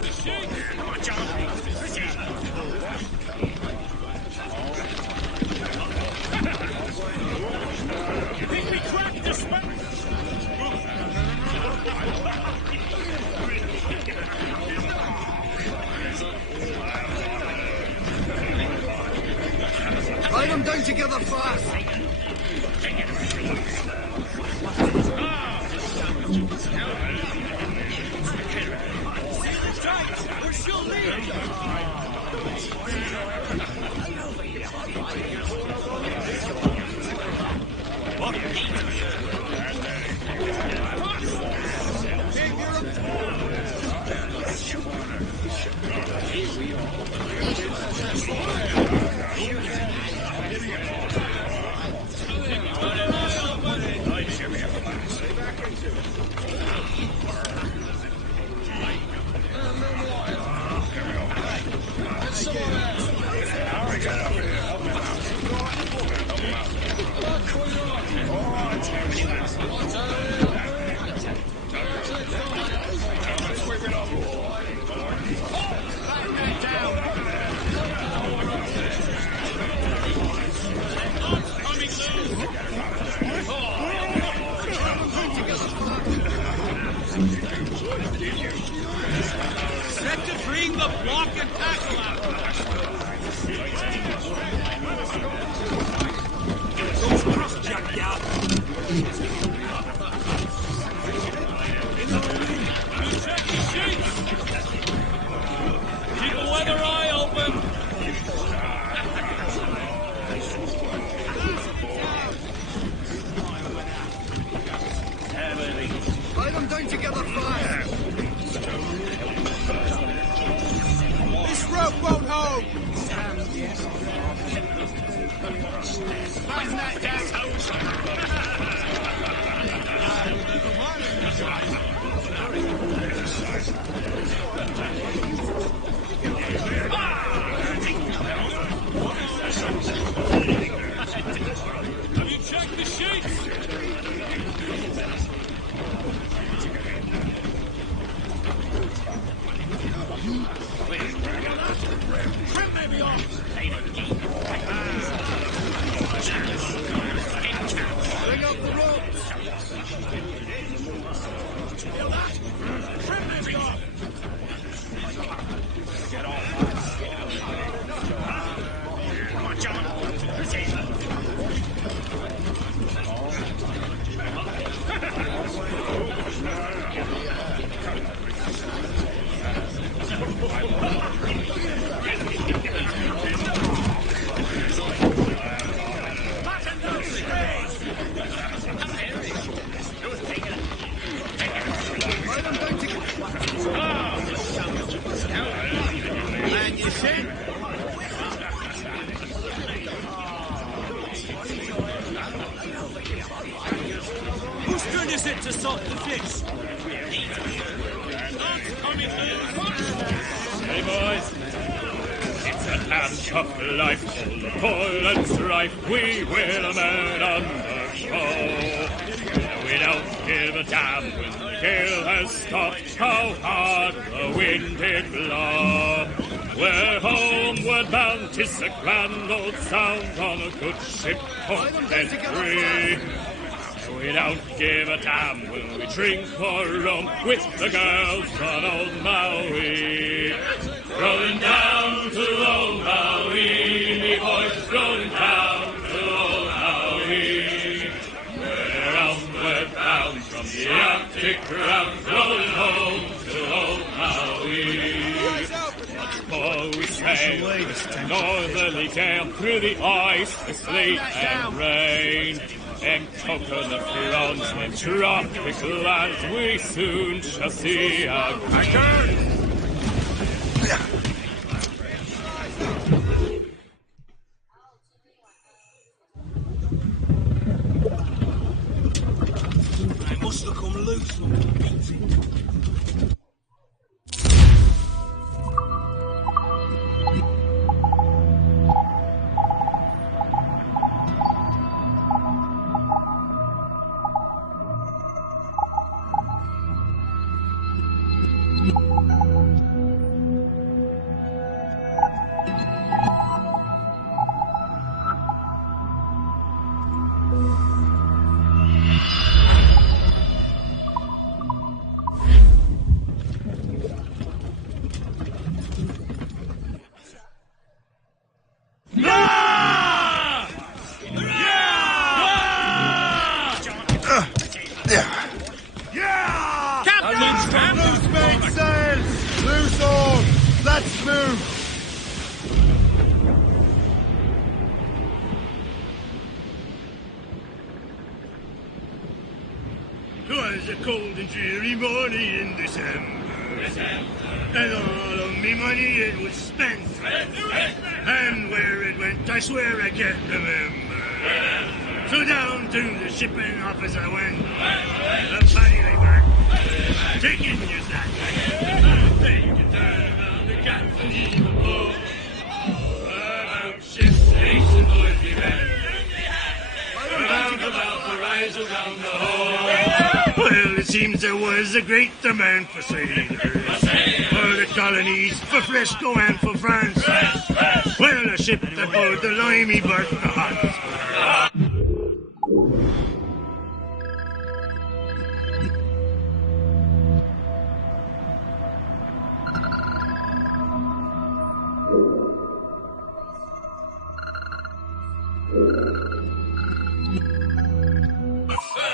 The sheets! Watch out! Think we cracked this one? Tie them down together fast! Or she'll leave! Set to bring the block and tackle out. Those cross-jack out. You check the sheets. Keep a weather eye open. Tie them down together fast! This rope won't hold! Find that gas house. Whose turn is it to salt the fish? Hey, boys. It's a damn tough life, full of toil and strife. We will man on the show. We don't give a damn when the gale has stopped, how hard the wind did blow. We're homeward bound, 'tis a grand old sound on a good ship, hooked and free. We don't give a damn when we drink or rum with the girls on old Maui. Rolling down to old Maui, me boys, rolling down to old Maui. We're outward bound from the Arctic ground, rolling home to old Maui. Oh, we sail with a northerly gale through the ice, the sleet and rain. And coconut fronds and tropical lands we soon shall see again. I must have come loose from the beating. Twas a cold and dreary morning in December, and all of me money it was spent, and where it went I swear I can't remember. So down to the shipping office I went, the paddy lay back, taking your sack, take your turn around the captain even more. About ship station boys be ready, about the rise around the hole. Well, it seems there was a great demand for sailors, for the colonies, for Frisco and for France. Well, a ship that bore the limey berth, the Hotspur.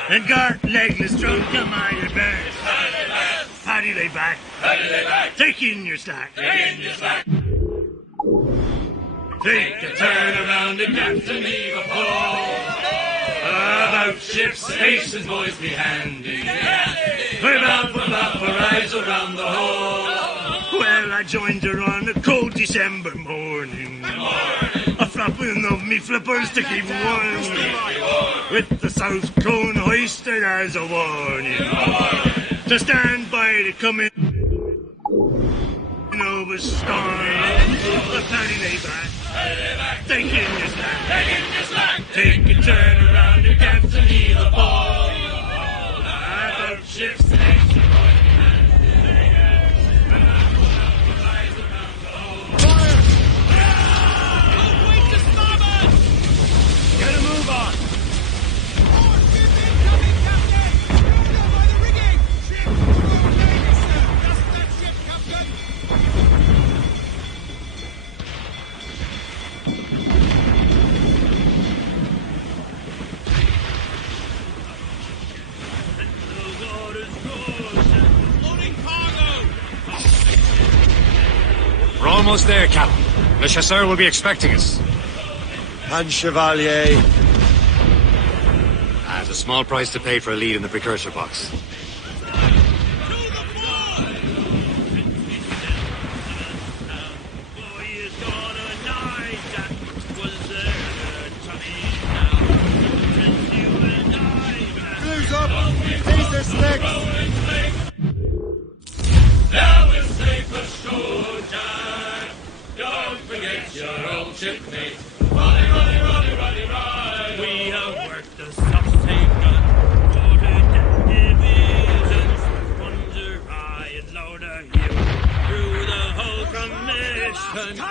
And Gart legless drunk to my advance. Paddy lay back, take in your slack. Take a turn around the captain, heave a pole. About ship stations, boys, be handy. We're bound for rise around the hole. Well, I joined her on a cold December morning. A flapping of me flippers to keep warm, with the south cone hoisted as a warning, to stand by the coming of a storm. The paddy lay back, take in your slack, take a turn around the captain, heave a ball. About ships station, get a move on! We're almost there, Captain. Le Chasseur will be expecting us. And Chevalier. There's a small price to pay for a lead in the precursor box.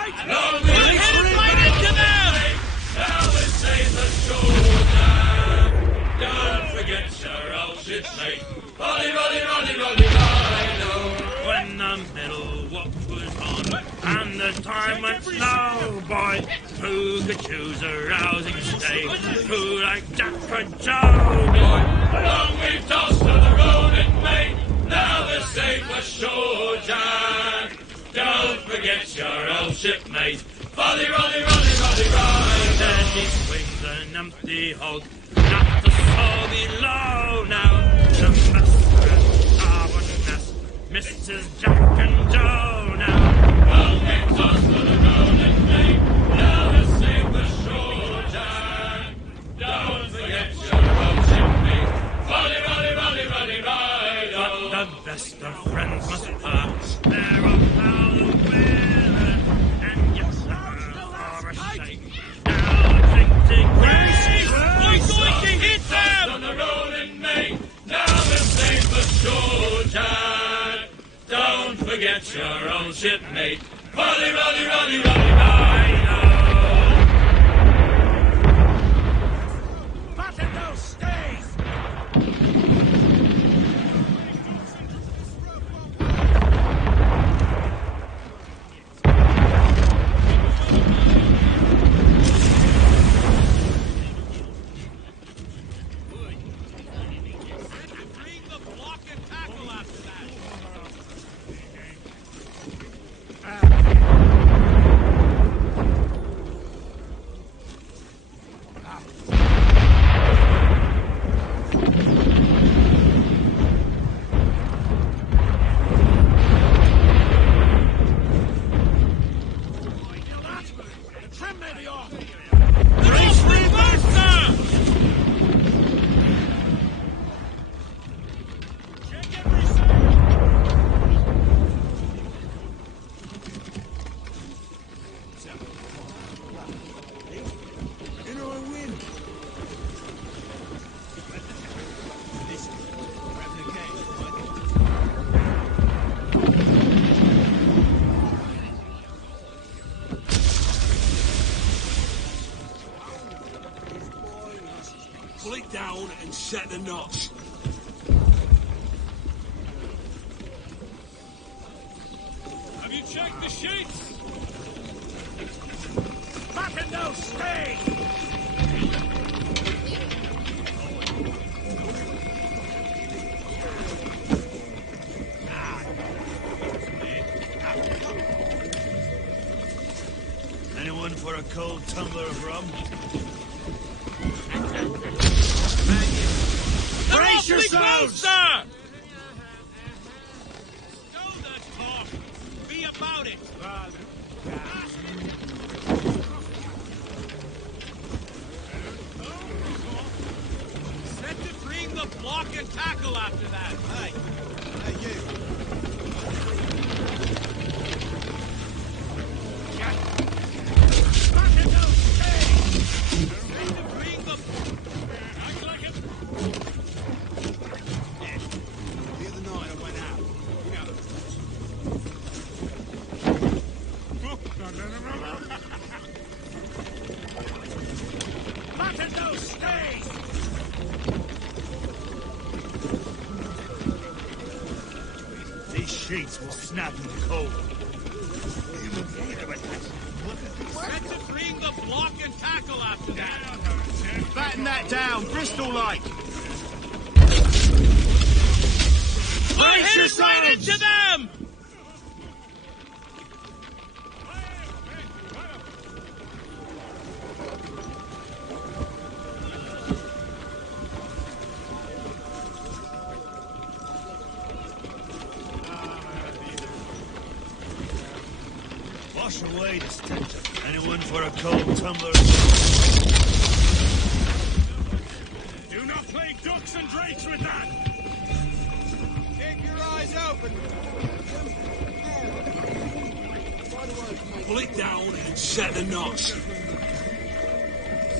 right! Long we'll hit it right into them! Now this says the shoulder. Don't forget your old shipmate. Rolly, rolly, rolly, rolly, rolly. When the middle walk was on and the time went slow, boy, who could choose a rousing stay? Who like Jack and Joe, boy? Long we've tossed to the road and made. Now the safe ashore, Jack. Don't forget your old shipmate. Rolly, rolly, rolly, rolly, rolly. Then he swings an empty hulk, not the soul below now. The master and starboard mess, Mrs. Jack and Joe now. Long we've tossed to the road and made. Now the safe ashore, Jack. Don't forget your old shipmate. Rolly, rolly, rolly, rolly, rolly. But the best of friends must part. They're all out of weather, and yes, for a shake. Now the drink grace. Oink, hit them! On the road in May. Now the safe ashore, Jack. Don't forget your old shipmate. Rolly, rolly, rolly, rolly, rolly. Fasten those stays! Pull it down and set the knots. Have you checked the sheets? Fasten those stays! Anyone for a cold tumbler of rum? Brace yourselves! Sir! Stow the talk. Be about it. Set to bring the block and tackle after that. Hey. Hey, you. These sheets will snap in the cold. Set to bring the block and tackle after that. Batten that down, Bristol-like. I hit it right into them! Wash away this tension. Anyone for a cold tumbler? Do not play ducks and drakes with that! Keep your eyes open! Pull it down and set the knots.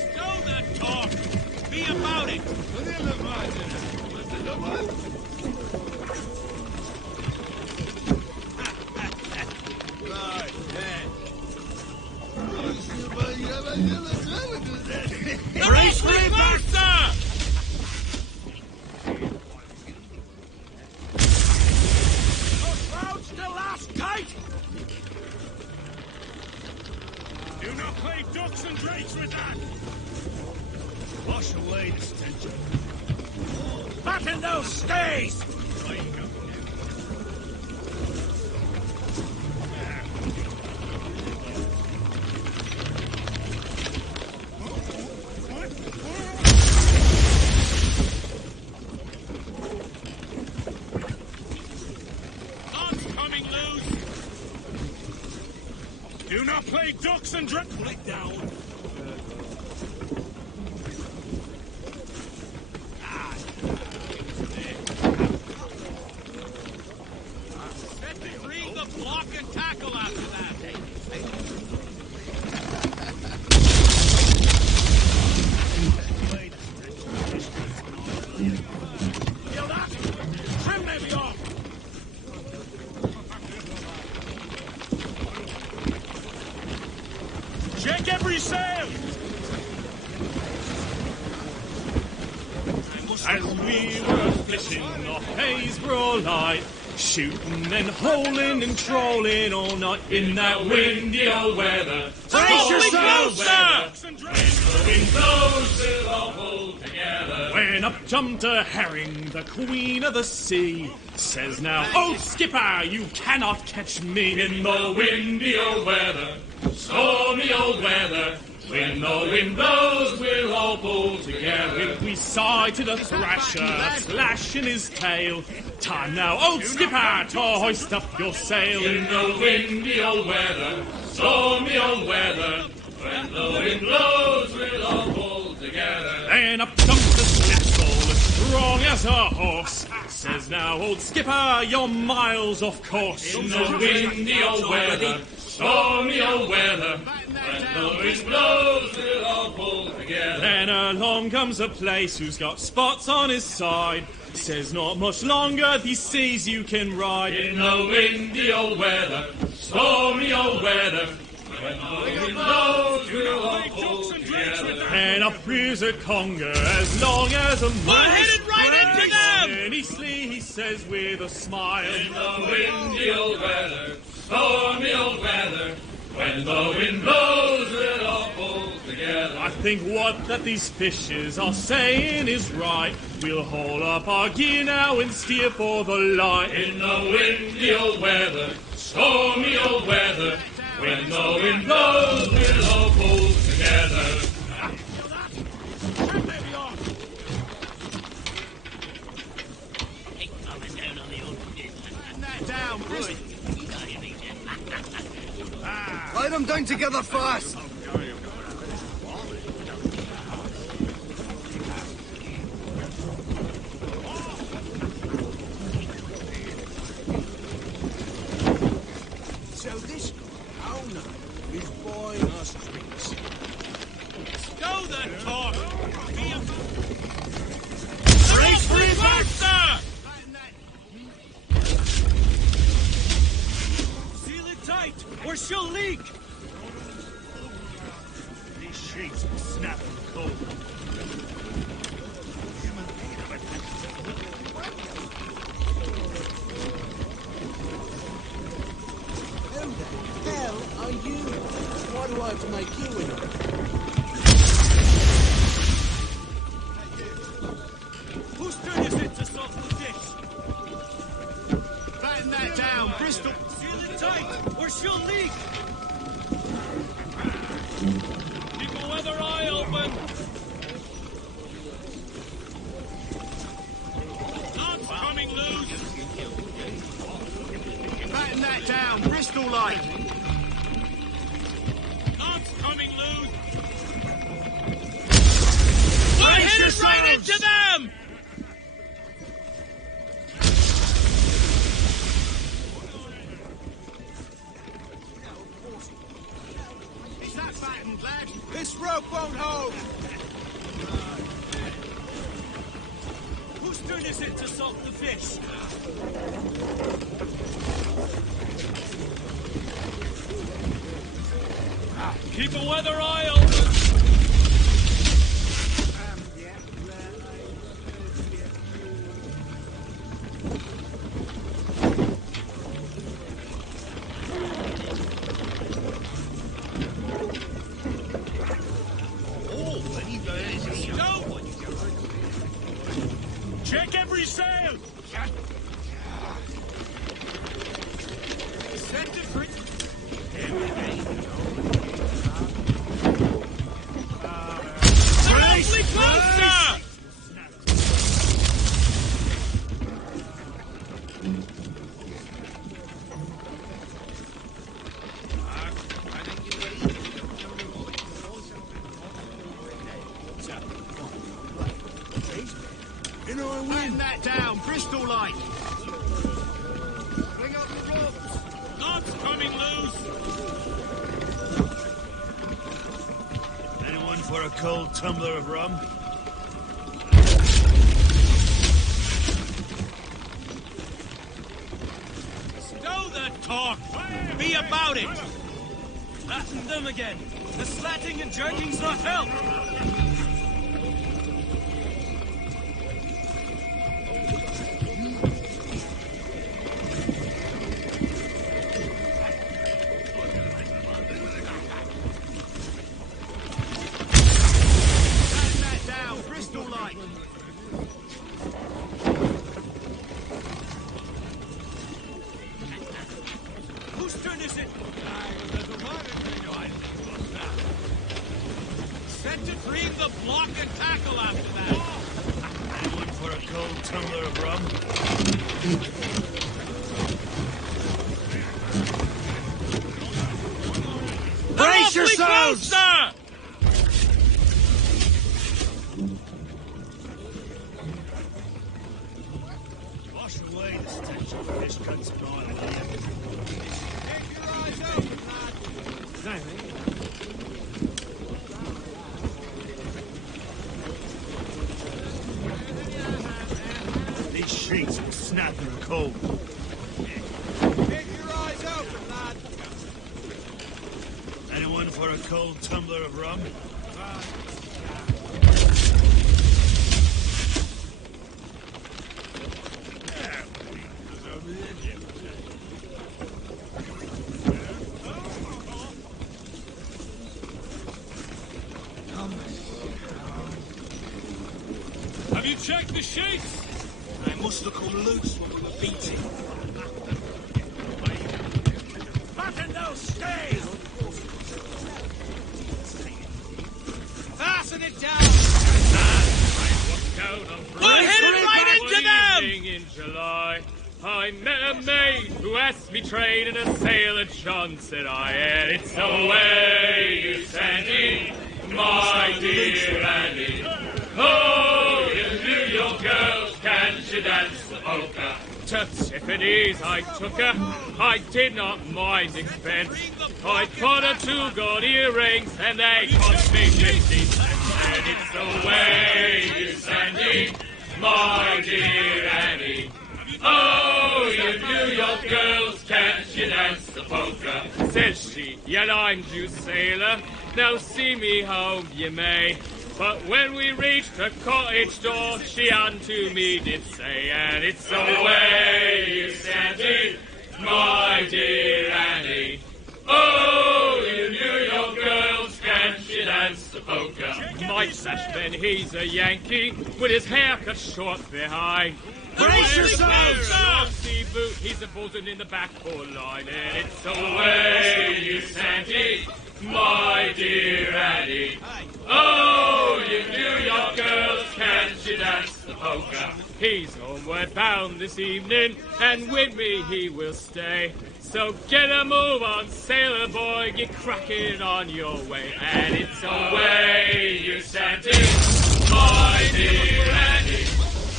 Stow the talk! Be about it! Right, then. Fatten those stays! Do not play ducks and pull it down. Read the block and tackle after that. Feel that? Trim maybe off. Check every sail! As we were fishing off Haysborough Light, shooting and holing and trolling all night in that windy old weather. Brace yourselves, sir! When the wind blows, we'll all pull together. When up jumped a herring, the queen of the sea, says now, "Oh, skipper, you cannot catch me in the windy old weather, stormy old weather. When the wind blows, we'll all pull together." We sighted a thrasher, slashing his tail. Time now, old skipper, to hoist up your sail. In the windy old weather, stormy old weather. When the wind blows, we'll all pull together. Then up jumped the Snapsall, as strong as a horse. Says now, old skipper, you're miles off course. In the windy old weather, stormy old weather. When the wind blows, we'll all pull together. Then along comes a place who's got spots on his side. Says not much longer these seas you can ride. In the windy old weather, stormy old weather. When the wind blows, we'll all pull together. And up here's a conger as long as a mile. We're headed right into them! And Eastleigh, he says with a smile. In the windy old weather, stormy old weather. When the wind blows, we'll all pull together. I think what that these fishes are saying is right. We'll haul up our gear now and steer for the light. In the windy old weather, stormy old weather. When the wind blows, we'll all pull together. Down, Bristol. Lay them down together fast! So this owner is buying us drinks. Go then, talk! Brace for impact, sir! Seal it tight, or she'll leak! These sheets will snap in the cold. Who the hell are you? Why do I have to make you in it? Whose turn is it to salt the dish? Batten that down, Bristol! Seal it tight, or she'll leak! Keep the weather eye open! Knots coming loose! Batten that down, Bristol light! Knots coming loose! We're headed right into them! Is that fattened, lad? This rope won't hold! Whose turn is it to salt the fish? Keep a weather eye open! she sail! Set it free! Brace! Closer! Batten that down, Bristol like. Bring up the ropes! Knots coming loose! Anyone for a cold tumbler of rum? Stow the talk! Be about it! Flatten them again! The slatting and jerking's not help! Whose turn is it? Set to freeing the block and tackle after that. Anyone for a cold tumbler of rum? Brace yourselves! Sir! Wash away the stench of fish cuts and oil. Keep your eyes open, lad. These sheets will snap in a cold. Keep your eyes open, lad. Anyone for a cold tumbler of rum? Have you checked the sheets? They must have come loose when we were beating. Fasten those stays! Fasten it down! We'll hit it right into them! In July, I met a maid who asked me trade in a sailor John, said I, and it's away you send me, my dear Annie. Oh, you New York girls, can't you dance the polka? To Tiffany's I took her, I did not mind expense. I bought her 2 gold earrings and they cost me 50 cents. And it's the way you Sandy, my dear Annie. Oh, you New York girls, can't you dance the polka? Says she, yet I'm due sailor, now see me home you may. But when we reached her cottage door, she unto me did say, and it's the way you Sandy, my dear Annie. Oh, you New York girls, can't you dance the polka? My Dutchman, he's a Yankee, with his hair cut short behind. Brace yourselves! Sea boot, he's a buzzing in the backboard line, and it's the way you Sandy, my dear Annie. Oh, you New York girls, can't you dance the polka? He's homeward bound this evening, and with me he will stay. So get a move on, sailor boy, get cracking on your way. And it's away, you Sandy, my dear Annie.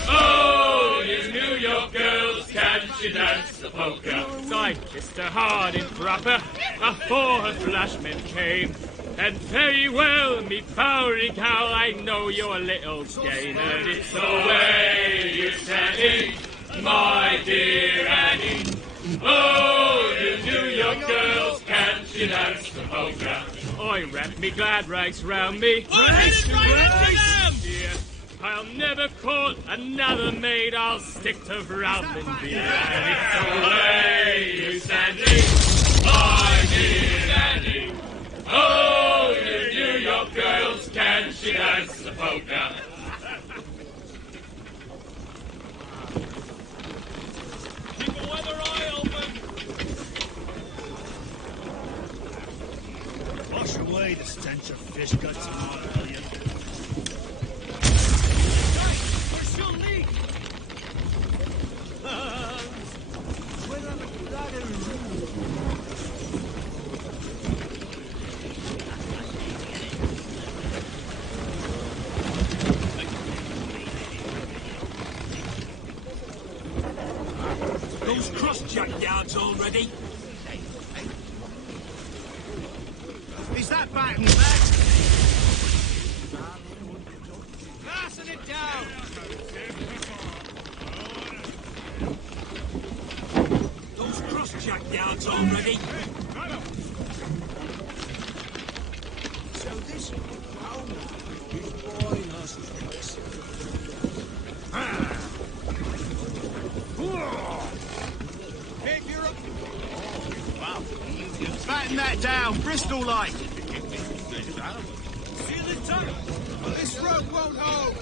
Oh, you New York girls, can't you dance the polka? So I kissed her hard in proper, afore her flashman came. And very well, me Bowery gal, I know you're a little game. And it's away, you Sandy, my dear Annie. Oh, you New York girls, can't you dance the polka? I wrap me glad rags round me. Brace, brace! Dear, I'll never court another maid, I'll stick to rum and beer. And it's away, you Sandy, my dear Annie. Oh, you New York girls, can't you dance the polka? Those cross-jack yards all ready? Is that back in the back? Fasten it down! Those cross-jack yards all ready? So this owner is buying us tricks. Keep your up. Wow. Batten that down, Bristol like. Feel it tight. This rope won't hold.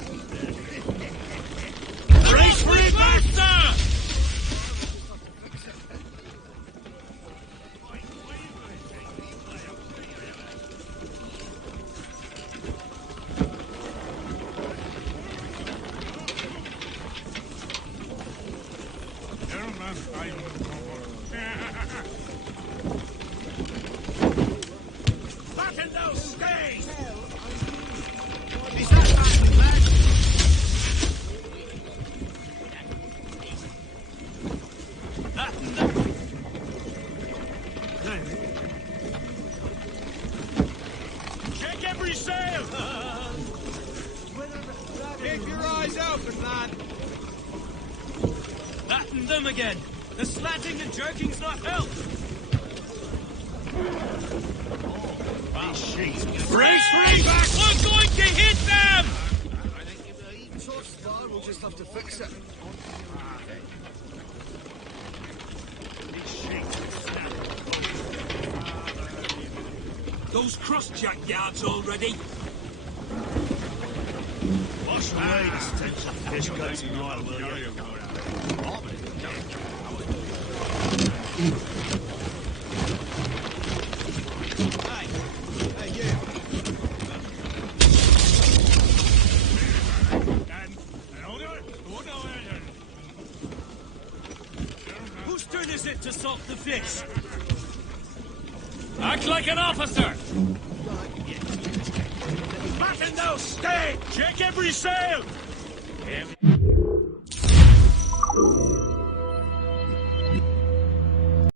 Brace for it, master! Batten those stays! Is that back in the back? Check every sail! Keep your eyes open, lad. Batten them again! The slatting and jerking's not help! Brace for impact! I'm going to hit them! We'll just have to fix it. Those cross-jack yards all ready? Wash away the stench of fish guts and oil, will you? Hey, you. Whose turn is it to salt the fish? Act like an officer! Batten those, stay! Check every sail!